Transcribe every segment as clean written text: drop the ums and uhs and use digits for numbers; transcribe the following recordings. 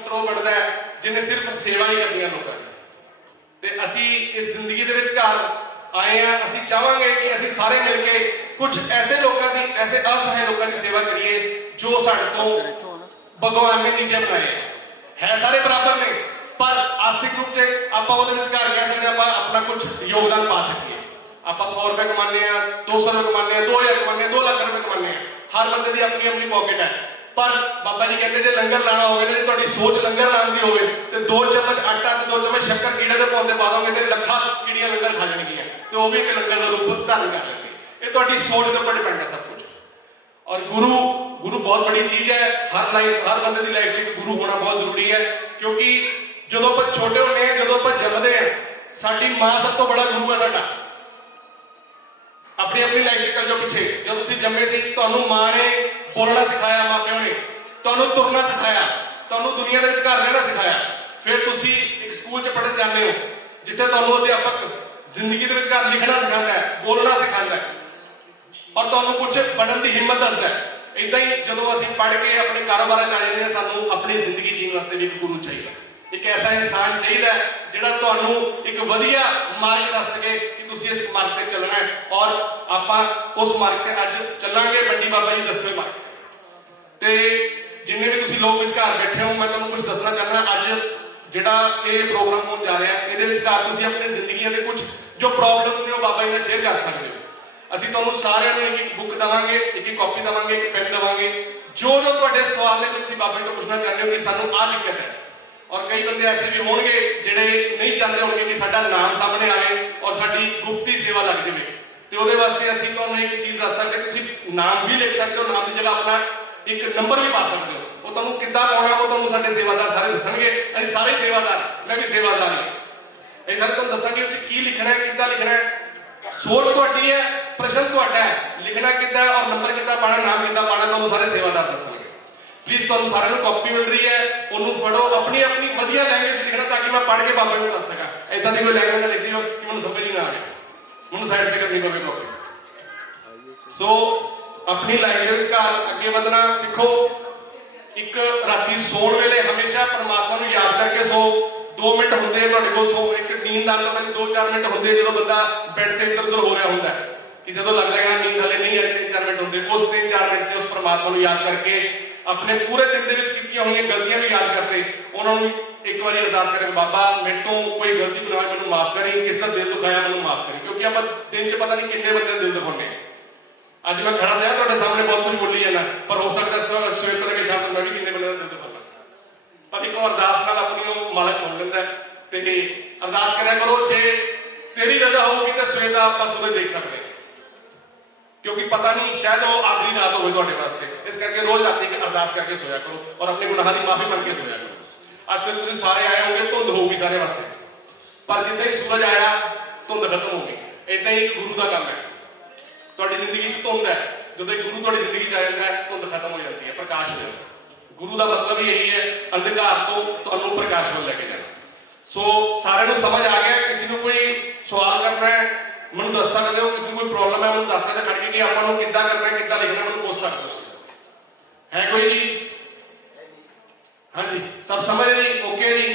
Control बढ़ता है जिन्हें सिर्फ सेवा ही करनी है लोगों की। तो असी इस जिंदगी के विचकार आए हैं, असी चाहांगे कि असी सारे मिलके कुछ ऐसे लोगों की, ऐसे असहाय लोगों की सेवा करिए जो साडे तो भगवान ने नीचे बनाए है। सारे बराबर ने, पर आर्थिक रूप से आप कह सकते हैं अपना कुछ योगदान पा सकिए। आप 100 रुपए कमाने, 200 रुपए कमाने, 2000 कमाने, 2 लाख रुपए कमाने, हर बंदे की अपनी अपनी पॉकेट है। पर बाबा जी कहते जो लंगर लाना हो, जो सोच लंगर लाने की हो, 2 चम्मच आटा ते 2 चम्मच शक्कर कीड़े के पौधे पा दोगे तो लखा कीड़ियां लंगर खा जाएगी, तो वह भी एक लंगर का रूप धारण कर लेंगे। ये तो सोच के ऊपर डिपेंड है सब कुछ। और गुरु बहुत बड़ी चीज है। हर बंदे की लाइफ में गुरु होना बहुत जरूरी है, क्योंकि जो आप छोटे होने हैं, जो आप जमते हैं, साडी मां सब तो बड़ा गुरु है साडा। अपनी अपनी लाइफ चल जाओ पीछे, जो तुम जमे से तुहानू मां ने बोलना सिखाया, मां प्यो ने तुहानू तुरना सिखाया, तुहानू दुनिया के विचकार रहना सिखाया। फिर तुसी एक स्कूल च पढ़न जाते हो जिथे तुहानू अध्यापक जिंदगी के विचकार लिखना सिखाता है, बोलना सिखाता है और तुहानू कुछ बनने की हिम्मत दसदा है। इदा ही जो असीं पढ़ के अपने कारोबार च आ जाते हैं, सानू अपनी जिंदगी जीने वास्ते भी एक गुरु चाहिए, एक ऐसा इंसान चाहिए जिहड़ा तुहानू एक वधिया मार्ग दस सके कि तुसीं इस मार्ग पे चलना है। और आपां उस मार्ग पे अज चलांगे, बंडी बाबा जी दस्से मार्ग ते। जिन्ने भी तुसीं लोग विचकार बैठे हो, मैं तुहानू कुछ दसना चाहना। अज जिहड़ा ये प्रोग्राम होने जा रहा है, इहदे विचकार तुसीं अपनी जिंदगी के कुछ जो प्रॉब्लम्स ने वो बाबा जी नाल शेयर कर सकते हो। ਅਸੀਂ ਤੁਹਾਨੂੰ ਸਾਰਿਆਂ ਨੂੰ ਇੱਕ ਬੁੱਕ ਦਵਾਂਗੇ, ਇੱਕ ਕਾਪੀ ਦਵਾਂਗੇ, ਇੱਕ ਪੈਨ ਦਵਾਂਗੇ। ਜੋ ਤੁਹਾਡੇ ਸਵਾਲ ਨੇ ਤੁਸੀਂ ਬਾਬਾ ਜੀ ਤੋਂ ਪੁੱਛਣਾ ਚਾਹੁੰਦੇ ਹੋ ਕਿ ਸਾਨੂੰ ਆਹ ਦਿੱਕਤ ਹੈ। ਔਰ ਕਈ ਬੰਦੇ ਐਸੇ ਵੀ ਹੋਣਗੇ ਜਿਹੜੇ ਨਹੀਂ ਚਾਹੁੰਦੇ ਹੋਣਗੇ ਕਿ ਸਾਡਾ ਨਾਮ ਸਾਹਮਣੇ ਆਵੇ ਔਰ ਸਾਡੀ ਗੁਪਤੀ ਸੇਵਾ ਲੱਗ ਜਾਵੇ, ਤੇ ਉਹਦੇ ਵਾਸਤੇ ਅਸੀਂ ਤੁਹਾਨੂੰ ਇੱਕ ਚੀਜ਼ ਦੱਸ ਸਕਦੇ, ਤੁਸੀਂ ਨਾਮ ਵੀ ਲਿਖ ਸਕਦੇ ਹੋ, ਨਾਮ ਦੀ ਜਗ੍ਹਾ ਆਪਣਾ ਇੱਕ ਨੰਬਰ ਵੀ ਪਾ ਸਕਦੇ ਹੋ। ਉਹ ਤੁਹਾਨੂੰ ਕਿੱਦਾਂ ਪਾਉਣਾ ਉਹ ਤੁਹਾਨੂੰ ਸਾਡੇ ਸੇਵਾਦਾਰ ਸਾਰੇ ਦੱਸਣਗੇ। ਅਸੀਂ ਸਾਰੇ ਸੇਵਾਦਾਰ, ਮੈਂ ਵੀ ਸੇਵਾਦਾਰ ਹਾਂ। ਇਹ ਸਾਰੇ ਤੁਹਾਨੂੰ ਦੱਸਾਂਗੇ ਉਹ 'ਚ ਕੀ ਲਿਖਣਾ ਹੈ, ਕਿੱਦਾਂ ਲਿਖਣਾ ਹੈ। सोच तुहाडी है, प्रश्न तुहाडा है, लिखना कितना और नंबर कितना पाना, नाम कितना पाना, तुहानू सारे सेवादार दसणगे। प्लीज तुहानू सारिਆਂ ਨੂੰ कॉपी मिल रही है, ਉਹਨੂੰ ਫੜੋ, अपनी अपनी ਵਧੀਆ लैंग्वेज लिखना ताकि मैं पढ़ के बाबा जी ਨੂੰ ਦੱਸ ਸਕਾਂ। ਇਦਾਂ ਦੀ ਕੋਈ लैंग्वेज ना लिख दियो कि ਮੈਨੂੰ समझ ही ना आए, ਮੈਨੂੰ साइड पे करनी पवे कॉपी। सो अपनी लाइफ ਦੇ ਵਿਚਕਾਰ ਅੱਗੇ ਵਧਣਾ ਸਿੱਖੋ। ਇੱਕ ਰਾਤੀ ਸੌਣ ਵੇਲੇ ਹਮੇਸ਼ਾ ਪਰਮਾਤਮਾ ਨੂੰ ਯਾਦ ਕਰਕੇ ਸੋ। 2 ਮਿੰਟ ਹੁੰਦੇ ਤੁਹਾਡੇ ਕੋਲ ਸੋ, ਇੱਕ ਨੀਂਦ ਆਉਣ ਤੋਂ ਪਹਿਲਾਂ 2-4 ਮਿੰਟ ਹੁੰਦੇ ਜਦੋਂ ਬੰਦਾ ਬੈੱਡ ਤੇ ਇੱਧਰ ਉੱਧਰ ਹੋ ਰਿਹਾ ਹੁੰਦਾ ਕਿ ਜਦੋਂ ਲੱਗਦਾ ਹੈ ਨੀਂਦ ਹਲੇ ਨਹੀਂ ਆਈ, 3-4 ਮਿੰਟ ਹੁੰਦੇ, ਉਸ 3-4 ਮਿੰਟ 'ਚ ਉਸ ਪਰਮਾਤਮਾ ਨੂੰ ਯਾਦ ਕਰਕੇ ਆਪਣੇ ਪੂਰੇ ਦਿਨ ਦੇ ਵਿੱਚ ਕੀਤੀਆਂ ਹੋਈਆਂ ਗਲਤੀਆਂ ਨੂੰ ਯਾਦ ਕਰਦੇ, ਉਹਨਾਂ ਨੂੰ ਇੱਕ ਵਾਰੀ ਅਰਦਾਸ ਕਰੇ, ਬਾਬਾ ਮੇਰੇ ਤੋਂ ਕੋਈ ਗਲਤੀ ਬਣਾ ਮੈਨੂੰ ਮਾਫ ਕਰੀ, ਕਿਸ ਦਾ ਦਿਲ ਦੁਖਾਇਆ ਮੈਨੂੰ ਮਾਫ ਕਰੀ। ਕਿਉਂਕਿ ਆਪਾਂ ਦਿਨ 'ਚ ਪਤਾ ਨਹੀਂ ਕਿੰਨੇ ਬੰਦੇ ਦਾ ਦਿਲ ਦੁਖਾਉਂਦੇ। ਅੱਜ ਮੈਂ ਖੜਾ ਰਿਹਾ ਤੁਹਾਡੇ ਸਾਹਮਣੇ ਬਹੁਤ ਕੁਝ ਬੋਲੀ ਜਾਂਦਾ, ਪਰ ਹੋ ਸਕਦਾ ਸਵੇਰ ਤੋਂ ਲੈ ਕੇ ਸ਼ਾਮ ਤੱਕ ਮੈਂ ਵੀ ਕਿੰਨੇ ਬੰਦੇ ਦਾ ਦਿਲ ਦੁਖਾਉਂਦਾ। पर एक अरदास नाल अपनी मालक सुन लेंदा ते अरदास करिया करो, जे तेरी रजा होगी तो सवेर दा आपां सूरज देख सकते, क्योंकि पता नहीं शायद वो आखिरी रात होवे तुहाडे वास्ते। इस करके रोज रात की अरदास करके सोया करो और अपने गुनाहां दी माफी मंग के सोया करो। अज फिर तुसीं सारे आए होंगे, धुंध होगी सारे पासे, पर जिद्दां ही सूरज आया धुंध खत्म हो गई। इदां ही गुरु दा काम है, तुहाडी जिंदगी च धुंध है, जदों गुरु तुहाडी जिंदगी च आ जांदा है धुंध खत्म हो जाती है, प्रकाश हो जाता है। गुरु का मतलब ही यही है, अंधकार तो तुहानू प्रकाश में लेके जाना। सो सारे को समझ आ गया। किसी को कोई सवाल करना है मैं दस सकते हो, किसी को कोई प्रॉब्लम है मैं दस सकते खड़ के कि आपको कितना करना है, कितना लिखना है, मैं पूछ सकते हो। है कोई जी? हाँ जी, सब समझ जी? ओके जी।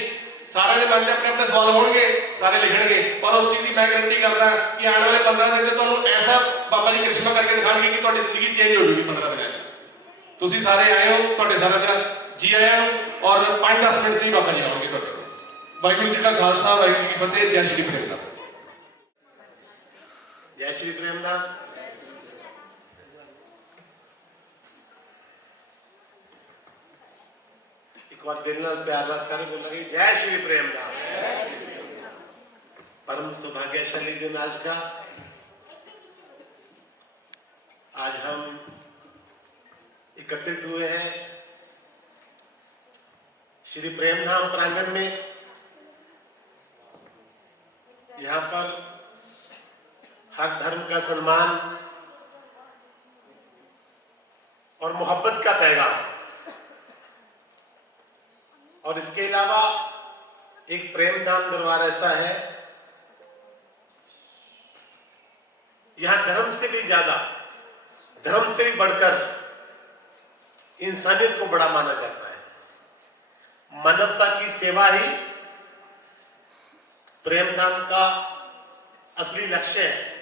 सारे के मन अपने अपने सवाल होंगे, सारे लिखणगे, पर उस चीज़ की मैं गारंटी करदा कि आने वाले 15 दिन तुहानू ऐसा बाबा जी करिश्मा करके दिखाएंगे कि तुहाडी जिंदगी चेंज हो जाएगी 15 दिन। तुसीं सारे आए हो, तुहाडे सारे दा जी आया हो और 5-10 मिनट से ही बाबा जी आओगे तुहाडे कोल। वाहिगुरू जी का खालसा, वाहिगुरू जी की फतेह। जय श्री प्रेमदास। जय श्री प्रेमदास। एक बार दिल नाल प्यार नाल सारे बोलेंगे जय श्री प्रेमदास। परम सौभाग्यशाली दिन आज का। आज हम एकत्रित हुए हैं श्री प्रेमधाम प्रांगण में। यहाँ पर हर धर्म का सम्मान और मोहब्बत का पैगाम, और इसके अलावा एक प्रेमधाम दरबार ऐसा है, यहाँ धर्म से भी ज्यादा, धर्म से भी बढ़कर इंसानियत को बड़ा माना जाता है। मानवता की सेवा ही प्रेमधाम का असली लक्ष्य है।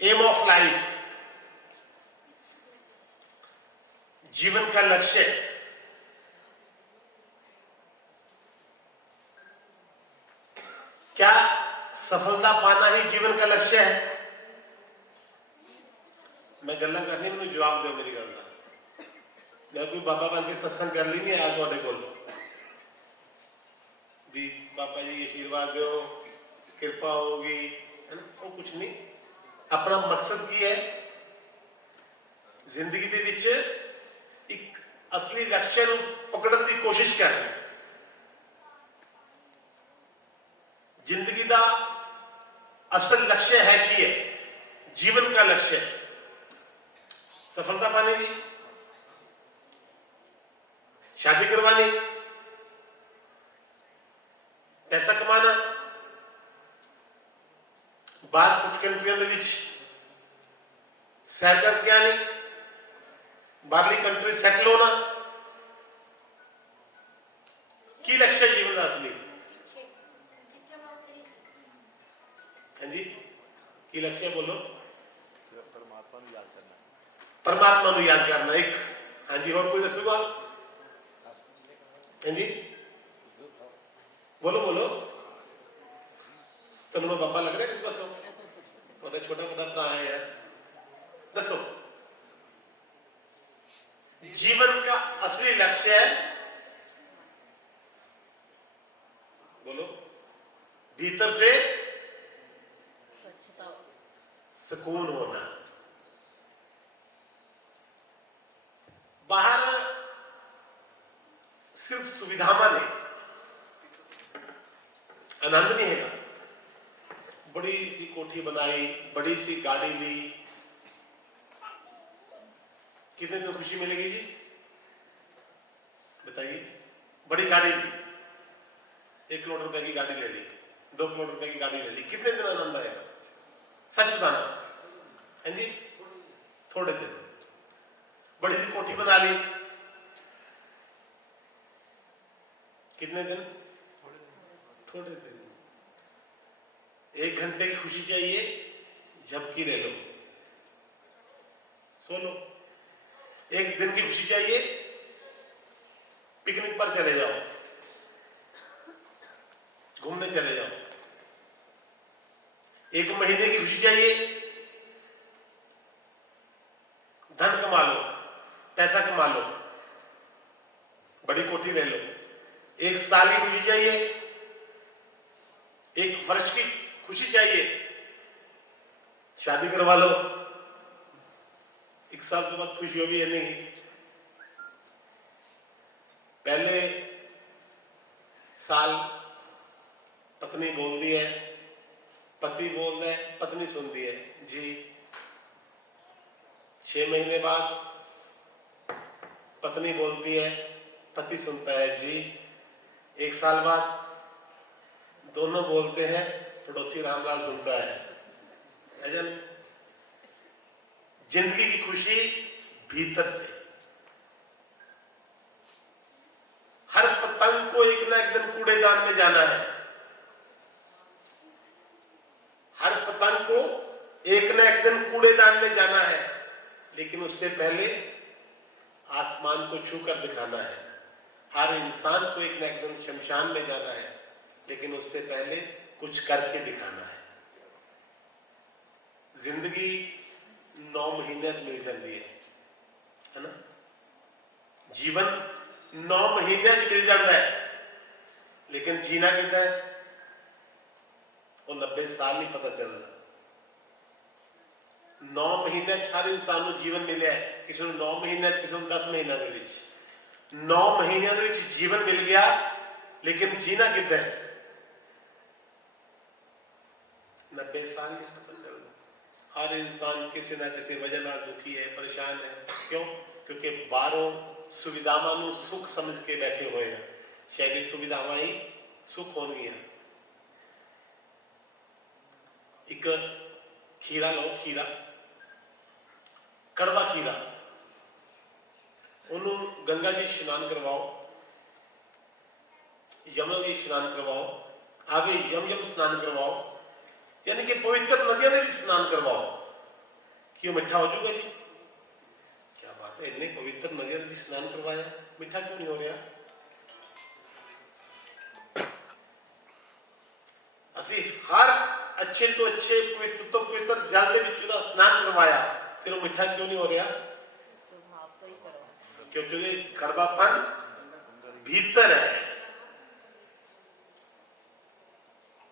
एम ऑफ लाइफ, जीवन का लक्ष्य। क्या सफलता पाना ही जीवन का लक्ष्य है? मैं गल्ला करनी, मैंने जवाब दो मेरी गल का। मैं कोई बाबा बन के सत्संग कर ली नहीं आज थोड़े को भी बाबा जी आशीर्वाद दो, कृपा होगी, है ना? वो कुछ नहीं। अपना मकसद की है जिंदगी दे विच एक असली लक्ष्य ਨੂੰ पकड़न की कोशिश करना। जिंदगी का असल लक्ष्य है कि है जीवन का लक्ष्य सफलता पाने की, शादी करवानी, पैसा कमाना, बाहर कुछ कंट्रियों में सैर करके आनी, बाहरली कंट्री सेटल होना की लक्ष्य जीवन का असली। हाँ जी, की लक्ष्य बोलो? परमात्मा को याद करना एक। हाँ जी, और कोई दसूगा? हाँ जी, बोलो बोलो। तुमने बाबा लग रहा है किस बसो? थोड़ा छोटा मोटा भरा है यार, दसो। जीवन का असली लक्ष्य है, बोलो, भीतर से सुकून होना। बाहर सिर्फ सुविधावां ने आनंद नहीं है। बड़ी सी कोठी बनाई, बड़ी सी गाड़ी ली, कितने दिन खुशी मिलेगी जी? बताइए। बड़ी गाड़ी ली, 1 करोड़ रुपए की गाड़ी ले ली, 2 करोड़ रुपए की गाड़ी ले ली, कितने दिन आनंद आएगा? सच बताना है जी? थोड़े दिन। बड़ी सी कोठी बना ली, कितने दिन? थोड़े दिन। 1 घंटे की खुशी चाहिए, झपकी ले लो, सो लो। 1 दिन की खुशी चाहिए, पिकनिक पर चले जाओ, घूमने चले जाओ। 1 महीने की खुशी चाहिए, धन कमा लो, पैसा कमा लो, बड़ी कोठी ले लो। 1 साल की खुशी चाहिए, 1 वर्ष की खुशी चाहिए, शादी करवा लो। 1 साल के बाद खुशी होगी या नहीं? पहले साल पत्नी बोलती है, पति बोलता है, पत्नी सुनती है जी। 6 महीने बाद पत्नी बोलती है, पति सुनता है जी। 1 साल बाद दोनों बोलते हैं, पड़ोसी रामलाल सुनता है। जिंदगी की खुशी भीतर से। हर पतंग को एक ना एक दिन कूड़ेदान में जाना है। हर पतंग को एक ना एक दिन कूड़ेदान में जाना है, लेकिन उससे पहले आसमान को छूकर दिखाना है। हर इंसान को एक ना एक दिन शमशान में जाना है, लेकिन उससे पहले कुछ करके दिखाना है। जिंदगी 9 महीने मिल जाती है ना? जीवन 9 महीने मिल जाता है, लेकिन जीना कितना है वो 90 साल नहीं पता चलता। 9 महीने हर इंसान को जीवन मिले है, किसी को 9 महीने, किसी को 10 महीना। 9 महीने जीवन मिल गया, लेकिन जीना कितना है 90 साल नहीं पता चलता। हर इंसान किसी ना किसी वजह ना दुखी है, परेशान है। क्यों? क्योंकि बाहरों सुविधावां नूं सुख समझ के बैठे हुए हैं। शायद सुविधावां ही सुख होनी है। एक खीरा लो, खीरा, कड़वा खीरा, उन्होंने गंगा जी स्नान करवाओ, यमुना जी स्नान करवाओ, आगे यम स्नान करवाओ, यानी कि पवित्र नदियों ने भी स्नान करवाओ। क्यों मिठा हो जाऊगा जी? क्या बात है, इतने पवित्र नदियों ने भी स्नान करवाया, मिठा क्यों नहीं हो रहा? असि हर अच्छे तो अच्छे पवित्र जल के विच स्नान करवाया, फिर मिठा क्यों नहीं हो रहा? क्योंकि कड़वापन भीतर है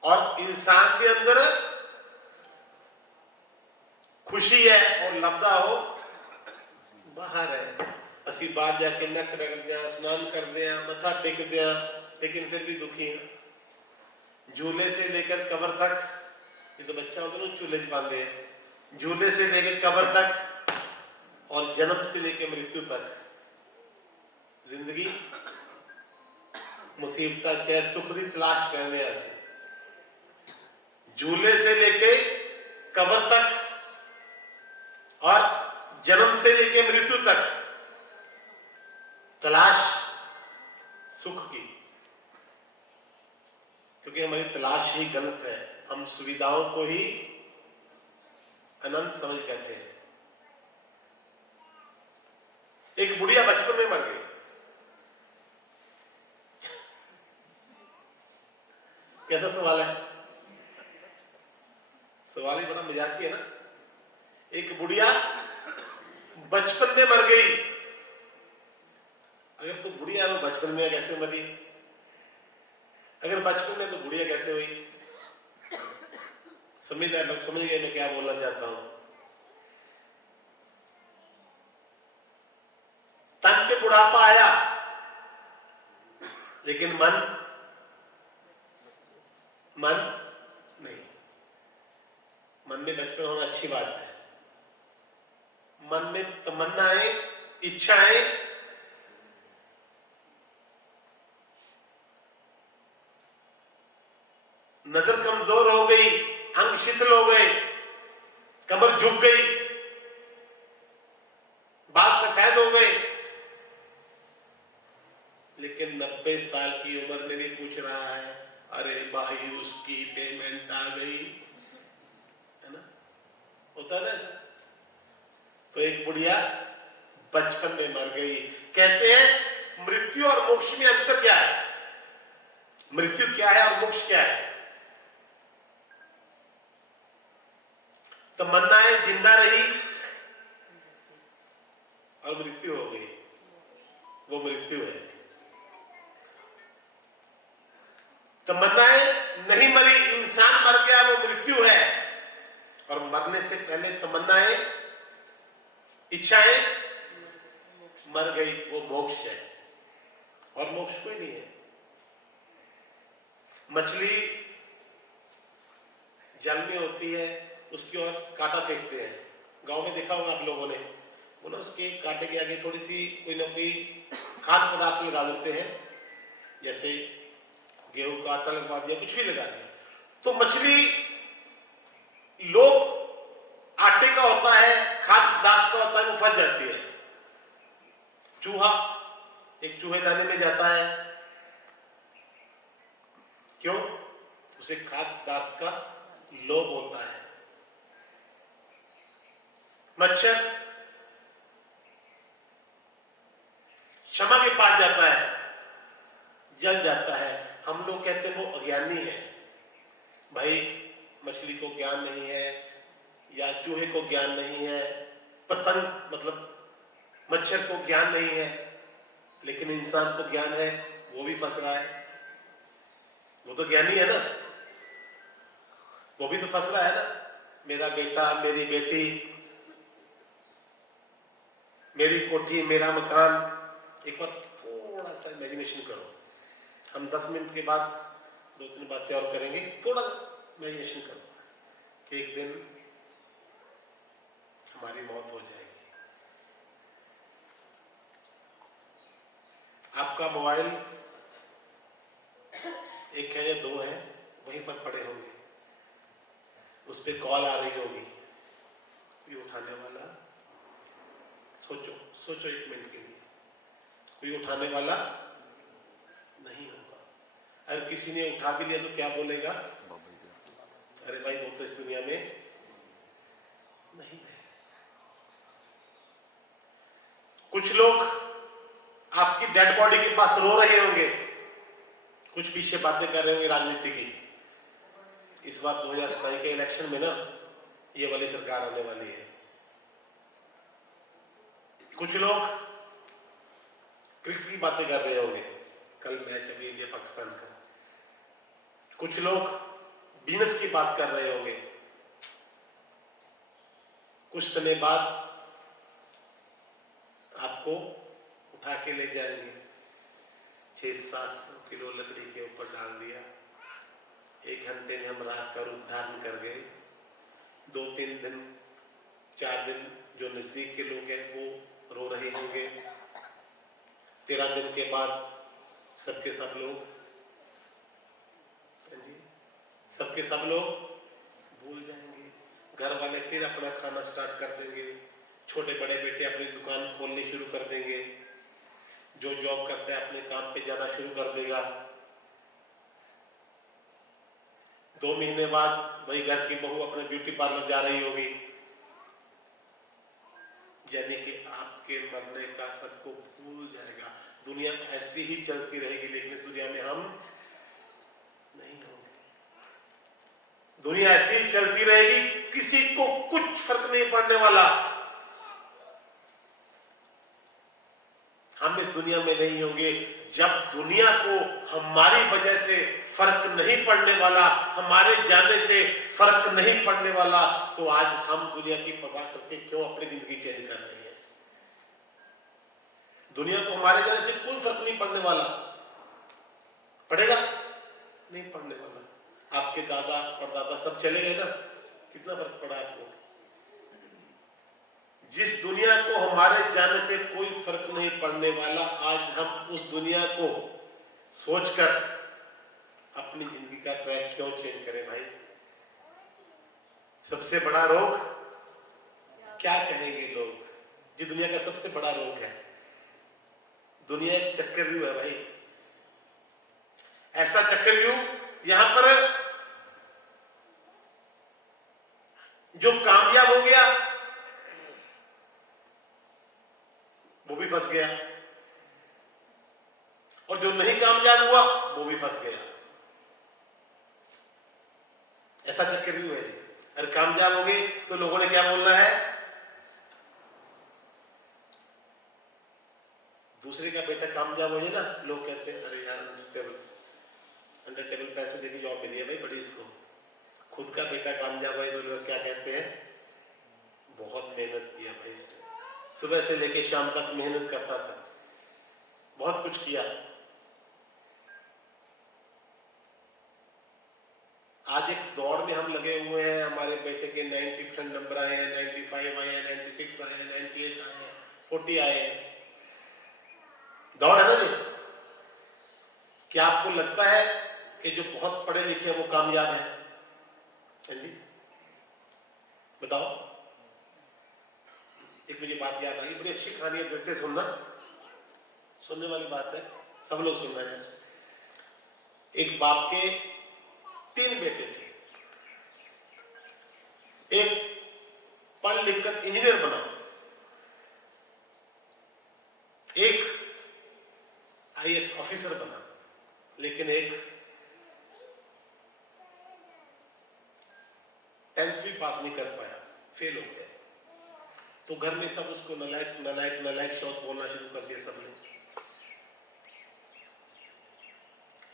और इंसान के अंदर खुशी है और लब्धा हो बाहर है। असि बाहर जाके नक रगड़ दिया, स्नान कर दिया, मथा टेक दिया, लेकिन फिर भी दुखी है। झूले से लेकर कब्र तक, ये तो बच्चा होता ना झूले बांधे हैं, झूले से लेकर कब्र तक और जन्म से लेकर मृत्यु तक जिंदगी मुसीबत क्या सुख की तलाश करने से, झूले से लेके कब्र तक और जन्म से लेके मृत्यु तक तलाश सुख की, क्योंकि हमारी तलाश ही गलत है। हम सुविधाओं को ही अनंत समझ बैठे हैं। एक बुढ़िया बचपन में मर गई। कैसा सवाल है? सवाल ही बड़ा मजाकी है ना। एक बुढ़िया बचपन में मर गई। अगर तो बुढ़िया वो बचपन में कैसे मरी? अगर बचपन में तो बुढ़िया कैसे हुई? समझदार लोग समझ गए मैं क्या बोलना चाहता हूं। तन पे बुढ़ापा आया, लेकिन मन नहीं। मन में बचपन होना अच्छी बात है। मन में तमन्नाएं, इच्छाएं, नजर कमजोर हो गई, अंग शिथिल हो गए, कमर झुक गई, बाल सफेद हो गए, लेकिन 90 साल की उम्र में भी पूछ रहा है, अरे भाई उसकी पेमेंट आ गई, है ना? होता है ना ऐसा? तो एक बुढ़िया बचपन में मर गई। कहते हैं मृत्यु और मोक्ष में अंतर क्या है? मृत्यु क्या है और मोक्ष क्या है? तमन्नाएं जिंदा रही और मृत्यु हो गई, वो मृत्यु है। तमन्नाएं नहीं मरी, इंसान मर गया, वो मृत्यु है। और मरने से पहले तमन्नाएं, इच्छाएं मर गई, वो मोक्ष है। और मोक्ष कोई नहीं है। मछली जल में होती है, उसकी ओर कांटा फेंकते हैं। गांव में देखा होगा आप लोगों ने, वो ना उसके कांटे के आगे थोड़ी सी कोई ना कोई खाद्य पदार्थ लगा देते हैं, जैसे गेहूं का आटा लगवा दिया, कुछ भी लगा दिया। तो मछली लोग आटे का होता है, खाद्य पदार्थ का होता है, वो फंस जाती है। चूहा एक चूहेदानी में जाता है, क्यों? उसे खाद्य पदार्थ का लोभ होता है। मच्छर क्षमा के पास जाता है, जल जाता है। हम लोग कहते हैं वो अज्ञानी है। भाई मछली को ज्ञान नहीं है या चूहे को ज्ञान नहीं है, पतंग मतलब मच्छर को ज्ञान नहीं है, लेकिन इंसान को ज्ञान है, वो भी फंस रहा है। वो तो ज्ञानी है ना, वो भी तो फंस रहा है ना। मेरा बेटा, मेरी बेटी, मेरी कोठी, मेरा मकान। एक बार थोड़ा सा इमेजिनेशन करो। हम 10 मिनट के बाद 2-3 बातें और करेंगे। थोड़ा इमेजिनेशन करो कि एक दिन हमारी मौत हो जाएगी। आपका मोबाइल एक है या 2 है, वहीं पर पड़े होंगे, उस पर कॉल आ रही होगी, ये उठाने वाला सोचो 1 मिनट के लिए कोई उठाने वाला नहीं होगा। अगर किसी ने उठा भी लिया तो क्या बोलेगा, अरे भाई वो तो इस दुनिया में नहीं है। कुछ लोग आपकी डेड बॉडी के पास रो रहे होंगे, कुछ पीछे बातें कर रहे होंगे राजनीति की। इस बार 2027 के इलेक्शन में ना ये वाली सरकार आने वाली है। कुछ लोग क्रिकेट की बातें कर रहे होंगे, कल मैच अभी इंडिया पाकिस्तान का। कुछ लोग बिजनेस की बात कर रहे होंगे। कुछ समय बाद आपको उठा के ले जाएंगे, 600-700 किलो लकड़ी के ऊपर डाल दिया, 1 घंटे में हम राख का रूप धारण कर गए। 2-3 दिन 4 दिन जो नजदीक के लोग हैं वो रो रहे होंगे। 13 दिन के बाद सबके सब लोग सबके सब लोग भूल जाएंगे। घर वाले फिर अपना खाना स्टार्ट कर देंगे। छोटे बड़े बेटे अपनी दुकान खोलनी शुरू कर देंगे। जो जॉब करता है अपने काम पे जाना शुरू कर देगा। 2 महीने बाद वही घर की बहू अपने ब्यूटी पार्लर जा रही होगी। यानी कि आपके मरने का सबको भूल जाएगा। दुनिया ऐसी ही चलती रहेगी, लेकिन इस दुनिया में हम नहीं होंगे। दुनिया ऐसी ही चलती रहेगी, किसी को कुछ फर्क नहीं पड़ने वाला। हम इस दुनिया में नहीं होंगे। जब दुनिया को हमारी वजह से फर्क नहीं पड़ने वाला, हमारे जाने से फर्क नहीं पड़ने वाला, तो आज हम दुनिया की परवाह करके क्यों अपनी जिंदगी चेंज कर रहे हैं। दुनिया को हमारे जाने से कोई फर्क नहीं पड़ने वाला। पड़ेगा नहीं पड़ने वाला। आपके दादा परदादा सब चले गए ना, कितना फर्क पड़ा आपको। जिस दुनिया को हमारे जाने से कोई फर्क नहीं पड़ने वाला, आज हम उस दुनिया को सोचकर अपनी जिंदगी का ट्रैक क्यों चेंज करें भाई। सबसे बड़ा रोग क्या कहेंगे लोग, ये दुनिया का सबसे बड़ा रोग है। दुनिया एक चक्रव्यूह है भाई, ऐसा चक्रव्यूह यहां पर जो कामयाब हो गया वो भी फंस गया, और जो नहीं कामयाब हुआ वो भी फंस गया। ऐसा चक्रव्यूह है। अगर कामयाब हो गए तो लोगों ने क्या बोलना है, दूसरे का बेटा कामयाब हो जाए ना, लोग कहते हैं अरे यार अंडर टेबल पैसे देके जॉब मिली है भाई बड़ी इसको। खुद का बेटा कामयाब है तो लोग क्या कहते हैं, बहुत मेहनत किया भाई इसने, सुबह से लेके शाम तक मेहनत करता था, बहुत कुछ किया। आज एक दौड़ में हम लगे हुए हैं, हमारे बेटे के 90% नंबर आए हैं, 95 आए हैं, 96 आए हैं, 98 आए हैं, 40 आए हैं। दौड़ है ना जी। क्या आपको लगता है कि जो बहुत पढ़े लिखे हैं वो कामयाब है? जी बताओ। एक मुझे बात याद आई, बड़ी अच्छी कहानी है, दिल से सुनना, सुनने वाली बात है, सब लोग सुन रहे हैं। एक बाप के 3 बेटे थे। एक पढ़ लिखकर इंजीनियर बना, एक आईएएस ऑफिसर बना, लेकिन एक 10th भी पास नहीं कर पाया, फेल हो गया। तो घर में सब उसको नलायक नलायक नलायक शब्द बोलना शुरू कर दिया सबने।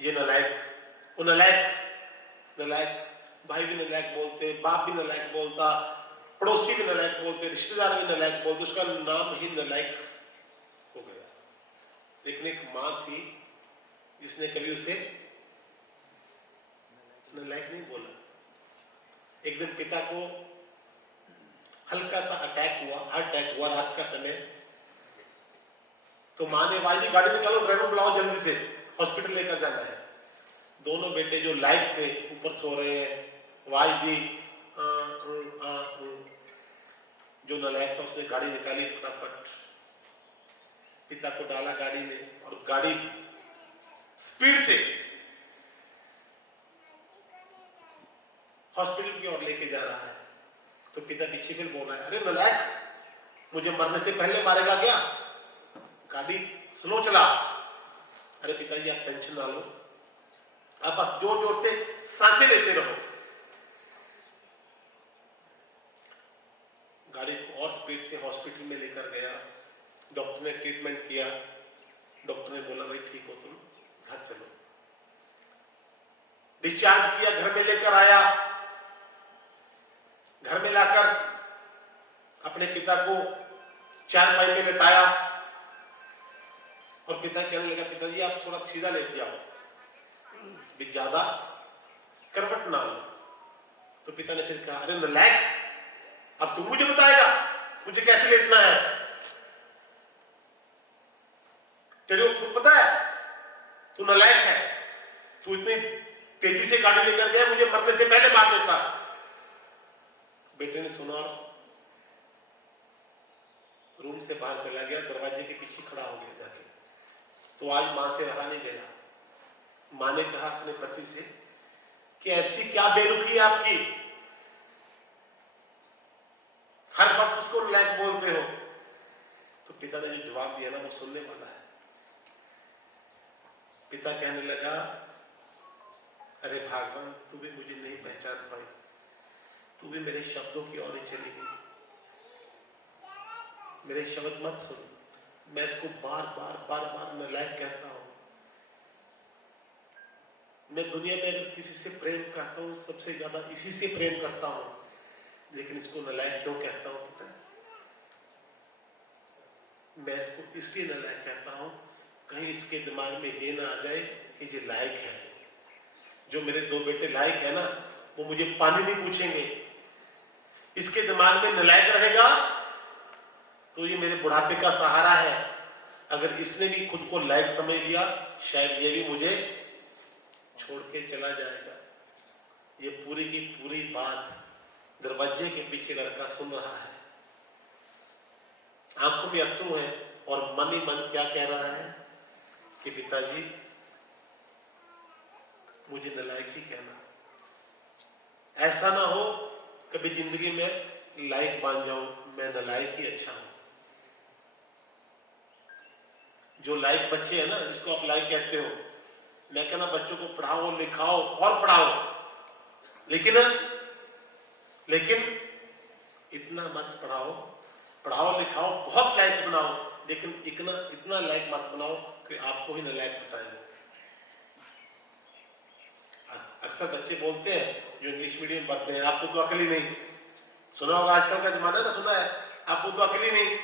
ये नलायक, वो नलायक, नलायक, भाई भी नलायक बोलते, बाप भी नलायक बोलता, पड़ोसी भी नलायक बोलते, रिश्तेदार भी नलायक बोलते, उसका नाम ही नलायक हो गया। लेकिन एक मां थी जिसने कभी उसे नलायक नहीं बोला। एक दिन पिता को हल्का सा अटैक हुआ, हार्ट अटैक हुआ रात का समय। तो मां ने वाजी गाड़ी निकालो, ड्राइवर बुलाओ जल्दी से, हॉस्पिटल लेकर जाना है। दोनों बेटे जो लाइक थे ऊपर सो रहे हैं, आवाज दी, जो नलायक था उसने गाड़ी निकाली फटाफट, पिता को डाला गाड़ी में और गाड़ी स्पीड से हॉस्पिटल की ओर लेके जा रहा है। तो पिता पीछे फिर बोल रहा है, अरे नालायक, मुझे मरने से पहले मारेगा क्या? गाड़ी स्लो चला। अरे पिताजी आप टेंशन ना लो, आप बस जोर जोर से सांसें लेते रहो। गाड़ी को और स्पीड से हॉस्पिटल में लेकर गया। डॉक्टर ने ट्रीटमेंट किया। डॉक्टर ने बोला भाई ठीक हो तुम, घर चलो। डिस्चार्ज किया, घर में लेकर आया। घर में लाकर अपने पिता को चारपाई में लेटाया और पिता कहने लगा, पिताजी आप थोड़ा सीधा लेट जाओ, भी ज्यादा करवट ना लो। तो पिता ने फिर कहा, अरे नालायक, अब तू मुझे बताएगा मुझे कैसे लेटना है? तेरे को खुद पता है तू नालायक है, तू इतनी तेजी से गाड़ी लेकर गया, मुझे मरने से पहले मार देता। बेटे ने सुना, रूम से बाहर चला गया, दरवाजे के पीछे खड़ा हो गया जाके। तो आज मां से रहा नहीं गया। मां ने कहा अपने पति से कि ऐसी क्या बेरुखी है आपकी, हर वक्त उसको नालायक बोलते हो। तो पिता ने जो जवाब दिया ना वो सुनने वाला है। पिता कहने लगा, अरे भगवान तू भी मुझे नहीं पहचान पाई, तू भी मेरे शब्दों की ओर ही चली गई। मेरे शब्द मत सुन, मैं इसको बार बार बार बार नालायक कहता हूं। मैं दुनिया में अगर किसी से प्रेम करता हूं सबसे ज्यादा इसी से प्रेम करता हूं, लेकिन इसको नालायक क्यों कहता हूं पता है? मैं इसको इसलिए नालायक कहता हूं कहीं इसके दिमाग में ये ना आ जाए कि ये लायक है। जो मेरे दो बेटे लायक है ना, वो मुझे पानी नहीं पूछेंगे। इसके दिमाग में नालायक रहेगा तो ये मेरे बुढ़ापे का सहारा है। अगर इसने भी खुद को लायक समझ लिया, शायद ये भी मुझे छोड़ के चला जाएगा। ये पूरी की पूरी बात दरवाजे के पीछे लड़का सुन रहा है। आंखों में अश्रु है और मन ही मन क्या कह रहा है कि पिताजी मुझे नालायक ही कहना, ऐसा ना हो कभी जिंदगी में लायक बन जाऊं, मैं नालायक ही अच्छा हूं। जो लायक बच्चे हैं ना, जिसको आप लायक कहते हो, मैं कहना बच्चों को पढ़ाओ लिखाओ और पढ़ाओ, लेकिन इतना मत पढ़ाओ, पढ़ाओ लिखाओ बहुत लायक बनाओ, लेकिन इतना लायक मत बनाओ कि आपको ही नालायक बताएंगे। अक्सर बच्चे बोलते हैं जो इंग्लिश मीडियम पढ़ते हैं, आपको तो अकल ही नहीं। सुना होगा आजकल का जमाना ना, सुना है, आपको तो अकल ही नहीं,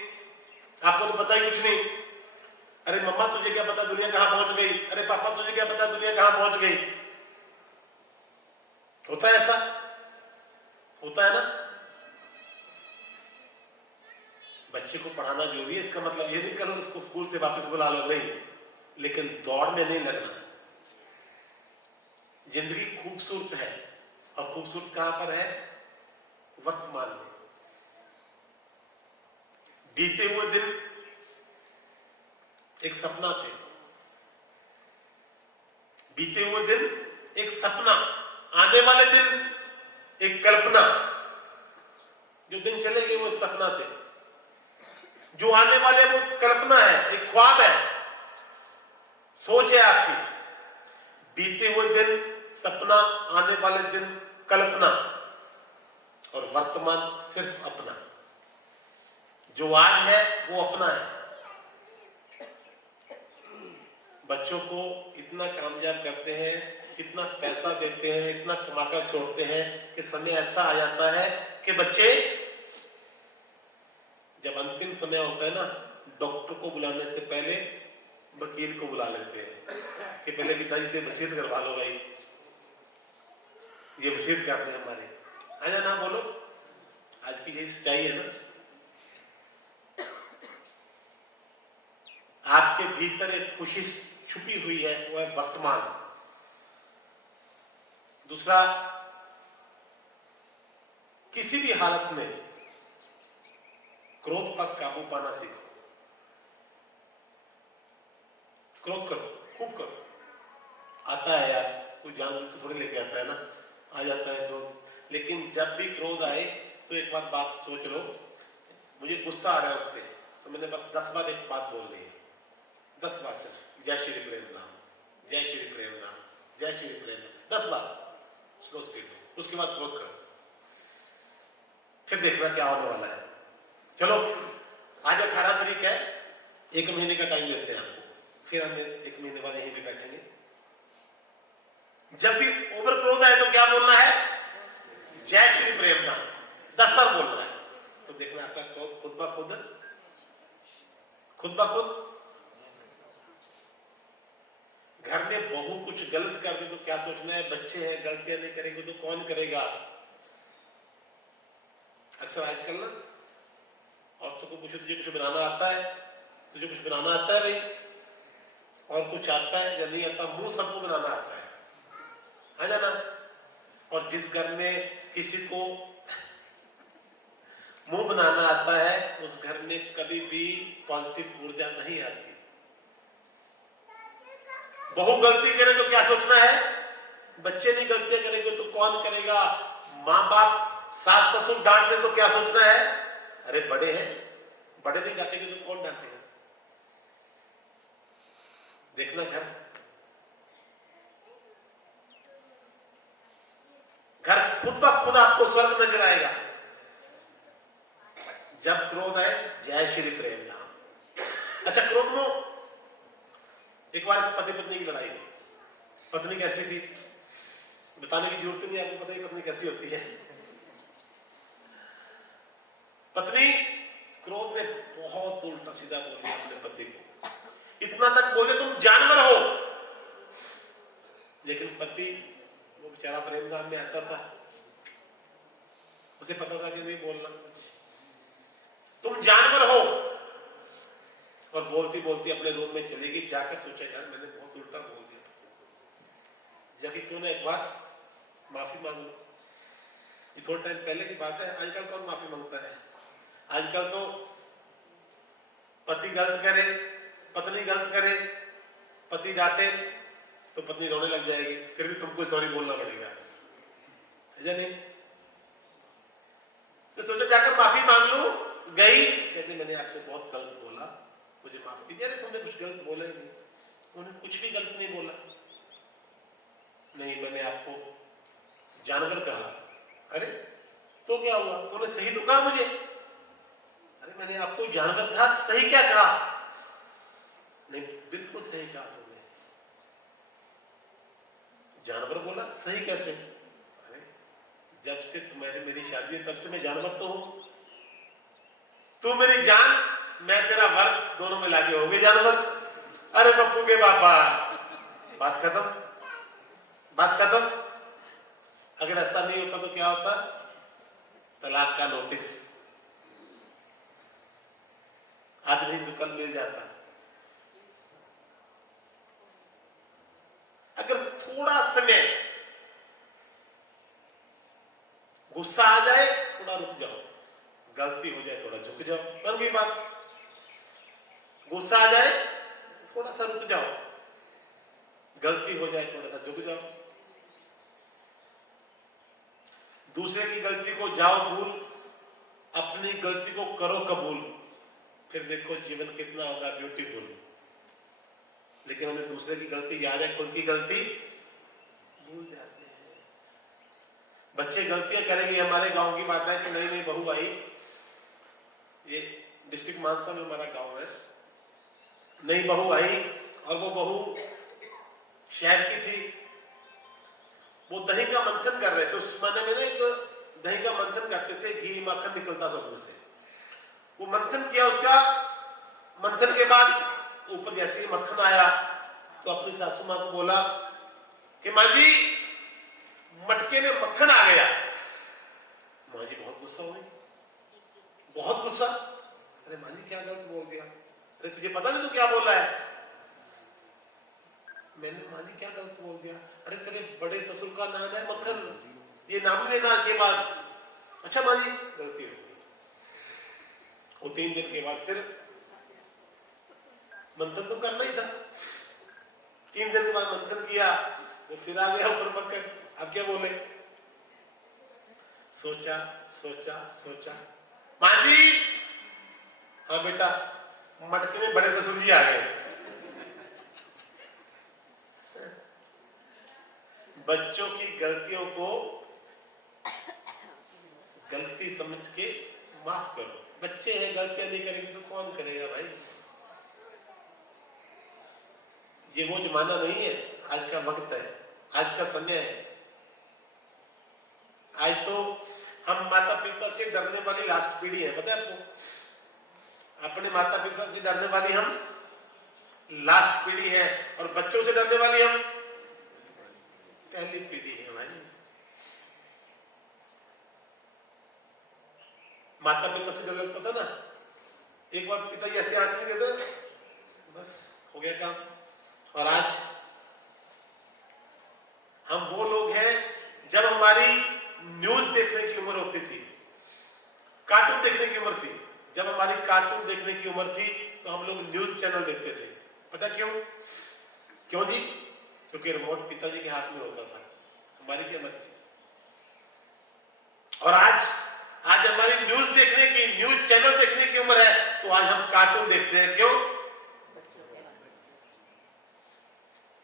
आपको तो पता ही कुछ नहीं। अरे मम्मा तुझे क्या पता दुनिया कहां पहुंच गई? अरे पापा तुझे क्या पता दुनिया कहां पहुंच गई? होता है ऐसा, होता है ना। बच्चे को पढ़ाना जरूरी है, इसका मतलब ये नहीं करो उसको स्कूल से वापस बुला लो, नहीं, लेकिन दौड़ में नहीं लगना। जिंदगी खूबसूरत है और खूबसूरत कहां पर है? वर्तमान में। बीते हुए दिन एक सपना थे, बीते हुए दिन एक सपना, आने वाले दिन एक कल्पना। जो दिन चले गए वो एक सपना थे, जो आने वाले वो कल्पना है, एक ख्वाब है, सोच है आपकी। बीते हुए दिन सपना, आने वाले दिन कल्पना, और वर्तमान सिर्फ अपना। जो आज है वो अपना है। बच्चों को इतना कामयाब करते हैं, इतना पैसा देते हैं, इतना कमाकर छोड़ते हैं कि समय ऐसा आ जाता है कि बच्चे जब अंतिम समय होता है ना, डॉक्टर को बुलाने से पहले वकील को बुला लेते हैं कि पहले पिताजी से वसीयत करवा लो भाई, ये वसीयत करते हैं हमारे। आया ना, बोलो, आज की यही सच्चाई है ना। आपके भीतर एक खुशी छुपी हुई है, वो है वर्तमान। दूसरा, किसी भी हालत में क्रोध पर काबू पाना सीखो। क्रोध करो, खूब करो। आता है यार, कोई जानबूझ के थोड़ी लेके आता है ना, आ जाता है क्रोध। लेकिन जब भी क्रोध आए तो एक बार बात सोच लो, मुझे गुस्सा आ रहा है उस पर, तो मैंने बस 10 बार एक बात बोल दी है, 10 बार सिर्फ, जय श्री प्रेम धाम, जय श्री प्रेम धाम, जय श्री प्रेम धाम, 10 बार स्लो स्पीड में। उसके बाद क्रोध करो, फिर देखना क्या होने वाला है। चलो आज 18 तारीख है, 1 महीने का टाइम देते हैं आपको, फिर हम 1 महीने बाद यहीं पे बैठेंगे। जब भी ओवर क्रोध आए तो क्या बोलना है? जय श्री प्रेम धाम 10 बार बोलना है। तो देखना आपका क्रोध खुद ब खुद घर में बहू कुछ गलत कर दे तो क्या सोचना है? बच्चे हैं, गलतियां नहीं करेंगे तो कौन करेगा? अक्सर आजकल ना औरतों को पूछो तुझे कुछ बनाना आता है, तुझे कुछ बनाना आता है भाई, और कुछ आता है या नहीं आता? मुंह सबको बनाना आता है जाना। और जिस घर में किसी को मुंह बनाना आता है उस घर में कभी भी पॉजिटिव ऊर्जा नहीं आती। बहू गलती करे तो क्या सोचना है? बच्चे नहीं गलतियां करेंगे तो कौन करेगा? माँ बाप सास ससुर डांट रहे तो क्या सोचना है? अरे बड़े हैं, बड़े नहीं डांटेंगे तो कौन डांटेगा? देखना घर खुद ब खुद आपको स्वर्ग नजर आएगा। जब क्रोध आए जय श्री प्रेम धाम। अच्छा, क्रोध में एक बार पति पत्नी की लड़ाई हुई। पत्नी कैसी थी बताने की जरूरत नहीं, आपको पता ही पत्नी कैसी होती है। पत्नी क्रोध में बहुत उल्टा सीधा बोली अपने पति को, इतना तक बोले तुम जानवर हो। लेकिन पति वो बेचारा प्रेम धाम में आता था, उसे पता था कि नहीं बोलना, तुम जानवर हो। और बोलती बोलती अपने रूम में चली गई। जाकर सोचा यार मैंने बहुत उल्टा बोल दिया, जाके क्यों ना एक बार माफी मांग लो। ये थोड़ा टाइम पहले की बात है, आजकल कौन माफी मांगता है? आजकल तो पति गलत करे, पत्नी गलत करे, पति डांटे तो पत्नी रोने लग जाएगी, फिर भी तुमको सॉरी बोलना पड़ेगा, है या नहीं? तो सोचा जाकर माफी मांग लूं। गई, कहते मैंने आपको बहुत गलत बोला, मुझे माफ कीजिए। अरे तुमने कुछ गलत बोला ही नहीं, उन्होंने कुछ भी गलत नहीं बोला। नहीं, मैंने आपको जानवर कहा। अरे तो क्या हुआ? तूने सही तो कहा मुझे। अरे मैंने आपको जानवर कहा, सही क्या कहा? नहीं, बिल्कुल सही कहा तुमने। जानवर बोला, सही कैसे? अरे जब से तुम्हारी मेरी शादी है तब से मैं जानवर तो हूं। तू मेरी जान, मैं तेरा वर, दोनों में लाके हो गए जानवर। अरे पप्पू के पापा, बात खत्म, बात खत्म। अगर ऐसा नहीं होता तो क्या होता? तलाक का नोटिस आज नहीं तो कल मिल जाता। अगर थोड़ा समय गुस्सा आ जाए, थोड़ा रुक जाओ, गलती हो जाए थोड़ा झुक जाओ, बन गई बात। गुस्सा आ जाए थोड़ा सा रुक जाओ, गलती हो जाए थोड़ा सा झुक जाओ। दूसरे की गलती को जाओ भूल, अपनी गलती को करो कबूल, फिर देखो जीवन कितना होगा ब्यूटीफुल। लेकिन हमें दूसरे की गलती याद है, खुद की गलती भूल जाते हैं। बच्चे गलतियां करेंगे। हमारे गांव की बात है कि नई नई बहू आई, ये डिस्ट्रिक्ट मानसा में हमारा गांव है। नई बहू आई और वो बहू शहर की थी। वो दही का मंथन कर रहे थे। उस जमाने में ना एक दही का मंथन करते थे, घी माखन निकलता सब उसमें से। वो मंथन किया, उसका मंथन के बाद ऊपर जैसे ही मक्खन आया तो अपनी सासू मां को बोला कि मां जी मटके में मक्खन आ गया। मां जी बहुत गुस्सा हुई, बहुत गुस्सा। अरे मां जी क्या गलत बोल दिया? अरे तुझे पता नहीं तू क्या बोल रहा है? मैंने मां जी क्या गलत बोल दिया? अरे तेरे बड़े ससुर का नाम है मक्खन, ये नाम लेना के बाद। अच्छा मां जी गलती हो गई। वो 3 दिन के बाद फिर मंथन तो करना ही था। देर के बाद मंथन किया, वो फिर आ गया ऊपर पकड़। अब क्या बोले? सोचा सोचा सोचा, माँ जी, हाँ बेटा, मटके में बड़े ससुर जी आ गए। बच्चों की गलतियों को गलती समझ के माफ करो। बच्चे हैं, गलतियां नहीं करेंगे तो कौन करेगा भाई? ये वो जमाना नहीं है, आज का वक्त है, आज का समय है। आज तो हम माता पिता से डरने वाली लास्ट पीढ़ी है, पता है आपको? अपने माता पिता से डरने वाली हम लास्ट पीढ़ी है, और बच्चों से डरने वाली हम पहली पीढ़ी है भाई। माता पिता से डर लगता था ना, एक बार पिता ऐसे आंख नहीं देते, बस हो गया काम। और आज हम वो लोग हैं, जब हमारी न्यूज देखने की उम्र होती थी, कार्टून देखने की उम्र थी, जब हमारी कार्टून देखने की उम्र थी तो हम लोग न्यूज चैनल देखते थे। पता क्यों? क्यों जी? क्योंकि रिमोट पिताजी के हाथ में होता था, हमारी क्या मर्जी। और आज हमारी न्यूज देखने की, न्यूज चैनल देखने की उम्र है, तो आज हम कार्टून देखते हैं। क्यों?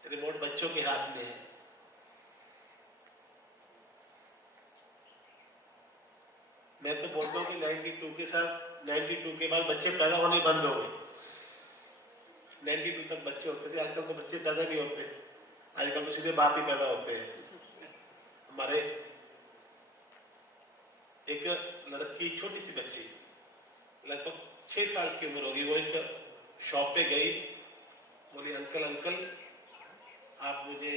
रिमोट बच्चों के हाथ में है। मैं तो बोलता हूँ कि 92 के साथ, 92 के बाद बच्चे पैदा होने बंद हो गए। 92 तक बच्चे होते थे, आजकल तो बच्चे पैदा नहीं होते, आजकल तो सीधे बाप ही पैदा होते हैं। हमारे एक लड़की, छोटी सी बच्ची, लगभग 6 साल की उम्र होगी, वो एक शॉप पे गई, बोली अंकल अंकल आप मुझे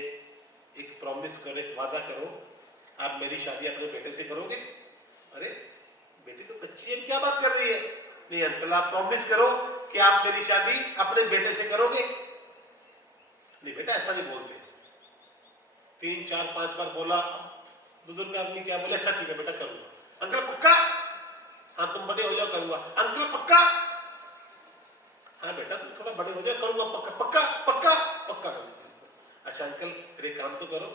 एक प्रॉमिस करो, एक वादा करो, आप मेरी शादी अपने बेटे से करोगे? अरे बेटी तो बच्ची है, क्या बात कर रही है? नहीं अंकल, आप प्रॉमिस करो कि आप मेरी शादी अपने बेटे से करोगे। नहीं बेटा, ऐसा नहीं बोलते। 3 4 5 बार बोला, बुजुर्ग आदमी क्या बोले, अच्छा ठीक है बेटा करूंगा। अंकल पक्का? हाँ तुम बड़े हो जाओ करूंगा। अंकल पक्का? हाँ बेटा तुम थोड़ा बड़े हो जाओ करूंगा, पक्का पक्का पक्का पक्का कर देता। अच्छा अंकल फिर एक काम तो करो,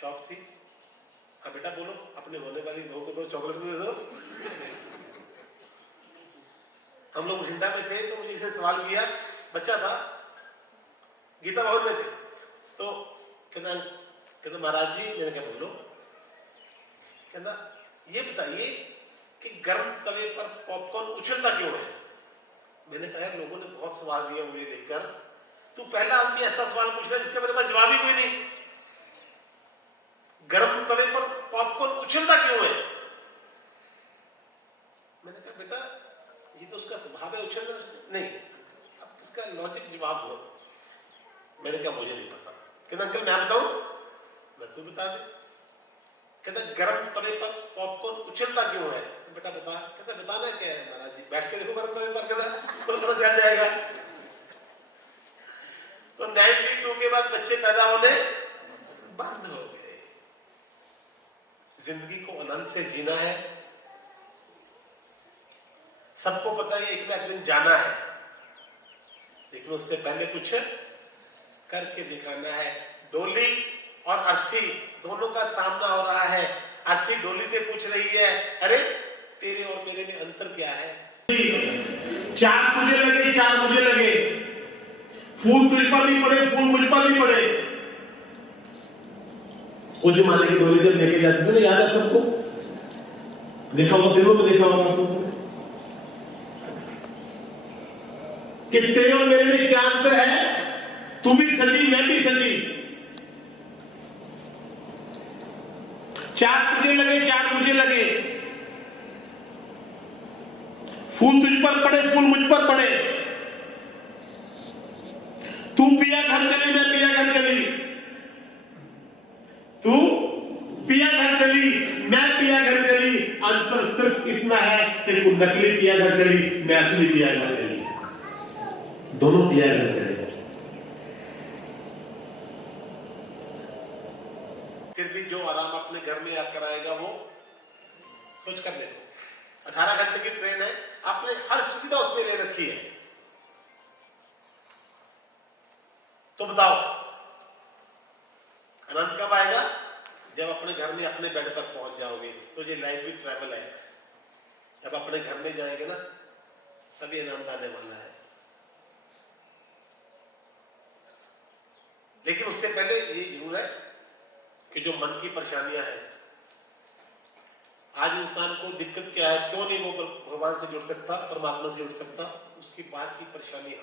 शॉप थी, हाँ बेटा बोलो, अपने होने वाली बहू को 2 चॉकलेट दे दो। हम लोग हिंडा में थे तो मुझे इसे सवाल किया, बच्चा था, गीता भवन में थे, तो कहता महाराज जी, मैंने क्या बोलो, कहता ये बताइए कि गर्म तवे पर पॉपकॉर्न उछलता क्यों है? मैंने कहा लोगों ने बहुत सवाल दिया मुझे देखकर, तू पहला आदमी ऐसा सवाल पूछ रहा है जिसका मेरे पास जवाब ही कोई नहीं। गर्म तवे पर पॉपकॉर्न उछलता क्यों है? मैंने कहा बेटा ये तो उसका स्वभाव है उछलना। नहीं, अब इसका लॉजिक जवाब दो। मैंने कहा मुझे नहीं पता। कहता अंकल मैं बताऊं? मैं तू बता दे। कहता गर्म तवे पर पॉपकॉर्न उछलता क्यों है? बेटा बता। कहता बताना क्या है महाराज जी? बैठ के देखो गर्म तवे पर, कहता तो पता चल जाएगा। तो 92 के बाद बच्चे पैदा होने बंद हो गए। जिंदगी को आनंद से जीना है। सबको पता है एक ना एक दिन जाना है, लेकिन उससे पहले कुछ करके दिखाना है। डोली और अर्थी दोनों का सामना हो रहा है। अर्थी डोली से पूछ रही है, अरे तेरे और मेरे में अंतर क्या है? 4 तुझे लगे 4 मुझे लगे, फूल तुझ पर भी पड़े फूल मुझ पर भी पड़े। वो जमाने की डोली जब लेके जाते थे ना, याद है सबको? देखा होगा, फिल्मों में देखा होगा तुमने कि तेरे और मेरे में क्या अंतर है? तू भी सजी मैं भी सजी, 4 तुझे लगे 4 मुझे लगे, फूल तुझ पर पड़े फूल मुझ पर पड़े, तू पिया घर चली मैं पिया घर चली, तू पिया घर चली मैं पिया घर चली। अंतर सिर्फ इतना है कि तू नकली पिया घर चली, मैं असली पिया घर चली। दोनों पिया घर चले। फिर भी जो आराम अपने घर में आकर आएगा वो सोच कर देखो। 18 घंटे की ट्रेन है, आपने हर सुविधा उसमें ले रखी है, तो बताओ आनंद कब आएगा? जब अपने घर में अपने बेड पर पहुंच जाओगे। तो ये लाइफ भी ट्रैवल है, जब अपने घर में जाएंगे ना तभी आनंद आने वाला है। लेकिन उससे पहले ये जरूर है कि जो मन की परेशानियां हैं, आज इंसान को दिक्कत क्या है, क्यों नहीं वो भगवान से जुड़ सकता, परमात्मा से जुड़ सकता? उसकी बाहर की परेशानियां,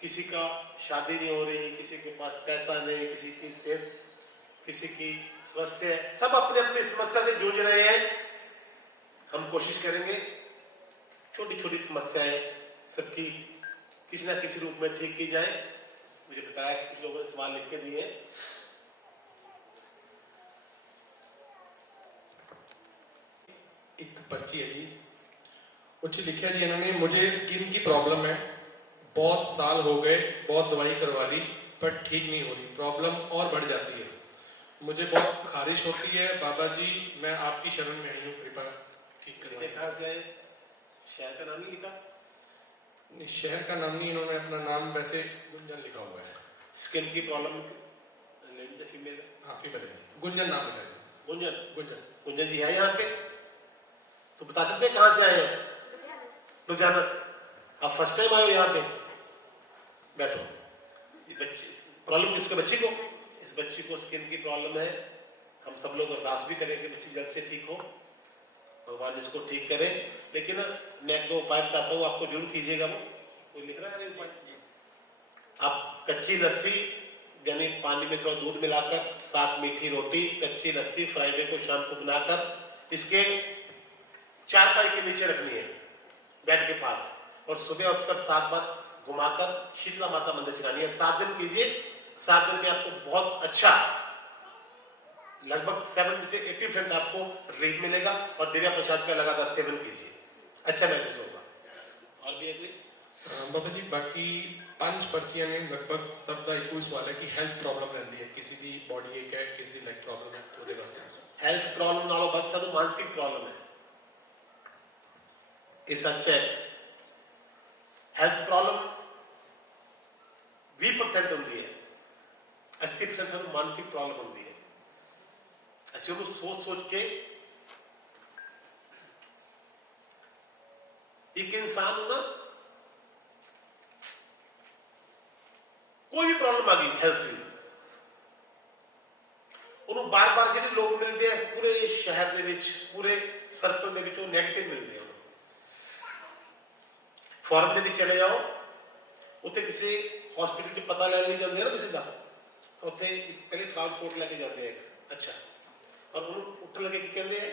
किसी का शादी नहीं हो रही, किसी के पास पैसा नहीं, किसी की सेहत, किसी की स्वास्थ्य है, सब अपने अपनी समस्या से जूझ रहे हैं। हम कोशिश करेंगे छोटी छोटी समस्याएं सबकी किसी ना किसी रूप में ठीक की जाए। मुझे बताया कि कुछ लोगों ने सवाल लिख के दिए। एक पर्ची है जी, कुछ लिखा जी इन्होंने, मुझे स्किन की प्रॉब्लम है, बहुत साल हो गए, बहुत दवाई करवा ली पर ठीक नहीं हो रही, प्रॉब्लम और बढ़ जाती है, मुझे बहुत खारिश होती है, बाबा जी मैं आपकी शरण में आई हूँ, कृपा ठीक करिए। कहाँ से आए? शहर का नाम नहीं लिखा? नहीं, शहर का नाम नहीं, इन्होंने अपना नाम वैसे गुंजन लिखा हुआ है। स्किन की प्रॉब्लम, लेडीज है फीमेल है? हाँ फीमेल है, गुंजन नाम लिखा है। गुंजन? गुंजन गुंजन जी है यहाँ पे? तो बता सकते हैं कहाँ से आए हैं? लुधियाना से। आप फर्स्ट टाइम आए हो यहाँ पे? बैठो। ये बच्ची प्रॉब्लम किसको? बच्ची को? इस बच्ची को स्किन की प्रॉब्लम है। हम सब लोग अरदास भी करेंगे बच्ची जल्द से ठीक हो, भगवान इसको ठीक करे। लेकिन मैं एक दो उपाय बताता हूँ, आपको जरूर कीजिएगा। वो कोई लिख रहा है उपाय? आप कच्ची लस्सी यानी पानी में थोड़ा दूध मिलाकर, साथ मीठी रोटी, कच्ची लस्सी फ्राइडे को शाम को बनाकर इसके चारपाई के नीचे रखनी है बेड के पास, और सुबह उठकर 7 बार घुमाकर शीतला माता मंदिर चलानी है। 7 दिन कीजिए, 7 दिन में आपको बहुत अच्छा, लगभग 70 से 80% आपको रिलीफ मिलेगा। और दिव्या प्रसाद का लगातार सेवन कीजिए, अच्छा महसूस होगा। और भी अगली बाबा जी बाकी 5 पर्चियां में लगभग सब का एक ही सवाल है कि हेल्थ प्रॉब्लम रहती है, किसी की बॉडी एक है, किसी की लेग प्रॉब्लम है, तो देखो हेल्थ प्रॉब्लम नालों बस सब मानसिक प्रॉब्लम है। ये सच है। हेल्थ प्रॉब्लम 20% होती है, 80% मानसिक प्रॉब्लम होती है। ऐसे लोग सोच सोच के एक इंसान ना, कोई भी प्रॉब्लम आ गई हेल्थ की, उन्होंने बार बार जो लोग मिलते हैं पूरे शहर के विच, पूरे सर्कल के विच, वो नेगेटिव मिलते हैं। फॉरन में भी चले जाओ, उत्थे किसी हॉस्पिटल में पता लैन नहीं जाते ना किसी का, उत्थे पहले फ्रॉड कोट लेके जाते हैं, अच्छा, और उन्होंने उठ लगे कि कहते हैं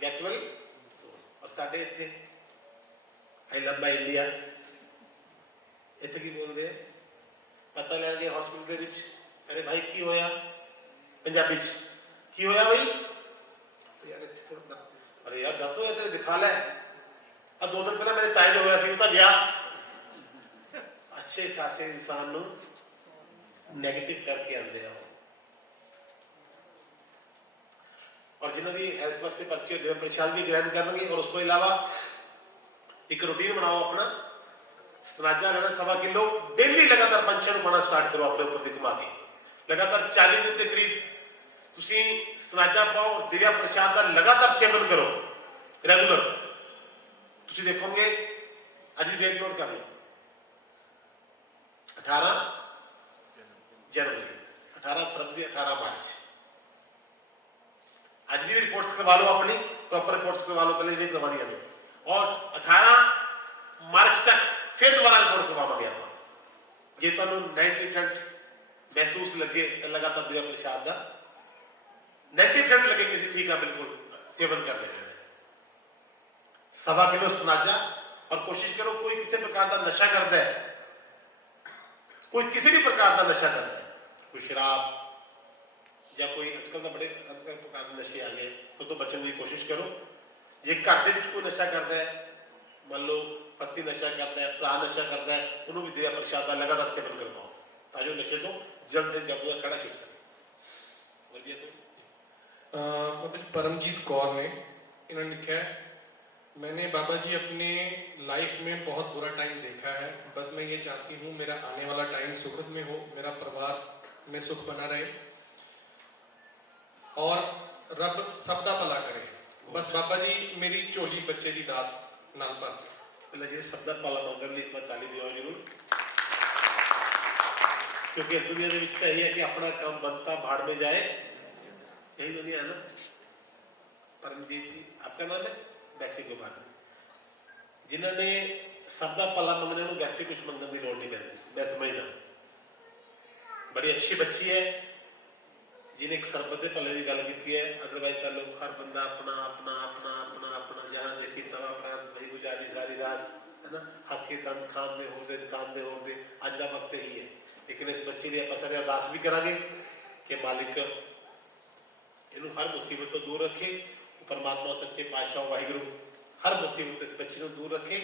गेट वेल। और साढ़े इतने आई लव माई इंडिया, इतने की बोलते हैं पता लैन गए हॉस्पिटल के विच, अरे भाई की होया, पंजाबी की होया भाई, अरे यार दर्द होया तेरे दिखा लै। अब 2 दिन पहले मेरे ताई ने होया सी, तो गया। अच्छे खासे इंसान नु नेगेटिव करके आते हैं। और जिन्होंने हेल्थ वास्ते पर्ची देव प्रसाद भी ग्रहण करेंगे। और उसके अलावा एक रूटीन बनाओ अपना, सनाजा लेना 1.25 किलो डेली, लगातार 5 रुपया स्टार्ट करो अपने ऊपर दिखवा के, लगातार 40 दिन के करीब तुसी सनाजा पाओ और दिव्या प्रसाद का लगातार सेवन करो रेगुलर। तुसी देखोगे, आज डेट नोट कर लो, 18 जनवरी, 18 फरवरी, 18 मार्च। आज की रिपोर्ट्स करवा लो, अपनी प्रॉपर रिपोर्ट्स करवा लो, पहले नहीं करवानी है, और 18 मार्च तक फिर दोबारा रिपोर्ट करवावांगे आप। ये तो 90% महसूस लगे लगातार दिव्या प्रसाद का 90% लगे किसी ठीक है, बिल्कुल सेवन कर देंगे 1.25 किलो सनाजा। और कोशिश करो कोई किसी प्रकार का नशा करता है, कोई किसी भी प्रकार का नशा करता है, कोई शराब या कोई आजकल तो बड़े प्रकार के नशे आ गए, तो बचने की कोशिश करो। जे घर के कोई नशा करता है, मान लो पति नशा करता है, भरा नशा करता है, उन्होंने भी दिव्या प्रसाद का लगातार सेवन करवाओ, ताकि नशे तो जल्द से जल्द खड़ा छुट सके। परमजीत कौर ने इन्होंने लिखा है, मैंने बाबा जी अपने लाइफ में बहुत बुरा टाइम देखा है। बस मैं ये चाहती हूँ मेरा आने वाला टाइम सुखद में हो, मेरा परिवार में सुख बना रहे और रब सबका भला करे। बस बाबा जी मेरी झोली बच्चे की दात नाल भर दे। ਪਹਿਲਾਂ ਜੇ ਸਭ ਦਾ ਭਲਾ ਮੰਗਣ ਲਈ ਇੱਕ ਵਾਰ ਤਾਲੀ ਦਿਓ ਜ਼ਰੂਰ, क्योंकि इस दुनिया ਦੇ ਵਿੱਚ ਤਾਂ ਇਹ ਹੈ कि अपना काम बनता भाड़ में जाए, यही दुनिया है ना। परमजीत जी आपका नाम है, बैठे को बात जिन्होंने सब का भला मंगने को वैसे कुछ मंगने की लोड़ नहीं पैती, मैं समझदा। बड़ी अच्छी बच्ची है जिन्हें एक सरबत के भले की गल की है। अदरवाइज तो लोग हर बंदा अपना अपना अपना अपना अपना जहाँ देखी तवा प्रांत वही गुजारी सारी रात, है ना। हाथ के दंद खान दे हो दे काम दे हो दे, अज का वक्त यही है। लेकिन इस बच्चे लिए आप सारे अरदास भी करांगे कि मालिक इनू हर मुसीबत तो दूर रखे, परमात्मा सच्चे पातशाह वाहिगुरु हर मुसीबत इस बच्चे को दूर रखे।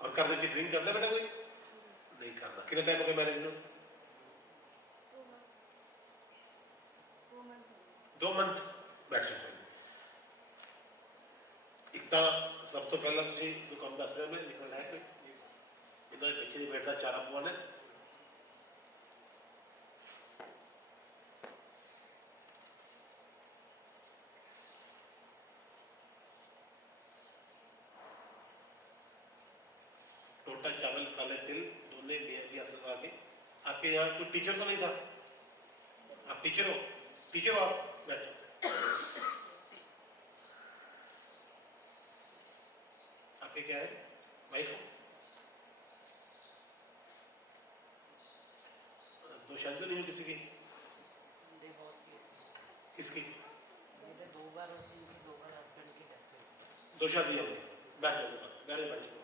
और कर दे ड्रिंक करता बेटा कोई नहीं करता। कितना टाइम हो गया मैरिज में? 2 मंथ बैठ सकते। इतना सब तो पहला तुम दुकान दस दिन में निकल है कोई इन्होंने बच्चे की बेटा चारा पवाना है। टोटा चावल काले तिल दोनों बेहद हासिल करके। आपके यहाँ कोई टीचर तो नहीं था? आप टीचर हो? टीचर हो आप? बैठो। आपके क्या है? वाइफ हो? दो शादी नहीं हो किसी की? किसकी? 2 बार और 2 बार हस्बैंड की डेथ हुई। 2 शादी हो गई। बैठ जाओ, गाड़ी बैठ जाओ।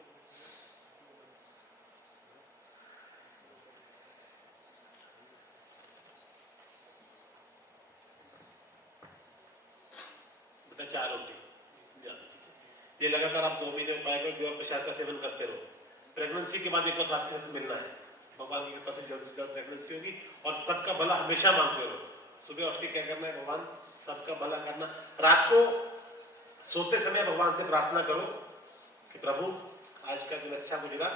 बेटा 4 रोटी ये लगातार आप 2 महीने उपाय करो, जो प्रसाद का सेवन करते रहो। प्रेगनेंसी के बाद एक बार साथ के साथ मिलना है, भगवान की कृपा से जल्द से जल्द प्रेगनेंसी होगी। और सबका भला हमेशा मांगते रहो। सुबह उठ के क्या करना है? भगवान सबका भला करना। रात को सोते समय भगवान से प्रार्थना करो कि प्रभु आज का दिन अच्छा गुजरा,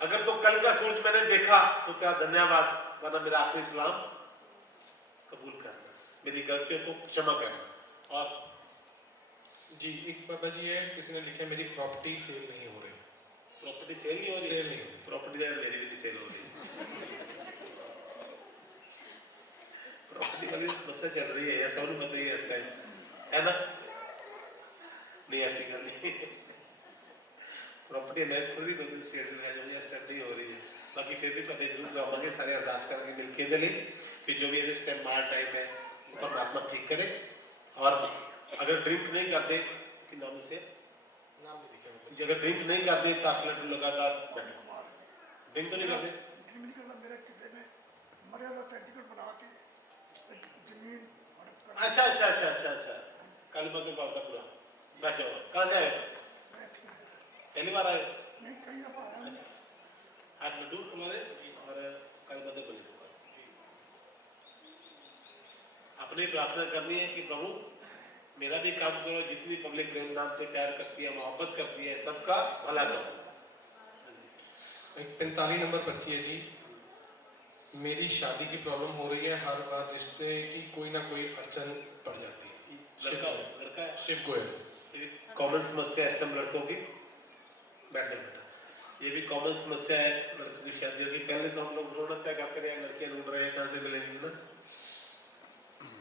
अगर तो कल का सोच मैंने देखा तो तेरा धन्यवाद, वरना मेरा आखिरी सलाम कबूल करना, मेरी गलतियों को क्षमा करना। और जी एक बाबा जी है, किसी ने लिखा मेरी प्रॉपर्टी सेल नहीं हो रही। प्रॉपर्टी सेल नहीं हो रही? सेल नहीं। प्रॉपर्टी यार मेरी भी नहीं सेल हो रही। प्रॉपर्टी वाली समस्या चल रही है, ऐसा नहीं बताइए इस टाइम, है ना? नहीं ऐसी गल नहीं। प्रॉपर्टी मैं खुद भी दो दिन सेल में जो इस टाइम नहीं हो रही है। बाकी फिर भी कभी जरूर करावांगे सारे अरदास करके मिलके दे ले कि जो भी इस टाइम मार टाइम है परमात्मा ठीक करे। और अगर ड्रिंक नहीं करते कि नाम से नाम नहीं लिखा। अगर ड्रिंक नहीं करते तो लगातार ड्रिंक तो नहीं करते? मेरे किसी ने मर्यादा सर्टिफिकेट बना के जमीन और अच्छा अच्छा अच्छा अच्छा अच्छा काली मंदिर का आपका पूरा बैठे हो। कहाँ से आए? पहली बार आए? नहीं कई दफा आया। अच्छा 8 लड्डू तुम्हारे और काली मंदिर बनी। अपनी प्रार्थना करनी है कि प्रभु मेरा भी काम करो, जितनी पब्लिक प्रेम नाम से प्यार करती है मोहब्बत करती है सबका भला करो। 45 नंबर पर्ची है जी। मेरी शादी की प्रॉब्लम हो रही है, हर बार रिश्ते की कोई ना कोई अड़चन पड़ जाती है। लड़का है शिव गोयल। कॉमन समस्या है इस टाइम लड़कों की। बैठ जाओ बेटा, ये भी कॉमन समस्या है लड़कों की शादी होगी। पहले तो हम लोग ढूंढ तय करते रहे, लड़कियां ढूंढ रहे हैं कहाँ से मिलेंगी ना।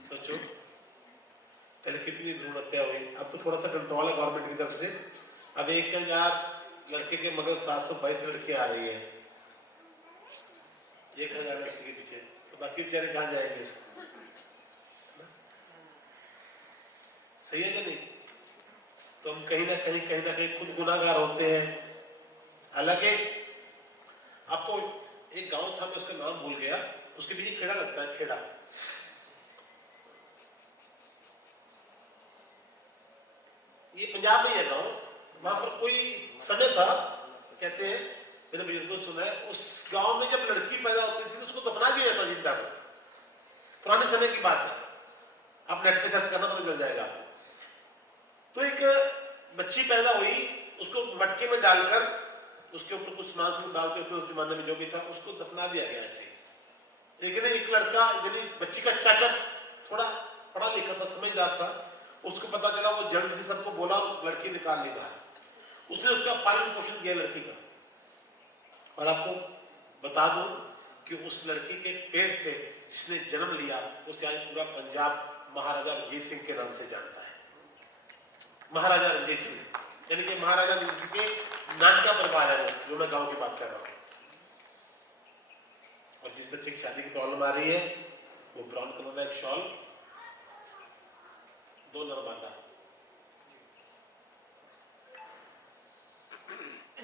सोचो पहले कितनी भ्रूण हत्या हुई, अब तो थोड़ा सा कंट्रोल है गवर्नमेंट की तरफ से। अब 1000 लड़के के मगर 722 लड़कियां आ रही है 1000 लड़के के पीछे, तो बाकी बेचारे कहाँ जाएंगे? सही है या नहीं? तो हम कहीं ना कहीं खुद गुनाहगार होते हैं। हालांकि आपको एक गांव था, मैं उसका नाम भूल गया, उसके पीछे खेड़ा लगता है, खेड़ा। ये पंजाब में है गांव। वहां पर कोई समय था, कहते हैं मेरे बुजुर्गों सुना है, उस गांव में जब लड़की पैदा होती थी तो उसको दफना दिया जाता जिंदा को। पुराने समय की बात है, आप नेट पे सर्च करना पता चल जाएगा आपको। तो एक बच्ची पैदा हुई, उसको मटके में डालकर उसके ऊपर कुछ मांस डालते थे उस जमाने में, जो भी था उसको दफना दिया गया ऐसे। लेकिन एक लड़का, यदि बच्ची का चाचा थोड़ा पढ़ा लिखा था, समझदार था, उसको पता चला, वो जल्द से सबको बोला, लड़की निकाल ली बाहर। उसने उसका पालन पोषण किया लड़की का। और आपको बता दूं कि उस लड़की के पेट से जिसने जन्म लिया, उसे आज पूरा पंजाब महाराजा रणजीत सिंह के नाम से जानता है। महाराजा रणजीत सिंह, यानी कि महाराजा रणजीत सिंह के नाम का परिवार है वो, जो मैं गाँव की बात कर रहा हूँ। और जिस बच्चे की शादी की प्रॉब्लम आ रही है, वो ब्राउन कलर का एक शॉल, 2 नर्मदा,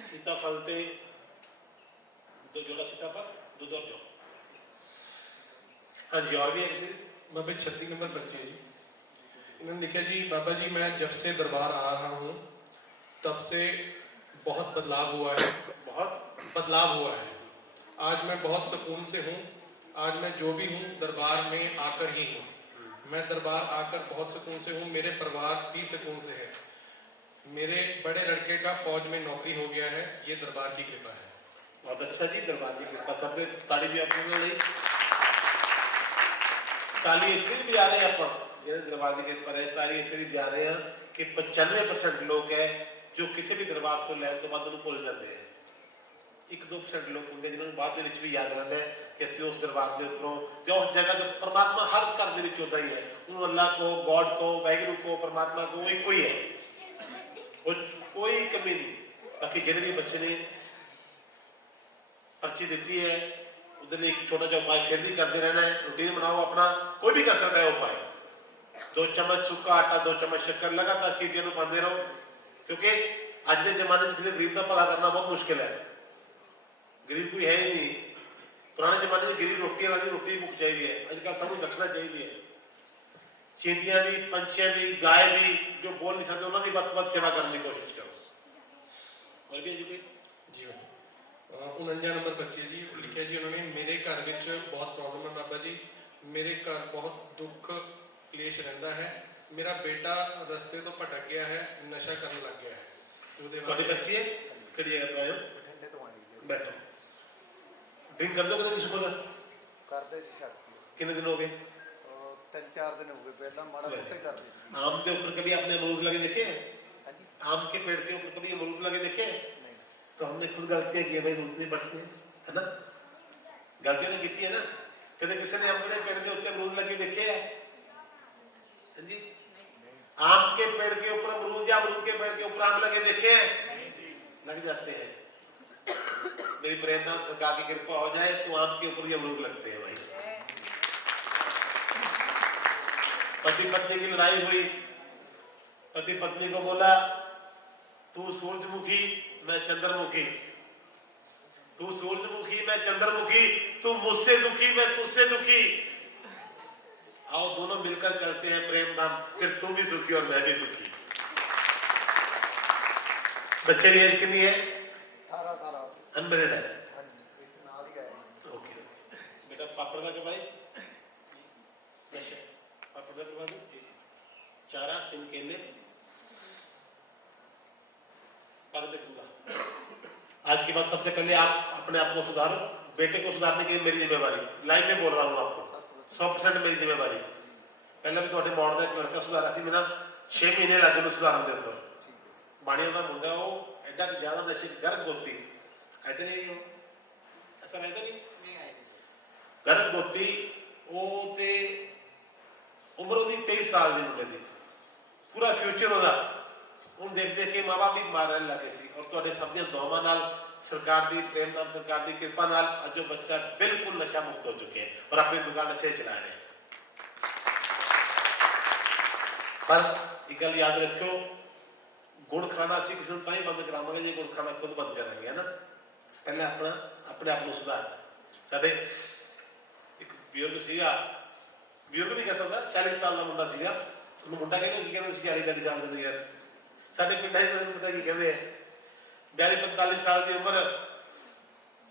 सीताफल थे 2 जोड़ा सीताफल, दूध और जौ। हाँ जी, और भी है किसी? बाबा 36 नंबर पर्ची है जी। इन्होंने लिखा जी, बाबा जी मैं जब से दरबार आ रहा हूँ तब से बहुत बदलाव हुआ है, बहुत बदलाव हुआ है। आज मैं बहुत सुकून से हूँ। आज मैं जो भी हूँ दरबार में आकर ही हूँ। मैं दरबार आकर बहुत सुकून से हूँ। मेरे परिवार भी सुकून से है। मेरे बड़े लड़के का फौज में नौकरी हो गया है। ये दरबार की कृपा है। बहुत अच्छा जी, दरबार की कृपा। सबसे ताली भी आपने मिल रही, ताली इसलिए भी आ रहे हैं अपन, ये दरबार की कृपा है। ताली इसलिए भी आ रहे हैं कि 95% लोग हैं जो किसी भी दरबार तो लैन तो बाद भूल जाते हैं। 1-2% लोग होंगे जिन्होंने बात भी याद रहता है कि ਅਸੀਂ उस दरबार के उपरों या उस जगह जो परमात्मा हर घर ਦੇ ਵਿੱਚ ਹੁੰਦਾ ही है, उन अल्लाह को, गॉड को, वाहिगुरु को, परमात्मा को, वही कोई है, कोई कमी नहीं। बाकी जितने भी बच्चे ने पर्ची देती है, उधर एक छोटा सा उपाय फिर भी करते रहना है। रूटीन बनाओ अपना, कोई भी कर सकता है उपाय। 2 चम्मच सूखा आटा, 2 चम्मच शक्कर, लगातार चीटियां पाते रहो, क्योंकि अज के जमाने में किसी गरीब का भला करना बहुत मुश्किल है। गरीब कोई है ही नहीं। पुराने जमाने में गरीब रोटी वाली रोटी मुक चाहिए है, अजकल सब कुछ रखना चाहिए है। चींटियां की, पंछियां की, गाय की, जो बोल नहीं सकते उन्होंने बद बद सेवा करने की कोशिश करो। और भी जी 49 नंबर बच्चे जी लिखा जी उन्होंने, मेरे घर विच बहुत प्रॉब्लम है बाबा जी। मेरे घर बहुत दुख क्लेश रहता है। मेरा बेटा रस्ते तो भटक गया है, नशा करने लग गया है। ਤੁਹਾਡੀ ਬੱਚੀ ਹੈ ਕਿਹੜੀ ਜਗ੍ਹਾ ਤੋਂ ਆਏ ਹੋ? बैठो। ड्रिंक कर दो कभी सुबह करते जी छड्ड कितने दिन हो गए? 3-4 दिन हो गए। पहला माड़ा मोटा ही करते सी। आम के ऊपर कभी आपने अमरूद लगे देखे हैं? हाँ जी, आम के पेड़ के ऊपर कभी अमरूद लगे देखे हैं? नहीं तो हमने खुद गलतियां की है भाई, अमरूद नहीं बढ़ते हैं, है ना? गलतियां तो की है ना। कभी किसी ने आम के पेड़ के ऊपर अमरूद लगे देखे हैं? हाँ जी, आम के पेड़ के ऊपर अमरूद या अमरूद के पेड़ के ऊपर आम लगे देखे हैं? लग जाते हैं। मेरी प्रेमदान सरकार की कृपा हो जाए तो आम के ऊपर भी अमरूद लगते हैं भाई। पति पत्नी की लड़ाई हुई, पति पत्नी को बोला तू सूरजमुखी मैं चंद्रमुखी, तू सूरजमुखी मैं चंद्रमुखी, तू मुझसे दुखी मैं तुझसे दुखी, आओ दोनों मिलकर चलते हैं प्रेम धाम, फिर तू भी सुखी और मैं भी सुखी। बच्चे की एज कितनी है? 18 साल अनमेरिड है। हाँ जी, एक नाल ही गए। ओके बेटा, पापड़ का भाई पापड़ का भाई चारा 3 केले कर देखूंगा। आज के बाद सबसे पहले आप अपने आप को सुधारो। बेटे को सुधारने की मेरी जिम्मेवारी, लाइव में बोल रहा हूँ आपको, 100% मेरी जिम्मेवारी। पहले भी थोड़े मॉड का एक लड़का सुधारा सी, मेरा 6 महीने लगे उन्हें सुधारन के ऊपर। बाड़ियों का मुंडा वो एडा ज्यादा नशे गर्भ गोती ऐसे नहीं हो, ऐसा रहता नहीं गर्भ गोती वो ते उम्र ਉਹਦੀ 23 साल ਦੀ ਮੁੰਡੇ ਦੀ, पूरा फ्यूचर ਉਹਦਾ ਹੁਣ देख देख के माँ बाप भी मारन लगे सी। और ਤੁਹਾਡੇ ਸਭ ਦੀਆਂ ਦੁਆਵਾਂ ਨਾਲ, सरकार ਦੀ प्रेम नाम, सरकार ਦੀ कृपा ਨਾਲ ਅੱਜ ਉਹ ਬੱਚਾ बिल्कुल नशा मुक्त हो चुके हैं और अपनी दुकान अच्छे चला रहे हैं। पर एक गल याद रखियो, गुड़ खाना ਅਸੀਂ ਕਿਸੇ ਨੂੰ ਤਾਂ ਹੀ ਬੰਦ ਕਰਾਵਾਂਗੇ ਜੇ गुड़ खाना खुद बंद करेंगे, है ना। पहले अपना अपने आप ਨੂੰ ਸੁਧਾਰ। ਸਾਡੇ ਇੱਕ ਬਜ਼ੁਰਗ ਸੀਗਾ, ਬਜ਼ੁਰਗ ਵੀ ਕਹਿ ਸਕਦਾ, 40 ਸਾਲ ਦਾ ਮੁੰਡਾ ਸੀਗਾ, ਉਹਨੂੰ ਮੁੰਡਾ ਕਹਿੰਦੇ, ਕੀ ਕਹਿੰਦੇ ਤੁਸੀਂ 40-42 ਸਾਲ ਦੇ ਯਾਰ। ਸਾਡੇ ਪਿੰਡਾਂ 'ਚ ਤੁਹਾਨੂੰ ਪਤਾ ਕੀ ਕਹਿੰਦੇ ਆ, 42-45 ਸਾਲ ਦੀ ਉਮਰ,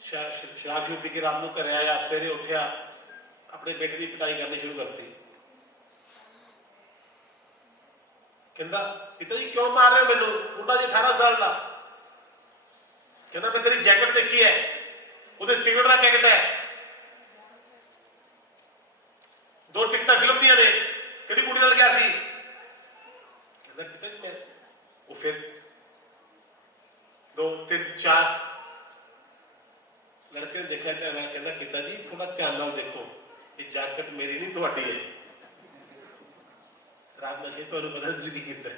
शराब पी के रात को घर आया, सवेरे उठा, अपने बेटे की पिटाई करनी शुरू करती। ਕਹਿੰਦਾ ਪਿਤਾ ਜੀ ਕਿਉਂ ਮਾਰ ਰਹੇ ਹੋ ਮੈਨੂੰ? ਮੁੰਡਾ ਜੀ 18 ਸਾਲ ਦਾ। ਕਹਿੰਦਾ ਮੈਂ ਤੇਰੀ ਜੈਕਟ ਦੇਖੀ ਹੈ, ਉਹਦੇ ਸਿਗਰਟ ਦਾ ਪੈਕਟ ਹੈ, 2 ਟਿਕਟਾਂ ਫਿਲਮ ਦੀਆਂ ਨੇ, ਕਿਹੜੀ ਕੁੜੀ ਨਾਲ ਗਿਆ ਸੀ? ਕਹਿੰਦਾ ਪਿਤਾ ਜੀ ਮੈਂ। ਉਹ ਫਿਰ 2 3 4 ਲੜਕੇ ਨੇ ਦੇਖਿਆ ਧਿਆਨ ਨਾਲ, ਕਹਿੰਦਾ ਪਿਤਾ ਜੀ ਥੋੜਾ ਧਿਆਨ ਨਾਲ ਦੇਖੋ, ਇਹ ਜੈਕਟ ਮੇਰੀ ਨਹੀਂ ਤੁਹਾਡੀ ਹੈ। ਰਾਤ ਨਸ਼ੇ ਤੁਹਾਨੂੰ ਪਤਾ ਤੁਸੀਂ ਕੀ ਕੀਤਾ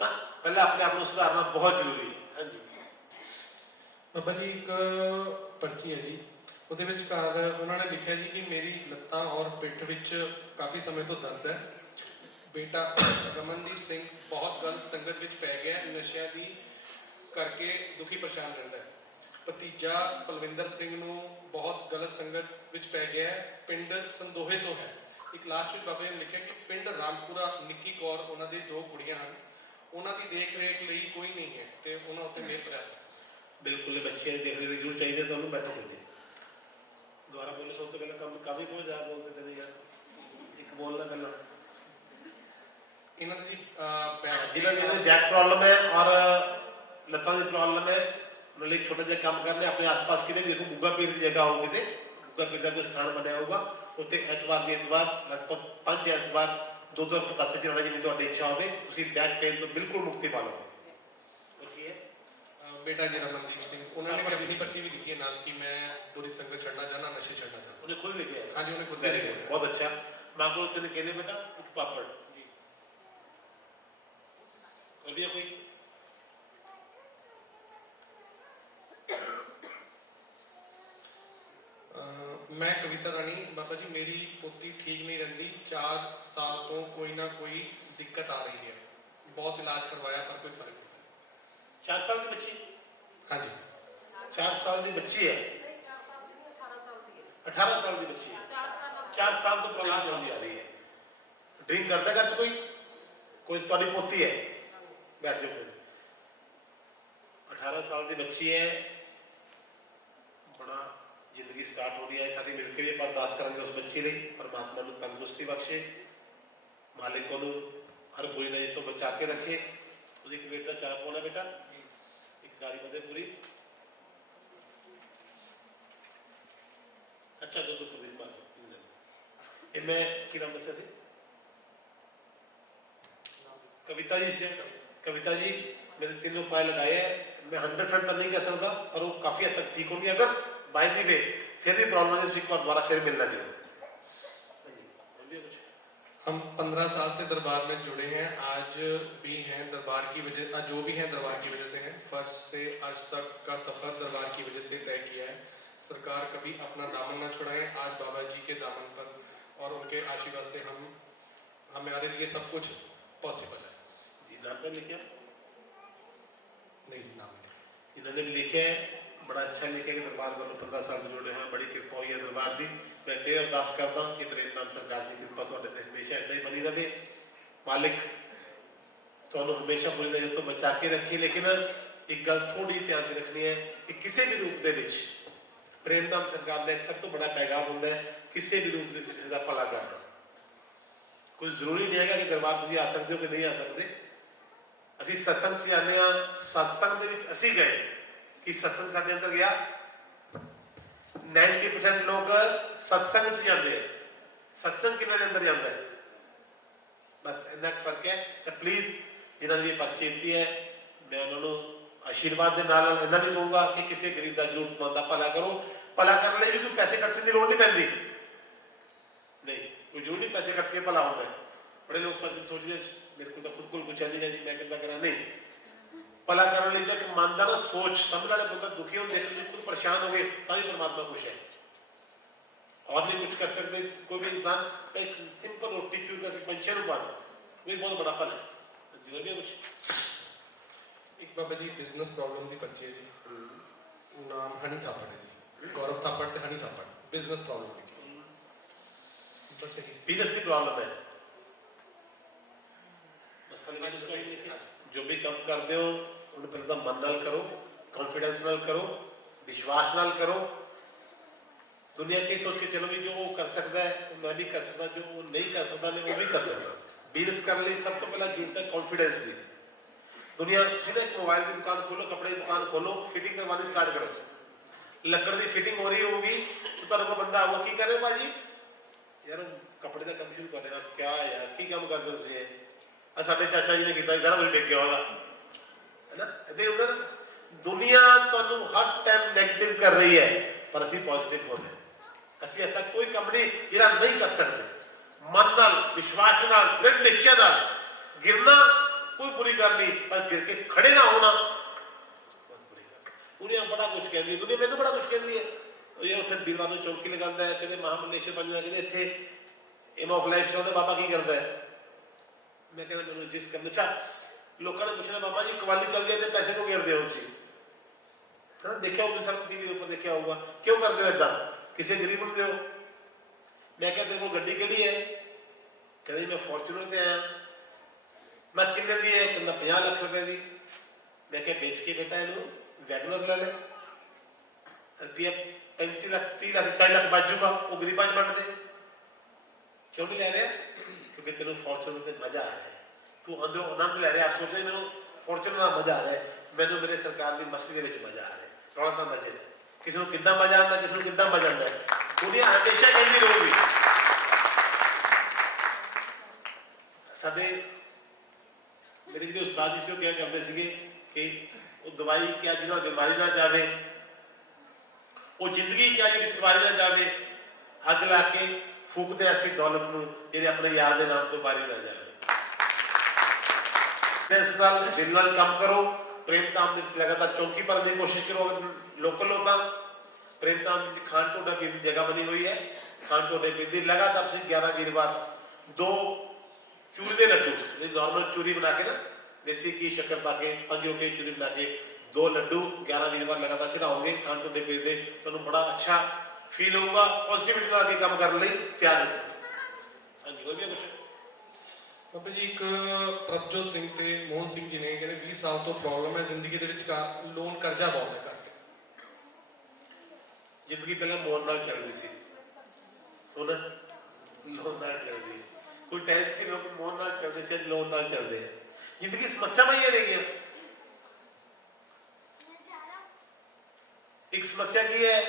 ਤਾਂ ਪਹਿਲਾਂ ਆਪਣੇ ਆਪ ਨੂੰ ਸੁਧਾਰਨਾ ਬਹੁਤ ਜ਼ਰੂਰੀ ਹੈ। ਹਾਂਜੀ ਬਾਬਾ ਜੀ ਇੱਕ ਪਰਚੀ ਹੈ ਜੀ, ਉਹਦੇ ਵਿਚਕਾਰ ਉਹਨਾਂ ਨੇ ਲਿਖਿਆ ਜੀ ਕਿ ਮੇਰੀ ਲੱਤਾਂ ਔਰ ਪਿੱਠ ਵਿੱਚ ਕਾਫੀ ਸਮੇਂ ਤੋਂ ਦਰਦ ਹੈ। ਬੇਟਾ ਰਮਨਦੀਪ ਸਿੰਘ ਬਹੁਤ ਗਲਤ ਸੰਗਤ ਵਿੱਚ ਪੈ ਗਿਆ, ਨਸ਼ਿਆਂ ਦੀ ਕਰਕੇ ਦੁਖੀ ਪਰੇਸ਼ਾਨ ਰਹਿੰਦਾ ਹੈ। ਭਤੀਜਾ ਪਲਵਿੰਦਰ ਸਿੰਘ ਨੂੰ ਬਹੁਤ ਗਲਤ ਸੰਗਤ ਵਿੱਚ ਪੈ ਗਿਆ ਹੈ, ਪਿੰਡ ਸੰਦੋਹੇ ਤੋਂ ਹੈ। ਇੱਕ ਲਾਸਟ ਵਿੱਚ ਬਾਬਾ ਜੀ ਨੇ ਲਿਖਿਆ ਕਿ ਪਿੰਡ ਰਾਮਪੁਰਾ ਨਿੱਕੀ ਕੌਰ ਉਹਨਾਂ ਦੇ 2 ਕੁੜੀਆਂ ਹਨ, ਉਹਨਾਂ ਦੀ ਦੇਖ ਰੇਖ ਲਈ ਕੋਈ ਨਹੀਂ ਹੈ ਤੇ ਉਹਨਾਂ ਉੱਤੇ ਮੇਰ ਪਿਆ। ਬਿਲਕੁਲ ਇਹ ਬੱਚੇ ਦੇਖ ਰਹੇ ਜ਼ਰੂਰ ਚਾਹੀਦੇ ਤੁਹਾਨੂੰ। ਬੈਠੋ ਕਰਦੇ ਦੁਆਰਾ ਬੋਲੇ ਸਭ ਤੋਂ ਪਹਿਲਾਂ ਕੰਮ ਕਾਫੀ ਬਹੁਤ ਜ਼ਿਆਦਾ ਬੋਲਦੇ ਕਦੇ ਯਾਰ, ਇੱਕ ਬੋਲਣਾ ਕਰਨਾ। ਇਹਨਾਂ ਦੀ ਜਿਨ੍ਹਾਂ ਦੀ ਬੈਕ ਪ੍ਰੋਬਲਮ ਹੈ ਔਰ ਲੱਤਾਂ ਦੀ ਪ੍ਰੋਬਲਮ ਹੈ, ਉਹਨਾਂ ਲਈ ਛੋਟਾ ਜਿਹਾ ਕੰਮ ਕਰਨੇ ਆਪਣੇ ਆਸ-ਪਾਸ ਕਿਤੇ ਦੇਖੋ ਗੁੱਗਾ ਪੀਰ ਦੀ ਜਗ੍ਹਾ ਹੋਊਗੀ ਤੇ ਗੁੱਗਾ ਪੀਰ ਦਾ ਕੋਈ ਸਥਾਨ ਬਣਿਆ ਹੋਊਗਾ, ਉੱਥੇ ਐਤਵਾਰ ਦੇ ਐਤਵਾਰ ਲਗਭਗ 5 ਐਤਵਾਰ 2 ਪਤਾਸੇ ਚੜਾਉਣਾ, ਜਿੰਨੀ ਤੁਹਾਡੀ ਇੱਛਾ ਹੋਵੇ। ਤੁਸੀਂ ਬੈਕ ਪੇਨ ਤੋਂ ਬਿਲਕੁਲ ਮੁਕਤੀ ਪਾ ਲਓਗੇ। ਕੀ ਹੈ ਬੇਟਾ ਜੀ ਰਮਨਦੀਪ ਸਿੰਘ, ਉਹਨਾਂ ਨੇ ਆਪਣੀ ਪਰਚੀ ਵੀ ਲਿਖੀ ਹੈ ਨਾਲ ਕਿ ਮੈਂ ਬੁਰੀ ਸੰਗਤ ਛੱਡਣਾ ਚਾਹੁੰਦਾ, ਨਸ਼ੇ ਛੱਡਣਾ ਚਾਹੁੰਦਾ। ਉਹਨੇ ਖੁਦ ਲਿਖਿਆ ਹੈ। ਹਾਂਜੀ ਉਹਨੇ ਖੁਦ ਲਿਖਿਆ ਹੈ। ਬਹੁਤ ਅੱਛਾ। ਮਾਗੋ ਤੈਨੂੰ ਕਹਿੰਦੇ ਬੇਟਾ ਇੱਕ ਪਾਪੜ ਜੀ और भी है कोई? मैं कविता रानी। बाबा जी मेरी पोती ठीक नहीं रहती, 4 साल तो कोई ना कोई दिक्कत आ रही है, बहुत इलाज करवाया पर कोई फर्क नहीं। 4 साल की बच्ची? हाँ जी 4 साल की बच्ची है। 18 साल की बच्ची है। 4 साल तो प्रॉब्लम चलती आ रही है। ड्रिंक करता घर कोई तुम्हारी पोती है? बैठ जाओ। 18 साल की बच्ची है, बड़ा जिंदगी स्टार्ट हो रही है। सारी मिलकर भी बर्दाश्त करेंगे उस बच्ची लिए। परमात्मा को तंदुरुस्ती बख्शे, मालिक को हर बुरी नजर तो बचा के रखे। उसकी एक बेटा 4 पौना बेटा एक गाड़ी बदे पूरी अच्छा दो प्रदीप पाल ये मैं की नाम दसा सी कविता जी से। कविता जी मैंने 3 उपाय लगाए हैं। मैं 100% तो नहीं कह सकता पर वो काफी हद तक ठीक होंगी। अगर बाय दी वे फिर भी प्रॉब्लम है तो एक बार दोबारा फिर मिलना चाहिए। हम 15 साल से दरबार में जुड़े हैं, आज भी हैं दरबार की वजह, आज जो भी हैं दरबार की वजह से हैं। फर्स्ट से आज तक का सफर दरबार की वजह से तय किया है। सरकार कभी अपना दामन न छुड़ाए, आज बाबा जी के दामन पर और उनके आशीर्वाद से हमारे लिए सब कुछ पॉसिबल है। जी नाम तो लिखा नहीं नाम इन्होंने भी लिखे है, बड़ा अच्छा लिखे कि दरबार वालों 15 साल जुड़े हैं, बड़ी कृपा हुई है दरबार की। मैं फिर अरदास करता हूँ कि प्रेमदान सरकार की कृपा तो हमेशा इदा ही बनी रहे। मालिक तो हमेशा बुरी नजर तो बचा के रखी। लेकिन एक गल थोड़ी ध्यान च रखनी है कि किसी भी रूप के प्रेमदान सरकार का एक सब तो बड़ा पैगाम होता है, किसी भी रूप में किसी का भला करना। कोई जरूरी नहीं है कि दरबार तुम आ सकते हो कि नहीं आ सकते। असी सत्संग च आने, सत्संग असी गए कि सत्संग साडे अंदर गया 90% लोग सत्संग च जाते हैं। सत्संग किन्ने दे अंदर जाता है? बस इन्ना फर्क है। तो प्लीज जिन्होंने ये पर्ची दी है मैं उन्होंने आशीर्वाद के नाल इन्ना भी कहूँगा कि किसी गरीब का जरूरतमंद का भला करो। भला करने लिए भी कोई पैसे खर्चने की लोड़ नहीं पैंदी। नहीं कोई जरूर नहीं पैसे खर्च के भला होता है। बड़े लोग सोचते मेरे को तो खुद को कुछ नहीं है जी मैं कितना करा। नहीं भला करने लिए एक मन का ना सोच समझ वाले बंदा दुखी हो देख खुद परेशान हो गए तभी परमात्मा खुश है। और नहीं कुछ कर सकते। कोई भी इंसान एक सिंपल रोटी चूर करके पंछियों को पाना वो बहुत बड़ा फल है। जो भी कुछ एक बाबा जी बिजनेस प्रॉब्लम की पर्ची है जी, नाम हनी थापड़ है जी, गौरव थापड़ ते हनी थापड़। बिजनेस प्रॉब्लम की बस यही बिजनेस की प्रॉब्लम है। बस खाली जो भी काम करते हो उन्हें पहले तो मन नाल करो, कॉन्फिडेंस नाल करो, विश्वास नाल करो। दुनिया की सोच के चलो भी जो वो कर सकता है मैं भी कर सकता, जो वो नहीं कर सकता मैं वो भी कर सकता। बिजनेस करने लिए सब तो पहला जरूरत है कॉन्फिडेंस की। दुनिया सीधे एक मोबाइल की दुकान खोलो, कपड़े की दुकान खोलो, फिटिंग करवानी स्टार्ट करो, ਲੱਕੜ ਦੀ ਫਿਟਿੰਗ ਹੋ ਰਹੀ ਹੋਊਗੀ तो ਤੁਹਾਡੇ ਕੋਲ ਬੰਦਾ ਆਊਗਾ, ਕੀ ਕਰ ਰਹੇ ਹੋ ਭਾਜੀ? ਯਾਰ ਕੱਪੜੇ ਦਾ ਕੰਮ ਸ਼ੁਰੂ ਕਰ ਰਹੇ ਹਾਂ। ਕਿਆ ਯਾਰ ਕੀ ਕੰਮ ਕਰਦੇ ਤੁਸੀਂ ਇਹ? ਆ ਸਾਡੇ ਚਾਚਾ ਜੀ ਨੇ ਕੀਤਾ ਸਾਰਾ ਕੁਝ ਵੇਖਿਆ ਉਹਦਾ, ਹੈ ਨਾ? ਇਹਦੇ ਉਧਰ ਦੁਨੀਆ ਤੁਹਾਨੂੰ ਹਰ ਟਾਈਮ ਨੈਗੇਟਿਵ ਕਰ ਰਹੀ ਹੈ, ਪਰ ਅਸੀਂ ਪੋਜ਼ਿਟਿਵ ਹੋਣਾ ਹੈ। ਅਸੀਂ ਐਸਾ ਕੋਈ ਕੰਮ ਨਹੀਂ ਜਿਹੜਾ ਨਹੀਂ ਕਰ ਸਕਦੇ। ਮਨ ਨਾਲ, ਵਿਸ਼ਵਾਸ ਨਾਲ, ਦ੍ਰਿੜ ਨਿਸ਼ਚੈ ਨਾਲ ਗਿਰਨਾ ਕੋਈ ਬੁਰੀ ਗੱਲ ਨਹੀਂ, ਪਰ ਗਿਰ ਕੇ ਖੜੇ ਨਾ ਹੋਣਾ ਬਹੁਤ ਬੁਰੀ ਗੱਲ। ਦੁਨੀਆ ਬੜਾ ਕੁਝ ਕਹਿੰਦੀ ਹੈ, ਦੁਨੀਆ ਮੈਨੂੰ ਬੜਾ ਕੁਝ ਕਹਿੰਦੀ ਹੈ। ਇਹ ਉੱਥੇ ਵੀਰਵਾਰ ਨੂੰ ਚੌਂਕੀ ਲਗਾਉਂਦਾ ਹੈ, ਕਹਿੰਦੇ ਮਹਾਮੰਡਲੇਸ਼ਵਰ ਬਣ ਜਾਂਦਾ, ਕਹਿੰਦੇ ਇੱਥੇ ਏਮ ਆਫ ਲਾਈਫ ਚਾਹੁੰਦੇ ਬਾਬਾ ਕੀ ਕਰਦਾ ਹੈ? ਮੈਂ ਕਹਿੰਦਾ ਮੈਨੂੰ ਜਿਸ ਕੰਮ ਅੱਛਾ ਲੋਕਾਂ ਨੇ ਪੁੱਛਣਾ ਬਾਬਾ ਜੀ ਕਵਾਲੀ ਚੱਲਦੀ ਹੈ ਤੇ ਪੈਸੇ ਕਿਉਂ ਗਿਰਦੇ ਹੋ ਤੁਸੀਂ? ਹਾਂ ਦੇਖਿਆ ਹੋਊਗਾ ਸਰ ਟੀਵੀ ਉੱਪਰ ਦੇਖਿਆ ਹੋਊਗਾ, ਕਿਉਂ ਕਰਦੇ ਹੋ ਇਦਾਂ? ਕਿਸੇ ਗਰੀਬ ਨੂੰ ਦਿਓ। ਮੈਂ ਕਿਹਾ ਤੇਰੇ ਕੋਲ ਗੱਡੀ ਕਿਹੜੀ ਹੈ? ਕਹਿੰਦੇ ਮੈਂ ਫੋਰਚੂਨਰ ਤੇ ਆਇਆ। ਮੈਂ ਕਿੰਨੇ ਦੀ ਹੈ? ਕਹਿੰਦਾ 50 ਲੱਖ ਰੁਪਏ ਦੀ। ਮੈਂ ਕਿਹਾ ਵੇਚ ਕੇ ਬੇਟਾ ਇਹਨੂੰ ਵੈਗਨਰ ਲੈ ਲੈ, ਰੁਪਈਆ 35 ਲੱਖ 30 ਲੱਖ 40 ਲੱਖ ਬਚ ਜੂਗਾ, ਉਹ ਗਰੀਬਾਂ 'ਚ ਵੰਡ ਦੇ। ਕਿਉਂ ਨਹੀਂ ਲੈ ਰਿਹਾ? ਕਿਉਂਕਿ ਤੈਨੂੰ ਫੋਰਚੂਨਰ ਤੇ ਮਜ਼ਾ ਆ ਰਿਹਾ, ਤੂੰ ਅੰਦਰੋਂ ਆਨੰਦ ਲੈ ਰਿਹਾ। ਆਪ ਸੋਚਦੇ ਮੈਨੂੰ ਫੋਰਚੂਨਰ ਨਾਲ ਮਜ਼ਾ ਆ ਰਿਹਾ, ਮੈਨੂੰ ਮੇਰੇ ਸਰਕਾਰ ਦੀ ਮਸਤੀ ਦੇ ਵਿੱਚ ਮਜ਼ਾ ਆ ਰਿਹਾ। ਰੌਲਾ ਤਾਂ ਮਜ਼ੇ ਕਿਸੇ ਨੂੰ ਕਿੱਦਾਂ ਮਜ਼ਾ ਆਉਂਦਾ, ਕਿਸੇ ਨੂੰ ਕਿੱਦਾਂ ਮਜ਼ਾ ਆਉਂਦਾ। ਦੁਨੀਆ ਹਮੇਸ਼ਾ ਕਹਿੰਦੀ ਰਹੂਗੀ। ਸਾਡੇ ਮੇਰੇ ਜਿਹੜੇ ਉਸਤਾਦ ਜੀ ਸੀ ਉਹ ਕਿਹਾ ਕਰਦੇ ਸੀਗੇ ਕਿ ਉਹ ਦਵਾਈ ਕਿਆ ਜਿਹਨਾਂ ਬਿਮਾਰੀ ਨਾ ਜਾਵੇ, ਉਹ ਜ਼ਿੰਦਗੀ ਕਿਆ ਜਿਹੜੀ ਸਵਾਰੀ ਨਾ ਜਾਵੇ, ਅੱਗ ਲਾ ਕੇ ਫੂਕਦੇ ਅਸੀਂ ਦੌਲਤ ਨੂੰ ਜਿਹੜੇ ਆਪਣੇ ਯਾਰ ਦੇ ਨਾਮ ਤੋਂ ਬਾਰੀ ਨਾ ਜਾਵੇ। ਇਸ ਨਾਲ ਦਿਲ ਨਾਲ ਕੰਮ ਕਰੋ, ਪ੍ਰੇਮ ਧਾਮ ਦੇ ਵਿੱਚ ਲਗਾਤਾਰ ਚੌਂਕੀ ਭਰਨ ਦੀ ਕੋਸ਼ਿਸ਼ ਕਰੋ। ਲੋਕਲ ਹੋ ਤਾਂ ਪ੍ਰੇਮ ਧਾਮ ਵਿੱਚ ਖਾਣ ਢੋਡਾ ਪੀਣ ਦੀ ਜਗ੍ਹਾ ਬਣੀ ਹੋਈ ਹੈ। ਖਾਣ ਢੋਡੇ ਪੀਣ ਦੀ ਲਗਾਤਾਰ ਤੁਸੀਂ 11 ਵੀਰਵਾਰ 2 ਚੂਰੀ ਦੇ ਲੱਡੂ, ਜਿਹੜੀ ਨॉर्मल ਚੂਰੀ ਬਣਾ ਕੇ ਨਾ ਦੇਸੀ ਘੀ ਸ਼ੱਕਰ ਪਾ ਕੇ 5 ਰੁਪਏ ਚੂਰੀ ਬਣਾ ਕੇ 2 ਲੱਡੂ 11 ਵੀਰਵਾਰ ਲਗਾਤਾਰ ਚੜਾਓਗੇ ਖਾਣ ਢੋਡੇ ਪੀਣ ਦੇ, ਤੁਹਾਨੂੰ ਬੜਾ ਅੱਛਾ ਫੀਲ ਹੋਊਗਾ। ਪੋਜ਼ਿਟਿਵਿਟੀ ਨਾਲ ਅੱਗੇ ਕੰਮ ਕਰਨ ਲਈ ਤਿਆਰ ਹੋ। ਹਾਂਜੀ ਹੋਰ ਵੀ ਕੁਝ? ਬਾਬਾ ਜੀ ਇੱਕ ਪ੍ਰਭਜੋਤ ਸਿੰਘ ਤੇ ਮੋਹਨ ਸਿੰਘ ਜੀ ਨੇ ਕਹਿੰਦੇ 20 ਸਾਲ ਤੋਂ ਪ੍ਰੋਬਲਮ ਹੈ ਜ਼ਿੰਦਗੀ ਦੇ ਵਿੱਚ, ਲੋਨ ਕਰਜ਼ਾ ਬਹੁਤ ਹੈ ਕਰਕੇ। ਜ਼ਿੰਦਗੀ ਪਹਿਲਾਂ ਮੋਹਨ ਨਾਲ ਚੱਲਦੀ ਸੀ, ਹੁਣ ਲੋਨ ਨਾਲ ਚੱਲਦੀ ਹੈ। ਕੋਈ ਟਾਈਮ ਸੀ ਲੋਕ ਮੋਹਨ ਨਾਲ ਚੱਲਦੇ ਸੀ, ਅੱਜ ਲੋਨ ਨਾਲ ਚੱਲਦੇ ਆ। ਜ਼ਿੰਦਗੀ ਸਮੱਸਿਆਵਾਂ ਹੀ ਰਹਿ ਗਈਆਂ। ਇੱਕ ਸਮੱਸਿਆ ਕੀ ਹੈ?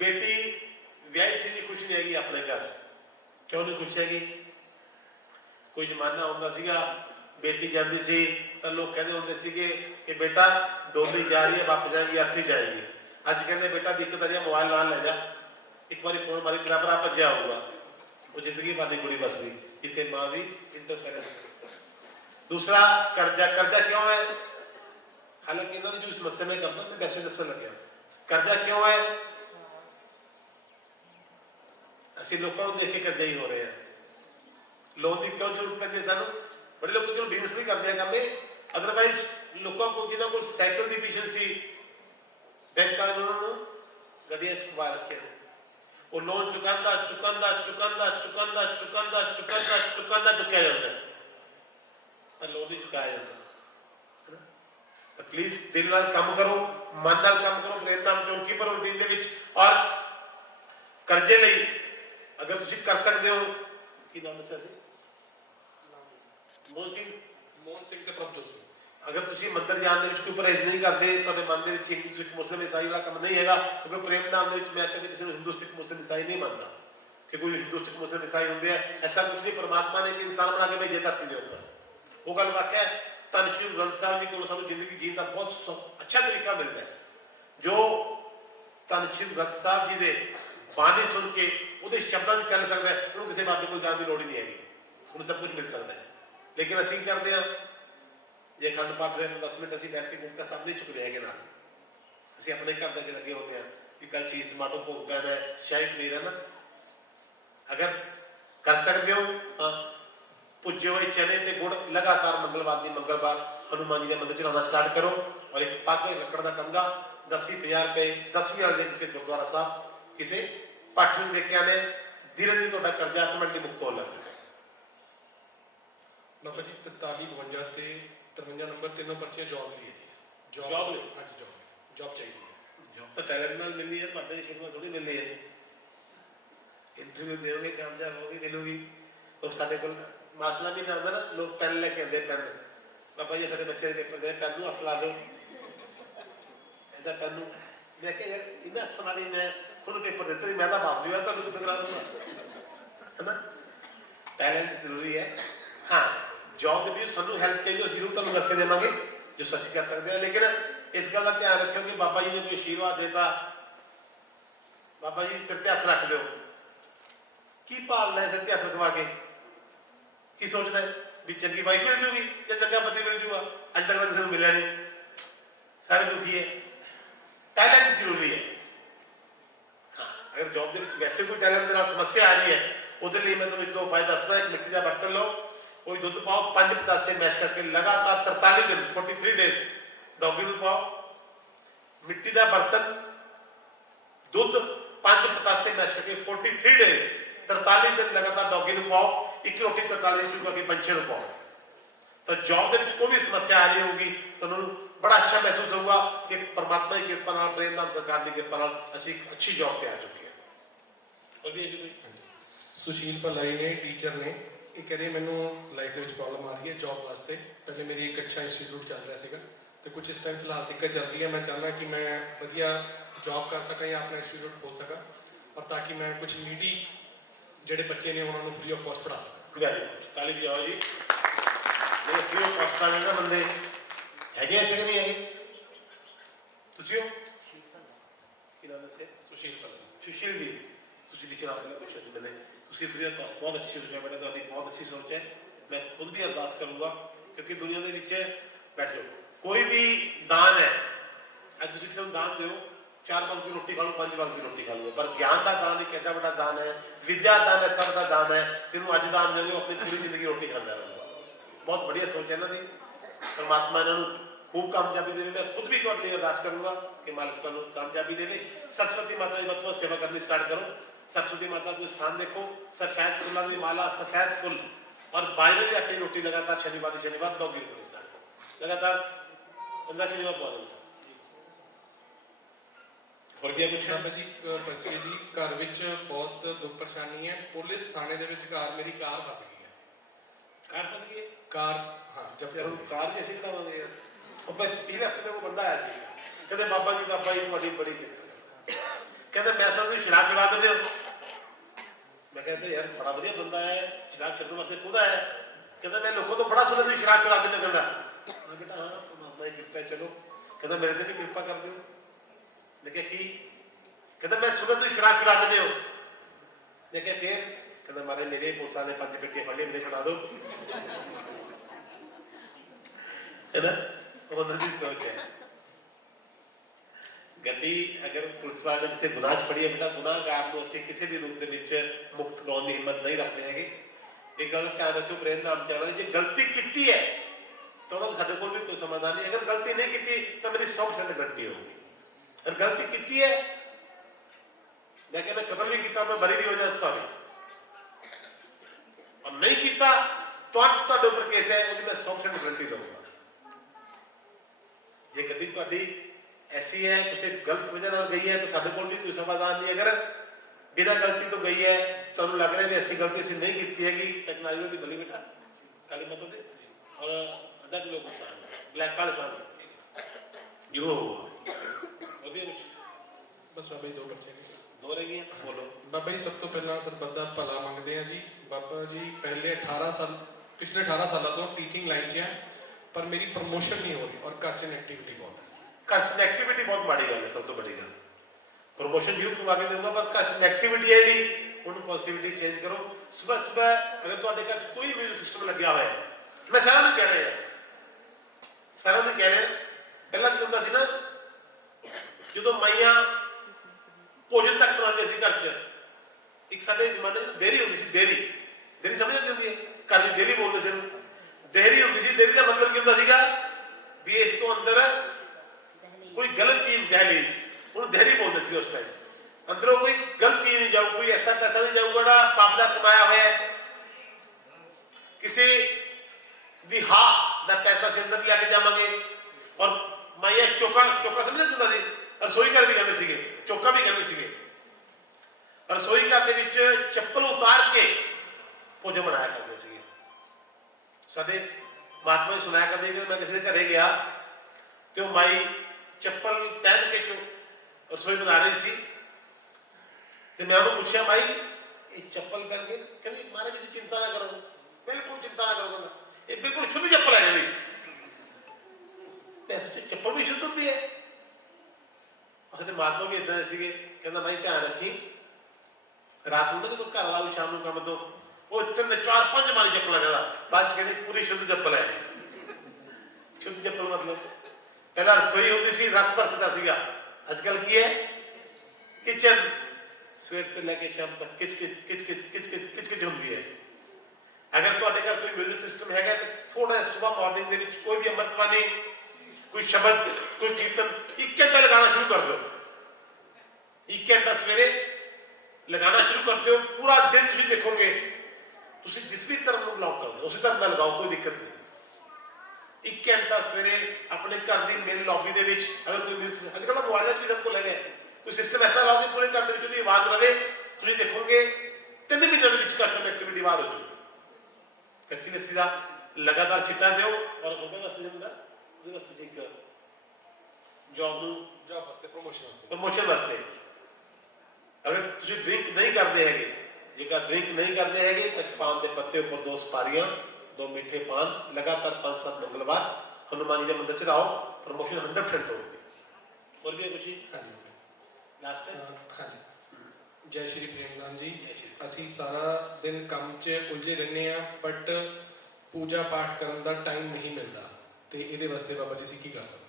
ਬੇਟੀ ਵਿਆਹੀ ਸੀ, ਖੁਸ਼ ਨਹੀਂ ਹੈਗੀ ਆਪਣੇ ਘਰ। ਕਿਉਂ ਨਹੀਂ ਖੁਸ਼ ਹੈਗੀ? ਕੋਈ ਜ਼ਮਾਨਾ ਹੁੰਦਾ ਸੀਗਾ ਬੇਟੀ ਜਾਂਦੀ ਸੀ ਤਾਂ ਲੋਕ ਕਹਿੰਦੇ ਹੁੰਦੇ ਸੀਗੇ ਕਿ ਬੇਟਾ ਡੋਲੀ ਜਾ ਰਹੀ ਹੈ, ਵਾਪਸ ਜਾਏਗੀ, ਅਰਥੀ ਜਾਏਗੀ। ਅੱਜ ਕਹਿੰਦੇ ਬੇਟਾ ਦਿੱਕਤ ਆ ਰਹੀ ਹੈ, ਮੋਬਾਈਲ ਨਾਲ ਲੈ ਜਾ, ਇੱਕ ਵਾਰੀ ਫੋਨ ਮਾਰੀ ਤੇਰਾ ਭਰਾ ਭੱਜਿਆ ਹੋਊਗਾ। ਉਹ ਜ਼ਿੰਦਗੀ ਭਰ ਦੀ ਕੁੜੀ ਬਸ ਗਈ ਜਿੱਥੇ ਮਾਂ ਦੀ ਇੰਟਰਫੇਰੈਂਸ। ਦੂਸਰਾ ਕਰਜ਼ਾ। ਕਰਜ਼ਾ ਕਿਉਂ ਹੈ? ਹਾਲਾਂਕਿ ਇਹਨਾਂ ਦੀ ਜੋ ਸਮੱਸਿਆ ਮੈਂ ਕਰਦਾ ਮੈਂ ਵੈਸੇ ਦੱਸਣ ਲੱਗਿਆ। ਕਰਜ਼ਾ ਕਿਉਂ ਹੈ? ਅਸੀਂ ਲੋਕਾਂ ਨੂੰ ਦੇਖ ਕੇ ਕਰਜ਼ਾ ਹੀ ਹੋ ਰਹੇ ਹਾਂ। ਲੋਨ ਦੀ ਕਿਉਂ ਜ਼ਰੂਰਤ ਪੈਂਦੀ ਹੈ ਸਾਨੂੰ? ਬੜੇ ਲੋਕ ਜਦੋਂ ਬਿਜ਼ਨਸ ਨਹੀਂ ਕਰਦੇ ਕੰਮ ਇਹ, ਅਦਰਵਾਈਜ਼ ਲੋਕਾਂ ਕੋਲ ਜਿਹਨਾਂ ਕੋਲ ਸਾਈਕਲ ਦੀ ਐਫੀਸ਼ੀਐਂਸੀ ਬੈਂਕਾਂ ਨੇ ਉਹਨਾਂ ਨੂੰ ਗੱਡੀਆਂ 'ਚ ਖਵਾ ਰੱਖਿਆ। ਉਹ ਲੋਨ ਚੁਕਾਉਂਦਾ ਚੁੱਕਿਆ ਜਾਂਦਾ, ਪਰ ਲੋਨ ਨਹੀਂ ਚੁਕਾਇਆ ਜਾਂਦਾ। ਤਾਂ ਪਲੀਜ਼ ਦਿਲ ਨਾਲ ਕੰਮ ਕਰੋ, ਮਨ ਨਾਲ ਕੰਮ ਕਰੋ, ਪ੍ਰੇਮ ਨਾਲ ਚੌਂਕੀ ਪਰ ਰੂਟੀਨ ਦੇ ਵਿੱਚ। ਔਰ ਕਰਜ਼ੇ ਲਈ ਅਗਰ ਤੁਸੀਂ ਕਰ ਸਕਦੇ ਹੋ, ਕੀ ਨਾਮ ਦੱਸਿਆ ਸੀ? ਮੋਹਨ ਸਿੰਘ ਤੇ ਪ੍ਰਭਜੋਤ ਸਿੰਘ। ਅਗਰ ਤੁਸੀਂ ਮੰਦਰ ਜਾਣ ਦੇ ਵਿੱਚ ਕੋਈ ਪਰਹੇਜ਼ ਨਹੀਂ ਕਰਦੇ, ਤੁਹਾਡੇ ਮਨ ਦੇ ਵਿੱਚ ਹਿੰਦੂ ਸਿੱਖ ਮੁਸਲਿਮ ਈਸਾਈ ਵਾਲਾ ਕੰਮ ਨਹੀਂ ਹੈਗਾ। ਕਿਉਂਕਿ ਪ੍ਰੇਮ ਨਾਮ ਦੇ ਵਿੱਚ ਮੈਂ ਕਦੇ ਕਿਸੇ ਨੂੰ ਹਿੰਦੂ ਸਿੱਖ ਮੁਸਲਿਮ ਈਸਾਈ ਨਹੀਂ ਮੰਨਦਾ ਕਿ ਕੋਈ ਹਿੰਦੂ ਸਿੱਖ ਮੁਸਲਿਮ ਈਸਾਈ ਹੁੰਦੇ ਆ। ਐਸਾ ਕੁਝ ਨਹੀਂ। ਪਰਮਾਤਮਾ ਨੇ ਇਨਸਾਨ ਬਣਾ ਕੇ ਭੇਜੇ ਧਰਤੀ ਦੇ ਉੱਪਰ। ਉਹ ਗੱਲ ਵਾਕਿਆ ਹੈ। ਧੰਨ ਸ਼੍ਰੀ ਗੁਰੂ ਗ੍ਰੰਥ ਸਾਹਿਬ ਜੀ ਕੋਲੋਂ ਸਾਨੂੰ ਜ਼ਿੰਦਗੀ ਜੀਣ ਦਾ ਬਹੁਤ ਅੱਛਾ ਤਰੀਕਾ ਮਿਲਦਾ ਹੈ। ਜੋ ਧੰਨ ਸ਼੍ਰੀ ਗੁਰੂ ਗ੍ਰੰਥ ਸਾਹਿਬ ਜੀ ਦੇ ਬਾਣੀ ਸੁਣ ਕੇ ਉਹਦੇ ਸ਼ਬਦਾਂ 'ਚ ਚੱਲ ਸਕਦਾ ਹੈ, ਉਹਨੂੰ ਕਿਸੇ ਬਾਬੇ ਕੋਲ ਜਾਣ ਦੀ ਲੋੜ ਹੀ ਨਹੀਂ ਹੈਗੀ, ਉਹਨੂੰ ਸਭ ਕੁਝ ਮਿਲ ਸਕਦਾ ਹੈ। ਲੇਕਿਨ ਅਸੀਂ ਕਰਦੇ ਹਾਂ, ਜੇ ਅਖੰਡ ਪਾਠ ਦੇ 10 ਮਿੰਟ ਅਸੀਂ ਬੈਠ ਕੇ ਗੁਟਕਾ ਸਾਹਿਬ ਨਹੀਂ ਚੁੱਕਦੇ ਹੈਗੇ ਨਾਲ। ਅਸੀਂ ਆਪਣੇ ਘਰ ਦੇ 'ਚ ਲੱਗੇ ਹੁੰਦੇ ਹਾਂ ਕਿ ਕੱਲ ਚੀਜ਼ ਟਮਾਟੋ ਭੋਗ ਪੈਣਾ ਹੈ, ਸ਼ਾਹੀ ਪਨੀਰ ਹੈ ਨਾ। ਅਗਰ ਕਰ ਸਕਦੇ ਹੋ ਤਾਂ ਭੁੱਜੇ ਹੋਏ ਚਨੇ ਤੇ ਗੁੜ ਲਗਾਤਾਰ ਮੰਗਲਵਾਰ ਦੀ ਮੰਗਲਵਾਰ ਹਨੂੰਮਾਨ ਜੀ ਦੇ ਮੰਦਿਰ 'ਚ ਲਾਉਣਾ ਸਟਾਰਟ ਕਰੋ। ਔਰ ਇੱਕ ਪੱਗ ਲੱਕੜ ਦਾ ਕੰਗਾ 10-50 ਰੁਪਏ 10ਵੀਂ ਵਾਲੇ ਦੇ ਕਿਸੇ ਗੁਰਦੁਆਰਾ ਸਾਹਿਬ ਕਿਸੇ ਪਾਠੀ ਨੂੰ ਦੇ ਕੇ ਆਣੇ। ਧੀਰੇ ਧੀਰੇ ਤੁਹਾਡਾ ਕਰਜ਼ਾ ਆਟੋਮੈਟਿਕਲੀ ਮੁਕਤ ਹੋਣ ਲੱਗ ਜਾਏਗਾ। ਬਾਬਾ ਜੀ 4352 ਤੇ 53 ਨੰਬਰ ਤਿੰਨੋਂ ਪਰਚੀਆਂ ਜੌਬ ਲਈ ਹੈ ਜੀ। ਜੌਬ ਲਈ? ਹਾਂਜੀ ਜੌਬ ਚਾਹੀਦੀ ਹੈ। ਜੌਬ ਤਾਂ ਟੈਲੈਂਟ ਨਾਲ ਮਿਲਣੀ ਹੈ, ਤੁਹਾਡੇ ਸ਼ੁਰੂ ਨਾਲ ਥੋੜੀ ਮਿਲਣੀ ਹੈ। ਇੰਟਰਵਿਊ ਦੇਓਗੇ, ਕਾਮਯਾਬ ਹੋਗੇ, ਮਿਲੂਗੀ। ਉਹ ਸਾਡੇ ਕੋਲ ਮਾਸਲਾ ਵੀ ਨਾ ਆਉਂਦਾ ਨਾ, ਲੋਕ ਪੈਨ ਲੈ ਕੇ ਆਉਂਦੇ ਪੈਨ, ਬਾਬਾ ਜੀ ਸਾਡੇ ਬੱਚੇ ਦੇ ਪੇਪਰ ਦੇ ਪੈਨ ਨੂੰ ਹੱਥ ਲਾ ਦਿਓ, ਇਹਦਾ ਪੈਨ ਨੂੰ। ਮੈਂ ਕਿਹਾ ਯਾਰ ਇਹਨਾਂ ਹੱਥ ਨਾਲ ਹੀ ਮੈਂ ਖੁਦ ਪੇਪਰ ਦਿੱਤੇ ਸੀ, ਮੈਂ ਤਾਂ ਪਾਸ ਨਹੀਂ ਹੋਇਆ, ਤੁਹਾਨੂੰ ਕਿੱਦਾਂ ਕਰਾ ਦੂੰਗਾ, ਹੈ ਨਾ। ਟੈਲੈਂਟ ਜ਼ਰੂਰੀ ਹੈ। ਹਾਂ, ਜੌਬ ਦੇ ਵੀ ਸਾਨੂੰ ਹੈਲਪ ਚਾਹੀਦੀ, ਅਸੀਂ ਜ਼ਰੂਰ ਤੁਹਾਨੂੰ ਦੱਸ ਕੇ ਦੇਵਾਂਗੇ ਜੋ ਅਸੀਂ ਕਰ ਸਕਦੇ ਹਾਂ। ਲੇਕਿਨ ਇਸ ਗੱਲ ਦਾ ਧਿਆਨ ਰੱਖਿਓ ਕਿ ਬਾਬਾ ਜੀ ਨੇ ਕੋਈ ਆਸ਼ੀਰਵਾਦ ਦੇਤਾ, ਬਾਬਾ ਜੀ ਸਿਰ ਤੇ ਹੱਥ ਰੱਖ ਦਿਓ, ਕੀ ਭਾਲਦਾ ਹੈ ਸਿਰ ਤੇ ਹੱਥ ਰਖਵਾ ਕੇ? ਕੀ ਸੋਚਦਾ ਹੈ ਵੀ ਚੰਗੀ ਵਾਈਫ ਮਿਲ ਜੂਗੀ ਜਾਂ ਚੰਗਾ ਪਤੀ ਮਿਲ ਜੂਗਾ? ਅੱਜ ਤੱਕ ਤਾਂ ਕਿਸੇ ਨੂੰ ਮਿਲਿਆ ਨਹੀਂ, ਸਾਰੇ ਦੁਖੀ ਹੈ। ਟੈਲੈਂਟ ਜ਼ਰੂਰੀ ਹੈ। ਹਾਂ, ਅਗਰ ਜੌਬ ਦੇ ਵੈਸੇ ਕੋਈ ਟੈਲੈਂਟ ਦੇ ਨਾਲ ਸਮੱਸਿਆ ਆ ਰਹੀ ਹੈ, ਉਹਦੇ ਲਈ ਮੈਂ ਤੁਹਾਨੂੰ ਇੱਕ ਦੋ ਉਪਾਅ ਦੱਸਦਾ। ਇੱਕ ਮਿੱਟੀ ਦਾ ਬਰਤਨ ਲਓ, ਉਹ ਦੁੱਧ ਪਾਓ, 5 ਪਤਾਸੇ ਮੈਸ਼ ਕਰਕੇ ਲਗਾਤਾਰ 43 ਦਿਨ 43 ਡੇਜ਼ ਡੌਗੀ ਨੂੰ ਪਾਓ। ਮਿੱਟੀ ਦਾ ਬਰਤਨ, ਦੁੱਧ, 5 ਪਤਾਸੇ ਮੈਸ਼ ਕਰਕੇ 43 ਡੇਜ਼ 43 ਦਿਨ ਲਗਾਤਾਰ ਡੌਗੀ ਨੂੰ ਪਾਓ। ਇੱਕ ਰੋਟੀ 43 ਦਿਨ ਕਰਕੇ ਪੰਛੀ ਨੂੰ ਪਾਓ। ਤਾਂ ਜੌਬ ਦੇ ਵਿੱਚ ਕੋਈ ਵੀ ਸਮੱਸਿਆ ਆ ਰਹੀ ਹੋਊਗੀ, ਤੁਹਾਨੂੰ ਬੜਾ ਅੱਛਾ ਮਹਿਸੂਸ ਹੋਊਗਾ ਕਿ ਪਰਮਾਤਮਾ ਦੀ ਕਿਰਪਾ ਨਾਲ, ਪ੍ਰੇਮ ਨਾਲ, ਸਰਕਾਰ ਦੀ ਕਿਰਪਾ ਨਾਲ ਅਸੀਂ ਇੱਕ ਅੱਛੀ ਜੌਬ ਤੇ ਆ ਚੁੱਕੇ ਹਾਂ। ਹੋਰ ਵੀ ਹੈ ਜੀ ਕੋਈ? ਸੁਸ਼ੀਲ ਭੱਲਾਈ ਨੇ, ਟੀਚਰ ਨੇ, ਇਹ ਕਹਿੰਦੇ ਮੈਨੂੰ ਲਾਈਫ ਦੇ ਵਿੱਚ ਪ੍ਰੋਬਲਮ ਆ ਰਹੀ ਹੈ ਜੌਬ ਵਾਸਤੇ। ਪਹਿਲੇ ਮੇਰੀ ਇੱਕ ਅੱਛਾ ਇੰਸਟੀਚਿਊਟ ਚੱਲ ਰਿਹਾ ਸੀਗਾ ਤੇ ਕੁਝ ਇਸ ਟਾਈਮ ਫਿਲਹਾਲ ਦਿੱਕਤ ਚੱਲ ਰਹੀ ਹੈ। ਮੈਂ ਚਾਹੁੰਦਾ ਕਿ ਮੈਂ ਵਧੀਆ ਜੌਬ ਕਰ ਸਕਾਂ ਜਾਂ ਆਪਣਾ ਇੰਸਟੀਚਿਊਟ ਖੋਲ ਸਕਾਂ, ਔਰ ਤਾਂ ਕਿ ਮੈਂ ਕੁਝ ਨੀਡੀ ਜਿਹੜੇ ਬੱਚੇ ਨੇ ਉਹਨਾਂ ਨੂੰ ਫ੍ਰੀ ਆਫ ਕਾਸਟ ਪੜ੍ਹਾ ਸਕਾਂ। ਵੈਰੀ ਗੁੱਡ, ਤਾਲੀ ਵਜਾਓ ਜੀ। ਇਹ ਫ੍ਰੀ ਆਫ ਕਾਸਟ ਵਾਲੇ ਨਾ ਬੰਦੇ ਹੈਗੇ ਇੱਥੇ ਕਿ ਨਹੀਂ ਹੈਗੇ? ਤੁਸੀਂ ਹੋ? ਕੀ ਨਾਮ ਦੱਸਿਆ? ਸੁਸ਼ੀਲ ਭੱਲਾ। ਸੁਸ਼ੀਲ ਜੀ, ਤੁਸੀਂ ਲਿਖਿਆ ਆਪਨੇ ਪੁੱਛਿਆ ਸੀ ਮੈंने, ਤੁਸੀਂ ਫ੍ਰੀ ਆਫ ਕਾਸਟ ਬਹੁਤ ਅੱਛੀ ਸੋਚ ਹੈ ਬੇਟਾ, ਤੁਹਾਡੀ ਬਹੁਤ ਅੱਛੀ ਸੋਚ ਹੈ। ਮੈਂ ਖੁਦ ਵੀ ਅਰਦਾਸ ਕਰੂੰਗਾ ਕਿਉਂਕਿ ਦੁਨੀਆ ਦੇ ਵਿੱਚ ਬੈਠ ਜਾਓ, ਕੋਈ ਵੀ ਦਾਨ ਹੈ, ਅੱਜ ਤੁਸੀਂ ਕਿਸੇ ਨੂੰ ਦਾਨ ਦਿਓ, 4 ਵਕਤ ਦੀ ਰੋਟੀ ਖਾ ਲਓ, 5 ਵਕਤ ਦੀ ਰੋਟੀ ਖਾ ਲਓ, ਪਰ ਗਿਆਨ ਦਾ ਦਾਨ ਇੱਕ ਐਡਾ ਵੱਡਾ ਦਾਨ ਹੈ, ਵਿਦਿਆ ਦਾਨ ਹੈ, ਸਭ ਦਾ ਦਾਨ ਹੈ। ਜਿਹਨੂੰ ਅੱਜ ਦਾਨ ਦੇ ਦਿਓ, ਆਪਣੀ ਪੂਰੀ ਜ਼ਿੰਦਗੀ ਰੋਟੀ ਖਾਂਦਾ ਰਹੂਗਾ। ਬਹੁਤ ਵਧੀਆ ਸੋਚ ਹੈ ਇਹਨਾਂ ਦੀ। ਪਰਮਾਤਮਾ ਇਹਨਾਂ ਨੂੰ ਖੂਬ ਕਾਮਯਾਬੀ ਦੇਵੇ। ਮੈਂ ਖੁਦ ਵੀ ਤੁਹਾਡੇ ਲਈ ਅਰਦਾਸ ਕਰੂੰਗਾ ਕਿ ਮਾਲਕ ਤੁਹਾਨੂੰ ਕਾਮਯਾਬੀ ਦੇਵੇ। ਸਰਸਵਤੀ ਮਾਤਾ ਦੀ ਬਹੁਤ ਸੇਵਾ ਕਰਨੀ ਸਟਾਰਟ ਕਰੋ। सरस्वती माता को स्थान देखो, सफेद फूलों की माला, सफेद फूल और बाजरे की आटे की रोटी लगातार शनिवार डॉगी को स्टार्ट करो, लगातार 15 शनिवार बहुत होगा। और भी कुछ ਬਾਬਾ ਜੀ, ਬੱਚੇ ਦੀ ਘਰ ਵਿੱਚ ਬਹੁਤ ਦੁੱਖ ਪਰੇਸ਼ਾਨੀ ਹੈ। ਪੁਲਿਸ ਥਾਣੇ ਦੇ ਵਿੱਚ ਮੇਰੀ ਕਾਰ ਫਸ ਗਈ ਹੈ। कार फंस गई है? ਕਾਰ, ਹਾਂ, ਜਬ यार कार कैसे बताओगे यार? और बस पिछले हफ्ते में वो बंदा आया सी, कहते बाबा जी तुम्हारी बड़ी कहते मैं सोच शराब चढ़ा देते हो। मैं कहते यार बड़ा बढ़िया बंदा है, शराब छड्डण वास्ते खुद आया। कहता मैं लोगों तो बड़ा सुना तुम शराब चढ़ा देते हो। कहता मैं बेटा हाँ परमात्मा की कृपा, चलो। कहता मेरे ते भी कृपा कर दो। मैं क्या की? कहता मैं सुना तुम शराब चढ़ा देते हो। मैं क्या फिर? कहता मारे मेरे पुलिस वाले 5 पेटियां फड़ लिया, मेरे चढ़ा दो, है ना। उन्होंने सोच है ਗੱਡੀ ਅਗਰ ਪੁਲਿਸ ਵਾਲੇ ਨੇ ਕਿਸੇ ਗੁਨਾਹ 'ਚ ਫੜੀ ਹੈ, ਬੇਟਾ ਗੁਨਾਹਗਾਰ ਨੂੰ ਅਸੀਂ ਕਿਸੇ ਵੀ ਰੂਪ ਦੇ ਵਿੱਚ ਮੁਕਤ ਕਰਾਉਣ ਦੀ ਹਿੰਮਤ ਨਹੀਂ ਰੱਖਦੇ ਹੈਗੇ। ਇਹ ਗੱਲ ਧਿਆਨ ਰੱਖੋ। ਪ੍ਰੇਮ ਨਾਮ ਚਾਹਣਾ, ਜੇ ਗਲਤੀ ਕੀਤੀ ਹੈ ਤਾਂ ਉਹਦਾ ਸਾਡੇ ਕੋਲ ਵੀ ਕੋਈ ਸਮਾਧਾਨ ਨਹੀਂ। ਅਗਰ ਗਲਤੀ ਨਹੀਂ ਕੀਤੀ ਤਾਂ ਮੇਰੀ 100% ਗਲਤੀ ਹੋਊਗੀ। ਅਗਰ ਗਲਤੀ ਕੀਤੀ ਹੈ, ਮੈਂ ਕਹਿੰਦਾ ਕਤਲ ਵੀ ਕੀਤਾ, ਮੈਂ ਬਰੀ ਵੀ ਹੋ ਜਾ, ਸੌਰੀ। ਔਰ ਨਹੀਂ ਕੀਤਾ ਤੁਹਾਡੇ ਉੱਪਰ ਕੇਸ ਹੈ, ਉਹਦੀ ਮੈਂ 100% ਗਰੰਟੀ ਦਊਂਗਾ। ਜੇ ਗੱਡੀ ਤੁਹਾਡੀ ऐसी है किसी गलत वजह ਨਾਲ गई है तो साढ़े कोल भी कोई समाधान नहीं। अगर बिना गलती तो गई है तो लग रहा है कि ऐसी गलती से नहीं की हैगी, टेक्नोलॉजी की बली बेटा काली माता से और आधा किलो ब्लैक काले साहब जो अभी ਬਸ ਬਾਬਾ ਜੀ, 2 ਬੱਚੇ ਨੇ। 2 रह गए। बोलो ਬਾਬਾ ਜੀ, ਸਭ ਤੋਂ ਪਹਿਲਾਂ ਸਰਬੱਤ ਦਾ ਭਲਾ ਮੰਗਦੇ ਆ ਜੀ। ਬਾਬਾ ਜੀ ਪਿਛਲੇ 18 ਸਾਲਾਂ ਤੋਂ ਟੀਚਿੰਗ ਲਾਈਨ 'ਚ ਹੈ, ਪਰ ਮੇਰੀ ਪ੍ਰਮੋਸ਼ਨ ਨਹੀਂ ਹੋ ਰਹੀ ਔਰ ਘਰ 'ਚ ਇਨਐਕਟੀਵਿਟੀ ਬਹੁਤ ਹੈ। घर च एक्टिविटी बहुत माड़ी गल है। सब तो बड़ी गल प्रमोशन जरूर करवा के दूंगा, पर घर च एक्टिविटी है जी उन्होंने पॉजिटिविटी चेंज करो। सुबह सुबह अगर ਤੁਹਾਡੇ ਘਰ कोई भी सिस्टम लग्या होया, मैं सारा ਨੂੰ कह रहा सारा ਨੂੰ कह रहा ਪਹਿਲਾਂ ਕੀ ਹੁੰਦਾ ਸੀ ਨਾ, ਜਦੋਂ ਮਾਈਆਂ ਭੋਜਨ ਤੱਕ ਬਣਾਉਂਦੇ ਸੀ ਘਰ 'ਚ, ਇੱਕ ਸਾਡੇ ਜ਼ਮਾਨੇ 'ਚ ਦੇਰੀ ਹੁੰਦੀ ਸੀ। ਦੇਰੀ ਸਮਝ ਨਹੀਂ ਹੁੰਦੀ ਹੈ, ਘਰ ਦੀ ਦੇਰੀ ਬੋਲਦੇ ਸੀ ਉਹਨੂੰ, ਦੇਰੀ ਹੁੰਦੀ ਸੀ। ਦੇਰੀ ਦਾ ਮਤਲਬ ਕੀ ਹੁੰਦਾ ਸੀਗਾ ਵੀ ਇਸ ਤੋਂ ਅੰਦਰ कोई गलत चीज, दहलीज, उन्हें दहली बोलते थे उस टाइम। अंदरों कोई गलत चीज नहीं जाऊ, कोई ऐसा पैसा नहीं जाऊगा ना पाप का कमाया हुआ है, किसी दी हा दा पैसा से अंदर लेके जावांगे। और माइया चौका समझे तुंदा सी, रसोई घर भी कहते सीगे, चौका भी कहते सीगे। रसोई घर दे विच चप्पल उतार के ਭੋਜਨ ਬਣਾਇਆ ਕਰਦੇ ਸੀਗੇ। ਸਾਡੇ ਮਹਾਤਮਾ ਜੀ ਸੁਣਾਇਆ ਕਰਦੇ ਕਿ ਮੈਂ ਕਿਸੇ ਦੇ ਘਰੇ ਗਿਆ ਤੇ ਉਹ ਮਾਈ ਚੱਪਲ ਪਹਿਨ ਕੇ ਰਸੋਈ ਬਣਾ ਰਹੀ ਸੀ ਤੇ ਮੈਂ ਉਹਨੂੰ ਪੁੱਛਿਆ ਮਾਈ ਇਹ ਚੱਪਲ ਪਹਿਨ ਕੇ? ਕਹਿੰਦੀ ਮਹਾਰਾਜ ਜੀ ਚਿੰਤਾ ਨਾ ਕਰੋ, ਬਿਲਕੁਲ ਚਿੰਤਾ ਨਾ ਕਰੋ, ਕਹਿੰਦਾ ਇਹ ਬਿਲਕੁਲ ਸ਼ੁੱਧ ਚੱਪਲ ਹੈ। ਕਹਿੰਦੀ ਵੈਸੇ ਚੱਪਲ ਵੀ ਸ਼ੁੱਧ ਹੁੰਦੀ ਹੈ। ਸਾਡੇ ਮਹਾਤਮਾ ਵੀ ਇਦਾਂ ਦੇ ਸੀਗੇ, ਕਹਿੰਦਾ ਮਾਈ ਧਿਆਨ ਰੱਖੀ ਰਾਤ ਨੂੰ ਨਾ ਜਦੋਂ ਘਰ ਵਾਲਾ ਵੀ ਸ਼ਾਮ ਨੂੰ ਕੰਮ ਤੋਂ ਉਹ 3-4-5 ਮਾਰੀ ਚੱਪਲਾਂ ਕਹਿੰਦਾ ਬਾਅਦ ਚ ਕਹਿੰਦੀ ਪੂਰੀ ਸ਼ੁੱਧ ਚੱਪਲ ਹੈ। ਸ਼ੁੱਧ ਚੱਪਲ ਮਤਲਬ ਪਹਿਲਾਂ ਰਸੋਈ ਹੁੰਦੀ ਸੀ, ਰਸ ਪਰਸਦਾ ਸੀਗਾ, ਅੱਜ ਕੱਲ੍ਹ ਕੀ ਹੈ ਕਿਚਨ, ਸਵੇਰ ਤੋਂ ਲੈ ਕੇ ਸ਼ਾਮ ਤੱਕ ਕਿਚ ਹੁੰਦੀ ਹੈ। ਅਗਰ ਤੁਹਾਡੇ ਘਰ ਕੋਈ ਮਿਊਜ਼ਿਕ ਸਿਸਟਮ ਹੈਗਾ ਤਾਂ ਥੋੜਾ ਸੁਬਾਹ ਮਾਰਨਿੰਗ ਦੇ ਵਿੱਚ ਕੋਈ ਵੀ ਅੰਮ੍ਰਿਤ ਬਾਣੀ, ਕੋਈ ਸ਼ਬਦ, ਕੋਈ ਕੀਰਤਨ 1 ਘੰਟਾ ਲਗਾਉਣਾ ਸ਼ੁਰੂ ਕਰ ਦਿਓ। 1 ਘੰਟਾ ਸਵੇਰੇ ਲਗਾਉਣਾ ਸ਼ੁਰੂ ਕਰਦੇ ਹੋ, ਪੂਰਾ ਦਿਨ ਤੁਸੀਂ ਦੇਖੋਗੇ ਤੁਸੀਂ ਜਿਸ ਵੀ ਧਰਮ ਨੂੰ ਬਿਲੋਂਗ ਕਰਦੇ ਹੋ ਉਸੇ ਧਰਮ ਨਾਲ ਲਗਾਓ, ਕੋਈ ਦਿੱਕਤ ਨਹੀਂ। 1 ਘੰਟਾ ਸਵੇਰੇ ਆਪਣੇ ਘਰ ਦੀ ਮੇਨ ਲੌਬੀ ਦੇ ਵਿੱਚ ਅਗਰ ਕੋਈ ਮਿਊਜ਼ਿਕ, ਅੱਜ ਕੱਲ੍ਹ ਮੋਬਾਈਲਾਂ 'ਚ ਵੀ ਸਭ ਕੋਲ ਹੈਗਾ, ਕੋਈ ਸਿਸਟਮ ਐਸਾ ਲਾਓ ਕਿ ਪੂਰੇ ਘਰ ਦੇ ਵਿੱਚ ਉਹਦੀ ਆਵਾਜ਼ ਰਵੇ, ਤੁਸੀਂ ਦੇਖੋਗੇ 3 ਮਹੀਨਿਆਂ ਦੇ ਵਿੱਚ ਘਰ ਤੋਂ ਐਕਟੀਵਿਟੀ ਬਾਹਰ ਹੋ ਜਾਊਗੀ। ਕੱਚੀ ਲੱਸੀ ਦਾ ਲਗਾਤਾਰ ਛਿੱਟਾ ਦਿਓ ਔਰ ਉਹਦੇ ਵਾਸਤੇ ਹੁੰਦਾ ਉਹਦੇ ਵਾਸਤੇ ਇੱਕ ਜੌਬ ਵਾਸਤੇ ਪ੍ਰਮੋਸ਼ਨ ਵਾਸਤੇ। ਅਗਰ ਤੁਸੀਂ ਡਰਿੰਕ ਨਹੀਂ ਕਰਦੇ ਹੈਗੇ, ਜੇਕਰ ਡਰਿੰਕ ਨਹੀਂ ਕਰਦੇ ਹੈਗੇ ਤਾਂ ਪਾਨ ਦੇ ਪੱਤੇ ਉੱਪਰ 2 ਸੁਪਾਰੀਆਂ, 2 ਮਿੱਠੇ ਪਾਨ ਲਗਾਤਾਰ 5-7 ਮੰਗਲਵਾਰ ਹਨੂੰਮਾਨ ਜੀ ਦੇ ਮੰਦਿਰ 'ਚ ਲਾਓ, ਪ੍ਰਮੋਸ਼ਨ 100% ਹੋਊਗੀ। ਹੋਰ ਵੀ ਕੁਝ ਲਾਸਟ ਟਾਈਮ? ਹਾਂਜੀ, ਜੈ ਸ਼੍ਰੀ ਪ੍ਰੇਮ ਜੀ। ਅਸੀਂ ਸਾਰਾ ਦਿਨ ਕੰਮ 'ਚ ਉਲਝੇ ਰਹਿੰਦੇ ਆ ਬਟ ਪੂਜਾ ਪਾਠ ਕਰਨ ਦਾ ਟਾਈਮ ਨਹੀਂ ਮਿਲਦਾ ਤੇ ਇਹਦੇ ਵਾਸਤੇ ਬਾਬਾ ਜੀ ਅਸੀਂ ਕੀ ਕਰ ਸਕਦੇ?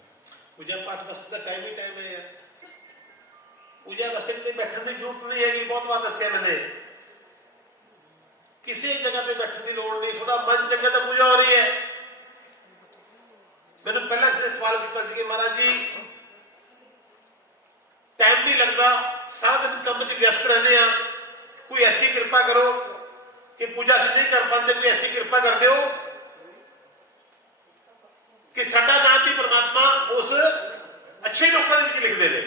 ਪੂਜਾ ਪਾਠ ਵਾਸਤੇ ਤਾਂ ਟਾਈਮ ਹੀ ਟਾਈਮ ਹੈ ਯਾਰ। ਪੂਜਾ ਵਾਸਤੇ ਕਿਤੇ ਬੈਠਣ ਦੀ ਜ਼ਰੂਰਤ ਨਹੀਂ ਹੈਗੀ, ਬਹੁਤ ਵਾਰ ਦੱਸਿਆ ਮੈਨੇ, ਕਿਸੇ ਜਗ੍ਹਾ ਤੇ ਬੈਠਣ ਦੀ ਲੋੜ ਨਹੀਂ। ਤੁਹਾਡਾ ਮਨ ਚੰਗਾ ਤਾਂ ਪੂਜਾ ਹੋ ਰਹੀ ਹੈ। ਮੈਨੂੰ ਪਹਿਲਾਂ ਕਿਸੇ ਨੇ ਸਵਾਲ ਕੀਤਾ ਸੀ ਕਿ ਮਹਾਰਾਜ ਜੀ ਟਾਈਮ ਨਹੀਂ ਲੱਗਦਾ, ਸਾਰਾ ਦਿਨ ਕੰਮ 'ਚ ਵਿਅਸਤ ਰਹਿੰਦੇ ਆ, ਕੋਈ ਐਸੀ ਕਿਰਪਾ ਕਰੋ ਕਿ ਪੂਜਾ ਅਸੀਂ ਨਹੀਂ ਕਰ ਪਾਉਂਦੇ, ਕੋਈ ਐਸੀ ਕਿਰਪਾ ਕਰ ਦਿਓ ਕਿ ਸਾਡਾ ਨਾਮ ਵੀ ਪਰਮਾਤਮਾ ਉਸ ਅੱਛੇ ਲੋਕਾਂ ਦੇ ਵਿੱਚ ਲਿਖਦੇ ਨੇ,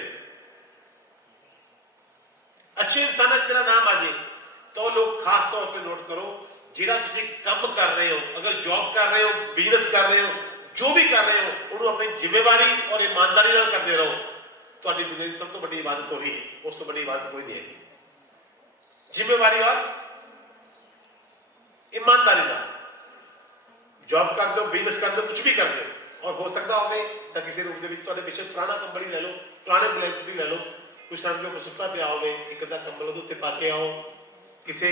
ਅੱਛੇ ਇਨਸਾਨਾਂ 'ਚ ਮੇਰਾ ਨਾਮ ਆ ਜੇ। ਤਾਂ ਲੋਕ ਖਾਸ ਤੌਰ ਤੇ ਨੋਟ ਕਰੋ, ਜਿਹੜਾ ਤੁਸੀਂ ਕੰਮ ਕਰ ਰਹੇ ਹੋ, ਅਗਰ ਜੌਬ ਕਰ ਰਹੇ ਹੋ, ਬਿਜ਼ਨਸ ਕਰ ਰਹੇ ਹੋ, ਜੋ ਵੀ ਕਰ ਰਹੇ ਹੋ, ਉਹਨੂੰ ਆਪਣੀ ਜ਼ਿੰਮੇਵਾਰੀ ਔਰ ਇਮਾਨਦਾਰੀ ਨਾਲ ਕਰਦੇ ਰਹੋ। ਤੁਹਾਡੀ ਦੁਨੀਆ ਦੀ ਸਭ ਤੋਂ ਵੱਡੀ ਇਬਾਦਤ ਉਹੀ ਹੈ, ਉਸ ਤੋਂ ਵੱਡੀ ਇਬਾਦਤ ਕੋਈ ਨਹੀਂ ਹੈਗੀ। ਜ਼ਿੰਮੇਵਾਰੀ ਔਰ ਇਮਾਨਦਾਰੀ ਨਾਲ ਜੌਬ ਕਰਦੇ ਹੋ, ਬਿਜ਼ਨਸ ਕਰਦੇ ਹੋ, ਕੁਝ ਵੀ ਕਰਦੇ ਹੋ, ਔਰ ਹੋ ਸਕਦਾ ਹੋਵੇ ਤਾਂ ਕਿਸੇ ਰੂਪ ਦੇ ਵਿੱਚ ਤੁਹਾਡੇ ਪਿੱਛੇ ਪੁਰਾਣਾ ਕੰਬਲ ਹੀ ਲੈ ਲਓ, ਪੁਰਾਣੇ ਬਲੈਂਕਟ ਵੀ ਲੈ ਲਓ, ਕੋਈ ਸਮਝੋ ਕੋਈ ਸੁੱਤਾ ਪਿਆ ਹੋਵੇ, ਇੱਕ ਅੱਧਾ ਕੰਬਲ ਉਹਦੇ ਉੱਤੇ ਪਾ ਕੇ ਆਓ, ਕਿਸੇ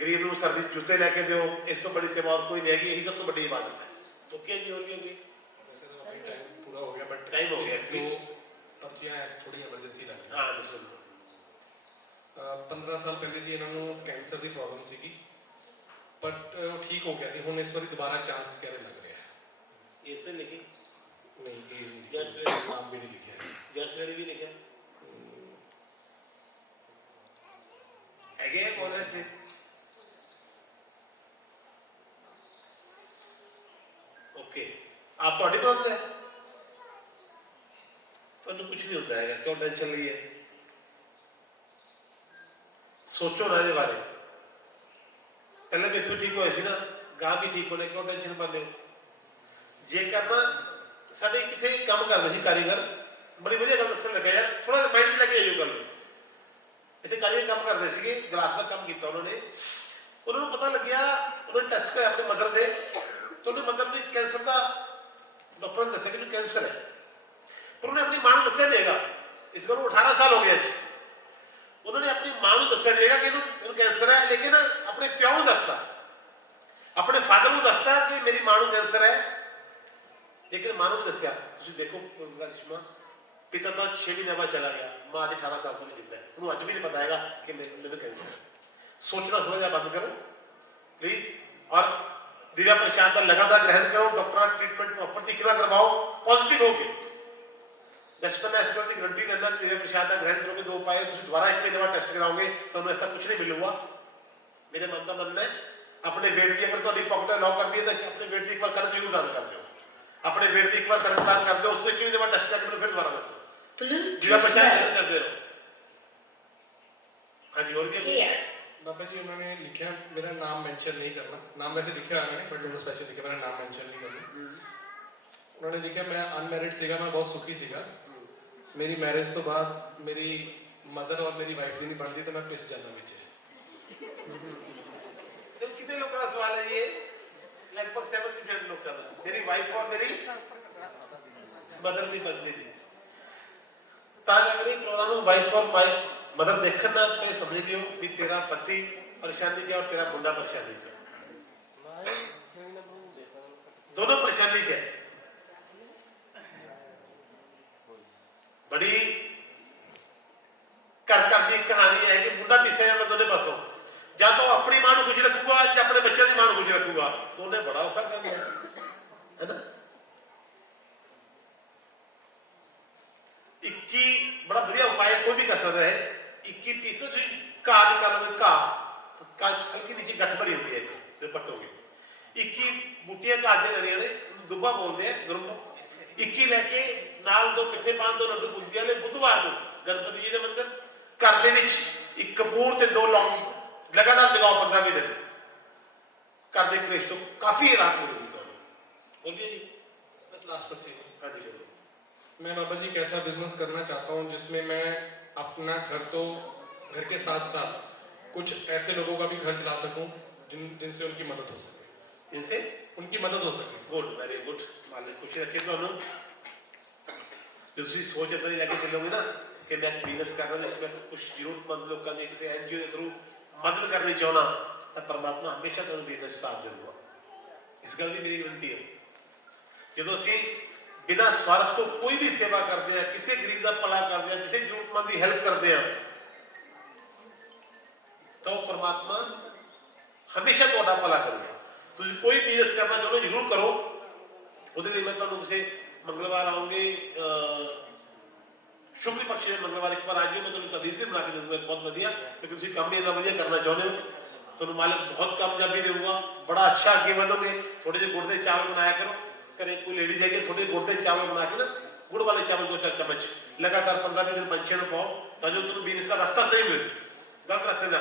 ਗਰੀਬ ਨੂੰ ਸਰਦੀ ਜੁੱਤੇ ਲੈ ਕੇ ਦਿਓ। ਇਸ ਤੋਂ ਬੜੀ ਸੇਵਾ ਹੋਰ ਕੋਈ ਨਹੀਂ ਹੈਗੀ, ਇਹੀ ਸਭ ਤੋਂ ਵੱਡੀ ਇਬਾਦਤ ਹੈ। ਓਕੇ ਜੀ, ਹੋਰ ਕੀ ਹੋਗੀ? ਪੂਰਾ ਹੋ ਗਿਆ ਬਟ ਟਾਈਮ ਹੋ ਗਿਆ। ਪਰਚੀਆਂ ਥੋੜੀ ਐਮਰਜੈਂਸੀ ਲੱਗ ਗਈ। ਹਾਂ ਦੱਸੋ। 15 ਸਾਲ ਪਹਿਲੇ ਜੀ ਇਹਨਾਂ ਨੂੰ ਕੈਂਸਰ ਦੀ ਪ੍ਰੋਬਲਮ ਸੀਗੀ ਬਟ ਠੀਕ ਹੋ ਗਿਆ ਸੀ। ਹੁਣ ਇਸ ਵਾਰੀ ਦੁਬਾਰਾ ਚਾਂਸ ਕਿਹੜੇ ਲੱਗ ਰਿਹਾ ਹੈ? ਇਸ ਤੇ ਲਿਖੀ ਨਹੀਂ, ਇਹ ਜੈਂਟਸ ਨਾਮ ਵੀ ਨਹੀਂ ਲਿਖਿਆ। ਜੈਂਟਸ ਲੇਡੀ ਵੀ ਲਿਖਿਆ ਹੈਗੇ ਕੋਲ ਇੱਥੇ? ਓਕੇ, ਆਪ ਤੁਹਾਡੀ ਪਸੰਦ ਹੈ, ਤੁਹਾਨੂੰ ਕੁਝ ਨਹੀਂ ਹੁੰਦਾ ਹੈਗਾ, ਕਿਉਂ ਟੈਨਸ਼ਨ ਲਈ ਹੈ? ਸੋਚੋ ਨਾ ਇਹਦੇ ਬਾਰੇ। ਪਹਿਲਾਂ ਵੀ ਇੱਥੋਂ ਠੀਕ ਹੋਏ ਸੀ ਨਾ, ਗਾਂ ਵੀ ਠੀਕ ਹੋਣੇ, ਕਿਉਂ ਟੈਨਸ਼ਨ ਪਾਉਂਦੇ ਹੋ? ਜੇ ਕਰਨਾ, ਸਾਡੇ ਕਿੱਥੇ ਕੰਮ ਕਰਦੇ ਸੀ ਕਾਰੀਗਰ, ਬੜੀ ਵਧੀਆ ਗੱਲ ਦੱਸਣ ਲੱਗਾ ਯਾਰ, ਥੋੜਾ ਜਿਹਾ ਮਾਈਂਡ 'ਚ ਲੈ ਕੇ ਆਇਓ ਗੱਲ ਨੂੰ। ਇੱਥੇ ਕਾਰੀਗਰ ਕੰਮ ਕਰਦੇ ਸੀਗੇ, ਗਲਾਸ ਦਾ ਕੰਮ ਕੀਤਾ ਉਹਨਾਂ ਨੂੰ ਪਤਾ ਲੱਗਿਆ, ਉਹਨਾਂ ਨੇ ਟੈਸਟ ਕਰਿਆ ਆਪਣੇ ਮਦਰ ਦੇ, ਤਾਂ ਉਹਦੇ ਮਦਰ ਨੂੰ ਕੈਂਸਰ ਦਾ ਡਾਕਟਰ ਨੇ ਦੱਸਿਆ ਕਿ ਇਹਨੂੰ ਕੈਂਸਰ ਹੈ, ਪਰ ਉਹਨੇ ਆਪਣੀ ਮਾਂ ਨੂੰ ਦੱਸਿਆ ਨਹੀਂ ਹੈਗਾ। ਇਸ ਗੱਲ ਨੂੰ 18 ਸਾਲ ਹੋ ਗਏ ਅੱਜ। ਉਹਨਾਂ ਨੇ ਆਪਣੀ ਮਾਂ ਨੂੰ ਦੱਸਿਆ ਨਹੀਂ ਹੈਗਾ ਕਿ ਇਹਨੂੰ ਕੈਂਸਰ ਹੈ, ਲੇਕਿਨ ਆਪਣੇ ਪਿਓ ਨੂੰ ਦੱਸਦਾ, ਆਪਣੇ ਫਾਦਰ ਨੂੰ ਦੱਸਦਾ ਕਿ ਮੇਰੀ ਮਾਂ ਨੂੰ ਕੈਂਸਰ ਹੈ, ਲੇਕਿਨ ਮਾਂ ਨੂੰ ਦੱਸਿਆ। ਤੁਸੀਂ ਦੇਖੋ ਪਿਤਾ ਦਾ 6 ਮਹੀਨੇ ਬਾਅਦ ਚਲਾ ਗਿਆ, ਮਾਂ ਅੱਜ 18 ਸਾਲ ਤੋਂ ਨਹੀਂ ਜਿੰਦਾ, ਉਹਨੂੰ ਅੱਜ ਵੀ ਨਹੀਂ ਪਤਾ ਹੈਗਾ ਕਿ ਮੈਨੂੰ ਕੈਂਸਰ ਹੈ। ਸੋਚਣਾ ਥੋੜਾ ਜਿਹਾ ਬੰਦ ਕਰੋ ਪਲੀਜ਼, ਔਰ ਦਿव्या प्रसाद का लगातार ग्रहण करो, डॉक्टर ट्रीटमेंट प्रॉपर तरीके करवाओ, पॉजिटिव होगी। जैसे मैं इस बात की गारंटी लेना कि दिव्या प्रसाद का ग्रहण करोगे 2 उपाय, तुम दोबारा 1 महीने बाद टेस्ट कराओगे तो हमें ऐसा कुछ नहीं मिलूगा। मेरे मन का मन है अपने वेट की, अगर थोड़ी पॉकेट लॉक कर दी तो अपने वेट की एक बार कणक जरूर दान कर दो, अपने वेट की एक बार कणक दान कर दो, उसको 1 महीने बाद टेस्ट करके फिर दोबारा दो दिव्या प्रसाद करते रहो। हाँ जी, और क्या ਬਾਬਾ ਜੀ ਉਹਨਾਂ ਨੇ ਲਿਖਿਆ, ਮੇਰਾ ਨਾਮ ਮੈਂਸ਼ਨ ਨਹੀਂ ਕਰਨਾ, ਨਾਮ ਵੈਸੇ ਲਿਖਿਆ ਹੋਇਆ ਨੇ ਬਟ ਉਹਨੂੰ ਸਪੈਸ਼ਲ ਲਿਖਿਆ, ਮੇਰਾ ਨਾਮ ਮੈਂਸ਼ਨ ਨਹੀਂ ਕਰਨਾ। ਉਹਨਾਂ ਨੇ ਲਿਖਿਆ ਮੈਂ ਅਨਮੈਰਿਡ ਸੀਗਾ, ਮੈਂ ਬਹੁਤ ਸੁਖੀ ਸੀਗਾ, ਮੇਰੀ ਮੈਰਿਜ ਤੋਂ ਬਾਅਦ ਮੇਰੀ ਮਦਰ ਔਰ ਮੇਰੀ ਵਾਈਫ ਦੀ ਨਹੀਂ ਬਣਦੀ ਤਾਂ ਮੈਂ ਪਿਸ ਜਾਂਦਾ ਵਿੱਚ। तो कितने लोगों का सवाल है ये? लगभग 70% लोग का था। मेरी वाइफ और मेरी मदर की बदली थी। ताज अगर प्रोग्राम वाइफ और माई मदर देखकर ना ते समझ लियो कि तेरा पति परेशानी है और तेरा मुंडा परेशानी है, दोनों परेशानी है। बड़ी कर दी कहानी है कि मुंडा पिसे जाता दोनों पासों, ਜਾਂ ਤਾਂ ਆਪਣੀ ਮਾਂ ਨੂੰ ਖੁਸ਼ ਰੱਖੂਗਾ ਜਾਂ ਆਪਣੇ ਬੱਚਿਆਂ ਦੀ ਮਾਂ ਨੂੰ ਖੁਸ਼ ਰੱਖੂਗਾ, ਉਹਨੇ ਬੜਾ ਔਖਾ ਕੰਮ ਹੈ ਨਾ। 21 ਬੜਾ ਵਧੀਆ ਉਪਾਅ ਕੋਈ ਵੀ ਕਰ ਸਕਦਾ ਹੈ। 21 ਪੀਸ ਨੂੰ ਤੁਸੀਂ ਘਾਹ ਨਿਕਾਲੋਗੇ, ਘਾਹ ਹਲਕੀ ਨੀਚੇ ਗੱਠ ਭਰੀ ਹੁੰਦੀ ਹੈ ਤੇ ਪੱਟੋਗੇ। 21 ਬੂਟੀਆਂ ਘਾਹ ਦੀਆਂ ਲੈਣੀਆਂ ਨੇ, ਦੁੱਬਾ ਬੋਲਦੇ ਆ ਗਰੁੱਪ। 21 ਲੈ ਕੇ ਨਾਲ 2 ਮਿੱਠੇ ਪਾਨ, 2 ਲੱਡੂ ਬੂੰਦੀ ਵਾਲੇ ਬੁੱਧਵਾਰ ਨੂੰ ਗਣਪਤੀ ਜੀ ਦੇ ਮੰਦਿਰ ਘਰ ਦੇ ਵਿੱਚ ਇੱਕ ਕਪੂਰ ਤੇ 2 ਲੌਂਗ लगातार जगाओ 15-20 दिन, कर दे क्लेश तो काफी राहत मिलेगी ਤੁਹਾਨੂੰ। बोलिए जी। बस लास्ट तक चाहिए। हाँ जी बोलिए। मैं बाबा जी कैसा बिजनेस करना चाहता हूँ जिसमें मैं अपना घर के साथ साथ कुछ ऐसे लोगों का भी घर चला सकूँ जिनसे उनकी मदद हो सके, इनसे उनकी मदद हो सके। Good, very good. मालिक खुशी रखे ਤੁਹਾਨੂੰ। जो ਤੁਸੀਂ सोच इतना ही लेके चलोगे ना कि मैं बिजनेस कर रहा हूँ, इसमें कुछ जरूरतमंद लोगों के किसी NGO के थ्रू मदद करनी चाहना तो परमात्मा हमेशा तुम बिजनेस साथ देगा। इस गल की मेरी विनती है, जो असं बिना स्वार्थ तो कोई भी सेवा करते हैं, किसी गरीब का भला करते हैं, किसी जरूरतमंद की हेल्प करते हैं, तो परमात्मा हमेशा तुहाडा भला करेगा। तुम कोई बिजनेस करना चाहो जरूर करो। वो मैं तुहानू किसी मंगलवार आऊँगी, शुक्र पक्ष में मंगलवार एक बार आ जाओ, मैं तुम्हें तरीसे बना के दूंगा बहुत बढ़िया, क्योंकि तुम काम भी इतना बढ़िया करना चाहते हो। तो मालिक बहुत कामयाबी देगा, बड़ा अच्छा आगे बढ़ोगे। थोड़े जो गुड़ के चावल बनाया करो, करें कोई लेडीज आएगी थोड़े गुड़ के चावल बना के ना, गुड़ वाले चावल 2-4 चम्मच लगातार 15-20 दिन पंछियों को पाओ, ताकि तुम्हें बिजनेस का रास्ता सही मिले। गलत रास्ते ना,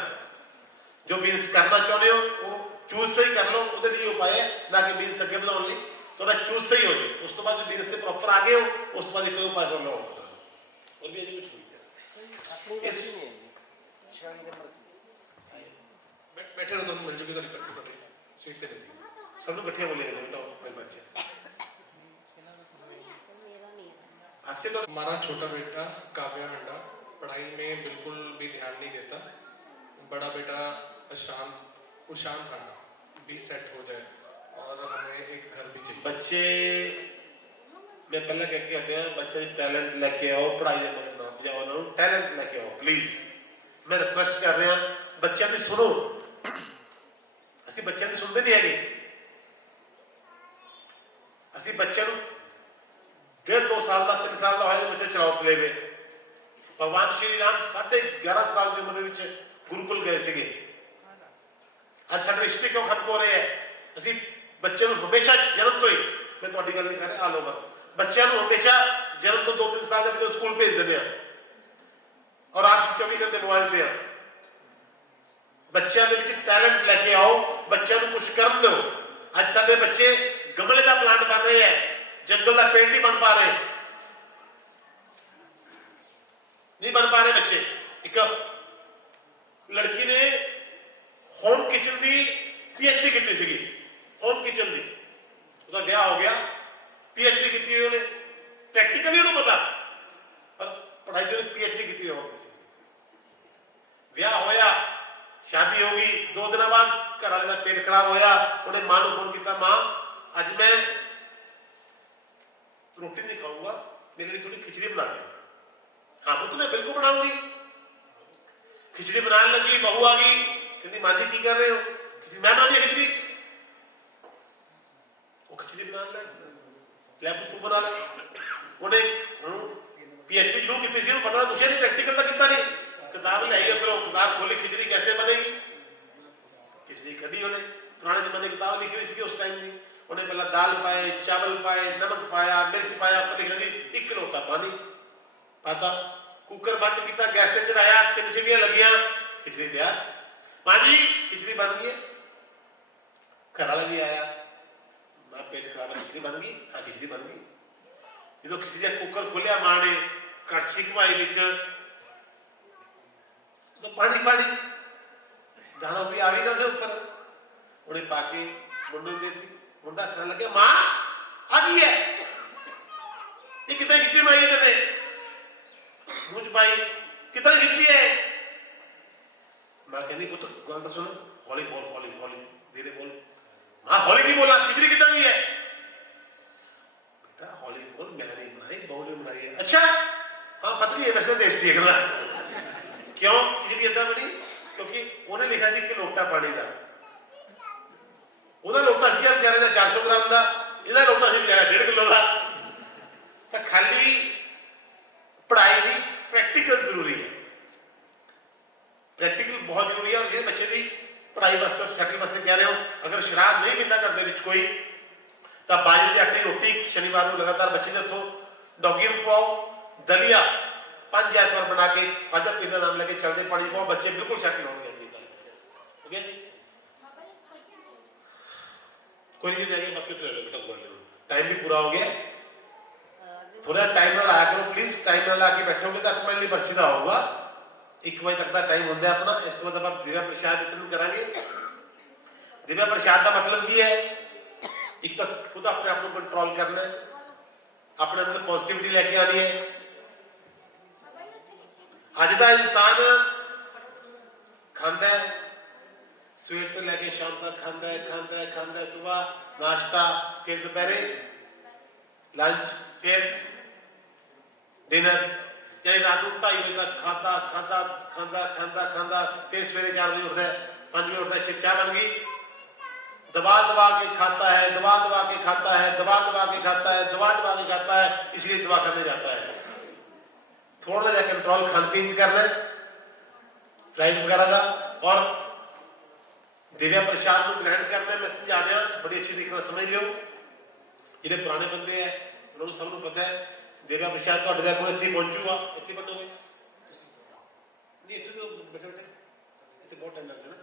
जो बिजनेस करना चाहते हो वो चूज सही कर लो, उधर ये उपाय है ना कि बिजनेस अगे बढ़ाने लिए थोड़ा चूज सही हो जाए। उस तो बाद जो बिजनेस से प्रॉपर आ गए हो, उस तो बाद एक उपाय कर लो। और भी कुछ नहीं है। इस बैठे रहो, दोनों मिलजुल कर इकट्ठे करें, सीखते रहेंगे। सब लोग इकट्ठे बोलेंगे बेटा, कोई बात नहीं। आज से तो हमारा छोटा बेटा काव्या हंडा पढ़ाई में बिल्कुल भी ध्यान नहीं देता, बड़ा बेटा उशान खाना भी सेट हो जाए और हमें एक घर भी चाहिए। बच्चे मैं पहले कह के हटे हैं, बच्चे टैलेंट लेके आओ, पढ़ाई में ना बजाओ, ना टैलेंट लेके आओ प्लीज। मैं रिक्वेस्ट कर रहा हूं, बच्चों की सुनो। असं बच्चों की सुनते नहीं है, असं बच्चों 1.5-2 साल का 3 साल का होया बच्चे चलाओ प्ले में। भगवान श्री राम 11.5 साल की उम्र में गुरुकुल गए थे। आज सारे रिश्ते क्यों खत्म हो रहे हैं? असं बच्चों को हमेशा जन्म तो ही, मैं थोड़ी गल नहीं कर रहा, ऑल ओवर बच्चों को हमेशा जन्म तो 2-3 साल के बच्चे स्कूल भेज देते हैं और आज 24 घंटे मोबाइल पे हैं। बच्चों के टैलेंट लेके आओ, बच्चों को कुछ कर दो। आज सारे बच्चे गमले का प्लांट बन रहे हैं, जंगल का पेड़ नहीं बन पा रहे, नहीं बन पा रहे बच्चे। एक लड़की ने होम किचन की PhD की सी, होम किचन की, उसका ब्याह हो गया, PhD की थी उन्हें, प्रैक्टिकली उन्हें पता, पर पढ़ाई तो PhD की थी। हो ब्याह होया, शादी होगी, 2 दिन बाद घर वाले का पेट खराब होया, उन्हें मां को फोन किया, मां आज मैं रोटी नहीं खाऊंगा, मेरे लिए थोड़ी खिचड़ी बना दे। हाँ पुत्र मैं बिल्कुल बनाऊंगी। खिचड़ी बनाने लगी, बहू आ गई, कहती मां जी की कर रहे हो? खिचड़ी मैं बनानी है खिचड़ी। वो खिचड़ी बना ले तू बना ले। उन्हें PhD जरूर की थी, पता कुछ नहीं, प्रैक्टिकल का कितना नहीं। किताब लाई अंदरों, किताब खोली, खिचड़ी कैसे बनेगी, खिचड़ी कड़ी उन्हें पुराने जमाने की किताब लिखी हुई थी उस टाइम की। उन्हें पहला दाल पाए, चावल पाए, नमक पाया, मिर्च पाया, पली खड़ी 1 लोटा पानी पाता, कुकर बंद किया, गैस से चढ़ाया, 3 सीटियां लगियां, खिचड़ी तैयार। माँ जी खिचड़ी बन गई है। घर वाला भी आया, मैं पेट खराब है, खिचड़ी बन गई? हाँ खिचड़ी बन गई। जो खिचड़ी का कुकर खोलिया मां ने, कड़छी घुमाई विच तो पानी पानी दाना भी आ भी ना थे ऊपर, उन्हें पाके मुंडे दे दी। मुंडा खाने लगे, मां आ गई है, ये कितने खिचड़ी बनाई है तेने? मुझ भाई कितना खिचड़ी है? मां कहती पुत्र गल तो सुनो, हौली बोल, हौली हौली धीरे बोल। मां हौली की बोला, खिचड़ी कितना की है? बेटा हौली बोल, मैंने नहीं बनाई, बहू ने बनाई है। अच्छा हाँ पतली है वैसे टेस्टी है ना। क्यों खिचड़ी इतना बनी? क्योंकि उन्हें लिखा सी कि लोटा पानी का, ਉਹਦਾ ਲੋਟਾ ਸੀ ਵਿਚਾਰੇ ਦਾ 400 ਗ੍ਰਾਮ ਦਾ, ਇਹਦਾ ਲੋਟਾ ਸੀ ਵਿਚਾਰਾ 1.5 ਕਿਲੋ ਦਾ। ਤਾਂ ਖਾਲੀ ਪੜ੍ਹਾਈ ਨਹੀਂ, ਪ੍ਰੈਕਟੀਕਲ ਜ਼ਰੂਰੀ ਹੈ। ਪ੍ਰੈਕਟੀਕਲ ਬਹੁਤ ਜ਼ਰੂਰੀ ਹੈ। ਜਿਹੜੇ ਬੱਚੇ ਦੀ ਪੜ੍ਹਾਈ ਵਾਸਤੇ ਸੈਟਲ ਵਾਸਤੇ ਕਹਿ ਰਹੇ ਹੋ, ਅਗਰ ਸ਼ਰਾਬ ਨਹੀਂ ਪੀਂਦਾ ਘਰ ਦੇ ਵਿੱਚ ਕੋਈ, ਤਾਂ ਬਾਜਰੇ ਦੀ ਆਟੇ ਦੀ ਰੋਟੀ ਸ਼ਨੀਵਾਰ ਨੂੰ ਲਗਾਤਾਰ ਬੱਚੇ ਦੇ ਹੱਥੋਂ ਡੌਗੀ ਨੂੰ ਪਾਓ, ਦਲੀਆ 5 ਐਤਵਾਰ ਬਣਾ ਕੇ ਖਾਜਾ ਪੀਰ ਦਾ ਨਾਮ ਲੈ ਕੇ ਚੱਲਦੇ ਪਾਣੀ ਪਾਓ, ਬੱਚੇ ਬਿਲਕੁਲ ਸੈਟਲ ਹੋਣਗੇ। ओके कोई नहीं जाएगी, बाकी तो ले लो बेटा, कर लो। टाइम भी पूरा हो गया, थोड़ा टाइम ना लाया करो प्लीज। टाइम ना ला के बैठोगे तो अपने लिए पर्ची ना होगा। 1 बजे तक का टाइम होता है अपना। इस बाद आप दिव्या प्रसाद वितरण करांगे। दिव्या प्रसाद का मतलब की है, एक तो खुद अपने आप को कंट्रोल करना है, अपने अंदर पॉजिटिविटी लेके आनी है। अज का इंसान खांदा है, सवेर से लेके शाम तक खांदा है, खांदा है, खांदा है। सुबह नाश्ता, फिर दोपहरे लंच, फिर डिनर, चाहे रात को 2:30 बजे तक खाता खाता खांदा खांदा खांदा, फिर सवेरे 4 बजे उठता है, 5 बजे उठता है, फिर चाय बन गई, दबा दबा के खाता है, दबा दबा के खाता है, दबा दबा के खाता है, दबा दबा के खाता है, इसलिए दबा करने जाता है। थोड़ा सा कंट्रोल खान पीन करना है, फ्लाइट वगैरह का। और दिव्या प्रसाद को ग्रहण करना मैं समझा दिया, बड़ी अच्छी तरीके से समझ लो। ਜਿਹੜੇ ਪੁਰਾਣੇ ਬੰਦੇ ਹੈ ਉਹਨਾਂ ਨੂੰ ਸਭ ਨੂੰ ਪਤਾ ਹੈ ਦਿव्या प्रसाद ਤੁਹਾਡੇ ਦੇ ਕੋਲ ਇੱਥੇ ਪਹੁੰਚੂਗਾ, ਇੱਥੇ ਪਟੋਗੇ ਨਹੀਂ, ਇੱਥੇ ਤੋਂ ਬੈਠੇ ਬੈਠੇ ਇੱਥੇ ਬਹੁਤ ਟਾਈਮ ਲੱਗਦਾ ਨਾ।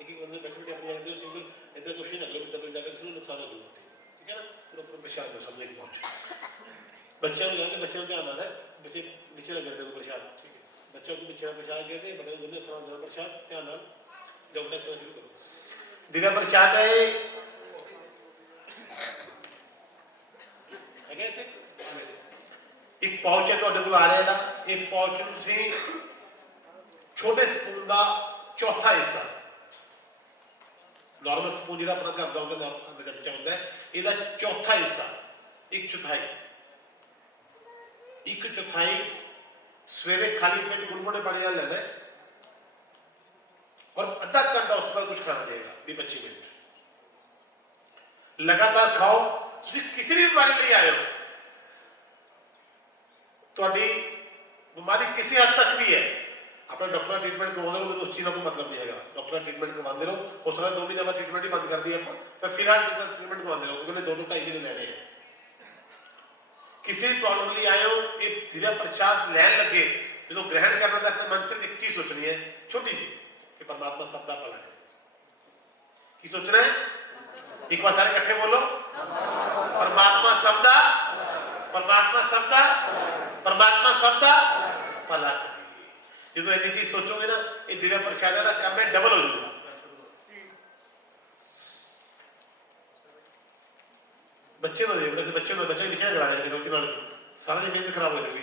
ਇੱਕ ਇੱਕ ਬੰਦੇ ਬੈਠੇ ਬੈਠੇ ਆਪਣੀ ਆਉਂਦੇ ਸਿੰਗਲ ਇੱਥੇ ਕੁਛ ਨਹੀਂ ਲੱਗਦਾ, ਡਬਲ ਜਾ ਕੇ ਤੁਹਾਨੂੰ ਨੁਕਸਾਨ ਹੋ ਜਾਊਗਾ। ਠੀਕ ਹੈ ਨਾ, ਪ੍ਰੋਪਰ ਪ੍ਰਸਾਦ ਦਾ ਸਾਹਮਣੇ ਪਹੁੰਚ। ਬੱਚਿਆਂ ਨੂੰ ਜਾਂਦੇ, ਬੱਚਿਆਂ ਨੂੰ ਧਿਆਨ ਨਾਲ ਹੈ, ਬੱਚੇ ਪਿੱਛੇ ਨਾ ਕਰਦੇ ਪ੍ਰਸਾਦ। ਠੀਕ ਹੈ, ਬੱਚਿਆਂ ਨੂੰ ਪਿੱਛੇ ਪ੍ਰਸਾਦ ਦੇਦੇ, ਬੜੇ ਬੰਦੇ ਥਾਂ ਦਾ ਪ੍ਰਸਾਦ ਧਿਆਨ ਨਾਲ ਜੋਗਦਾ ਕਰਨਾ ਸ਼ੁਰੂ ਕਰੋ। दिव्या प्रसाद है एक पाउच है ਤੁਹਾਡੇ ਕੋਲ ਆ ਰਿਹਾ ਨਾ, ਇਹ ਪਾउच ਨੂੰ ਤੁਸੀਂ ਛੋਟੇ ਸਪੂਨ ਦਾ ਚੌਥਾ ਹਿੱਸਾ, ਨਾਰਮਲ ਸਪੂਨ ਜਿਹੜਾ ਆਪਣਾ ਘਰ ਦਾ ਹੁੰਦਾ ਅੰਦਰ ਦਾ ਬੱਚਾ ਹੁੰਦਾ ਹੈ, ਇਹਦਾ ਚੌਥਾ ਹਿੱਸਾ, 1/4 ਸਵੇਰੇ ਖਾਲੀ ਪੇਟ ਗੁਨਗੁਨੇ ਪਾਣੀ ਨਾਲ ਲੈਣਾ है और आधा घंटा उस पर कुछ खाना देगा, 20-25 मिनट लगातार खाओ। किसी भी बीमारी लिए आए हो, थोड़ी बीमारी किसी हद तक भी है, अपने डॉक्टर ट्रीटमेंट करवाते रहो, उस चीज़ का कोई मतलब नहीं है। डॉक्टर ट्रीटमेंट करवाते रहो, हो सकता है 2 महीने बाद ट्रीटमेंट ही बंद कर दिया पर फिलहाल ट्रीटमेंट करवाते रहो, क्योंकि 2-2.5 महीने लेने हैं। किसी भी प्रॉब्लम लिए आए हो, ये दिव्या प्रसाद लैन लगे जो ग्रहण करना तो अपने मन से एक चीज सोचनी है, छोटी जी, कि परमात्मा सबका भला है। की सोचना है? एक बार सारे इकट्ठे बोलो, परमात्मा सबदा, परमात्मा सबदा, परमात्मा सबदा भला करे। जो ऐसी चीज सोचोगे ना, ये दिव्या प्रसाद का काम में डबल हो जाएगा। बच्चे ना देख रहे, बच्चे नीचे करा देंगे गलती नाल, सारा दिन मेहनत खराब हो जाएगी।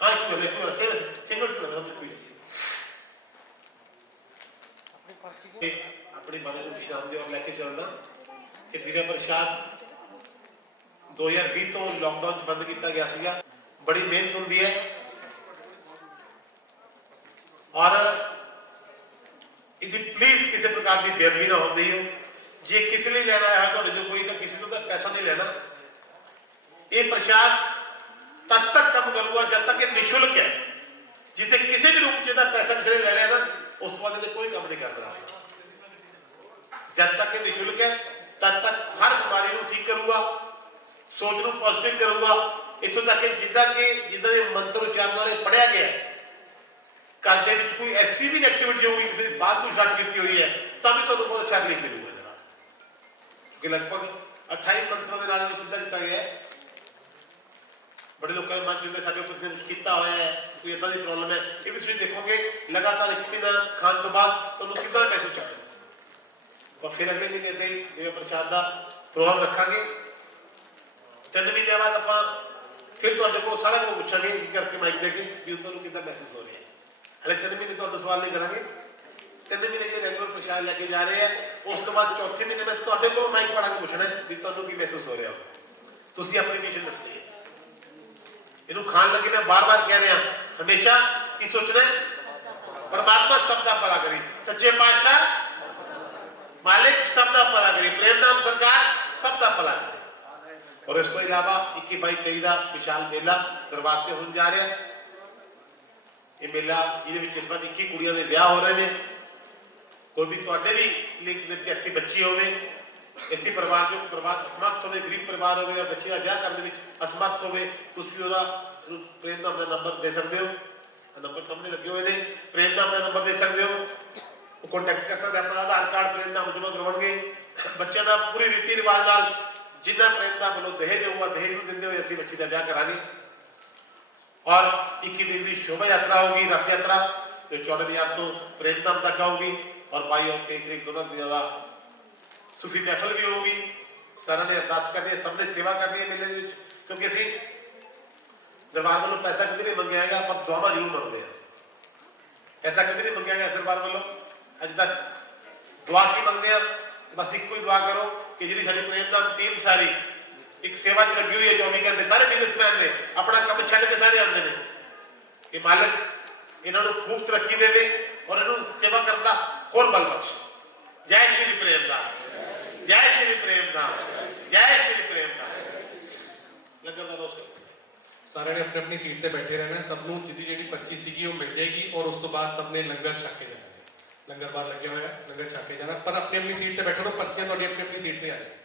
हाँ सिंगल अपनी बारे को विश्राम दे और लेके चलना कि दिव्या प्रसाद 2020 तो लॉकडाउन बंद किया गया सीगा, बड़ी मेहनत होती है और यदि प्लीज किसी प्रकार की बेदबी ना होती हो। जे किसी ने लेना है तो जो कोई तो किसी को पैसा नहीं लेना। ये प्रसाद तब तक कम करूंगा जब तक ये निःशुल्क है। जितने किसी भी रूप में पैसा किसी ने ले लेना उस बाद कोई काम नहीं कर रहा। जब तक ये निःशुल्क है तब तक हर बीमारी को ठीक करूंगा, सोच को पॉजिटिव करूंगा। इतों तक जिदा के मंत्र उच्चारण वाले पढ़िया गया घर के विच कोई ऐसी भी एक्टिविटी होगी किसी बात को स्टार्ट की हुई है तब भी तुहानू बहुत अच्छा रिलीफ मिलूगा जरा, क्योंकि लगभग 28 मंत्रों के नाल सिद्धा किया गया है। बड़े लोगों के मन जिंदे साडे ऊपर कुछ किया हुआ है, कोई इदां दी प्रॉब्लम है, ये भी तुसीं देखोगे लगातार 1 महीना खाने तो बाद तुहानू कितना महसूस होगा। और फिर अगले महीने से देव प्रसाद का प्रोग्राम रखांगे। 3 महीने बाद आपां फिर तुहाडे कोल सारा कुछ पुछांगे करके माइक देके भी तुहानू कितना महसूस हो रहा है। हले 3 महीने तुहाडा सवाल नहीं करांगे, 3 महीने जो रेगुलर प्रसाद लेके जा रहे हैं, उस तो बाद चौथे महीने में तुहाडे कोल माइक पढ़ा के पूछना है भी तुहानू की महसूस हो रहा है। तुसीं अपनी मिशन दसनी है। इनू खान लगे मैं बार-बार कह रहा हमेशा की सोचना है परमात्मा सबका भला करी, सच्चे पातशाह मालिक सबका भला करी, प्रेम नाम सरकार सबका भला करी। और इसके अलावा 21-22 का विशाल मेला दरबार से होने जा रहा है। ये मेला ये इस बार 21 कुड़ियां के ब्याह हो रहे हैं। कोई भी तुहाडे भी लिंक में ऐसी बच्ची होवे, ऐसी परिवार जो परिवार असमर्थ होवे, गरीब परिवार होवे या बच्ची का ब्याह करने में असमर्थ होवे, तुसीं भी ओहदा प्रेम नाम का नंबर दे सकते हो। नंबर सामने लगे हुए ने, प्रेम नाम का नंबर दे सकते हो, कॉन्टैक्ट कर सकते, अपना आधार कार्ड प्रेम नाम जमा करवाएंगे। बच्चे का पूरी रीति रिवाज नाल जिन्ना प्रेम का बोलो दहेज होगा दहेज में देंदे हुए ऐसी बच्ची का ब्याह करांगे। और 21 दिन की शोभा यात्रा होगी, रथ यात्रा जो 14 बाजार तो प्रेम धाम तक होगी और 22 और 23 तरीक दोनों दिनों का सूफी महफिल भी होगी। सारा ने अरदास करनी है, सबने सेवा करनी है मेले में, क्योंकि असीं दरबार वालों पैसा कभी नहीं मंगया है पर दुआवां जरूर मंगते हैं। पैसा कभी नहीं मंगया गया दरबार वालों, अज तक दुआ की मंगते हैं, बस एक ही दुआ करो कि जी साडी प्रेम धाम टीम सारी एक सेवा च लगी हुई है। 24 घंटे सारे बिजनेसमैन ने अपना काम छड्ड के सारे आते हैं कि मालिक इन्होंने खूब तरक्की देवे और इन्होंने सेवा करना होर बल बख्शे। जय श्री प्रेम धाम, जय श्री प्रेम धाम, जय श्री प्रेम धाम। लंगर का दोस्तों सारे ने अपनी अपनी सीट पे बैठे रहना, सबनों जिहदी जिहड़ी पर्ची सीगी वो मिल जाएगी और उस तो बाद सबने लंगर छक के जाना। लंगर बाहर लगे हुए हैं, लंगर छक के जाना, पर अपनी अपनी सीट पे बैठो तो पर्चियां थोड़ी अपनी अपनी सीट पे आ जाए।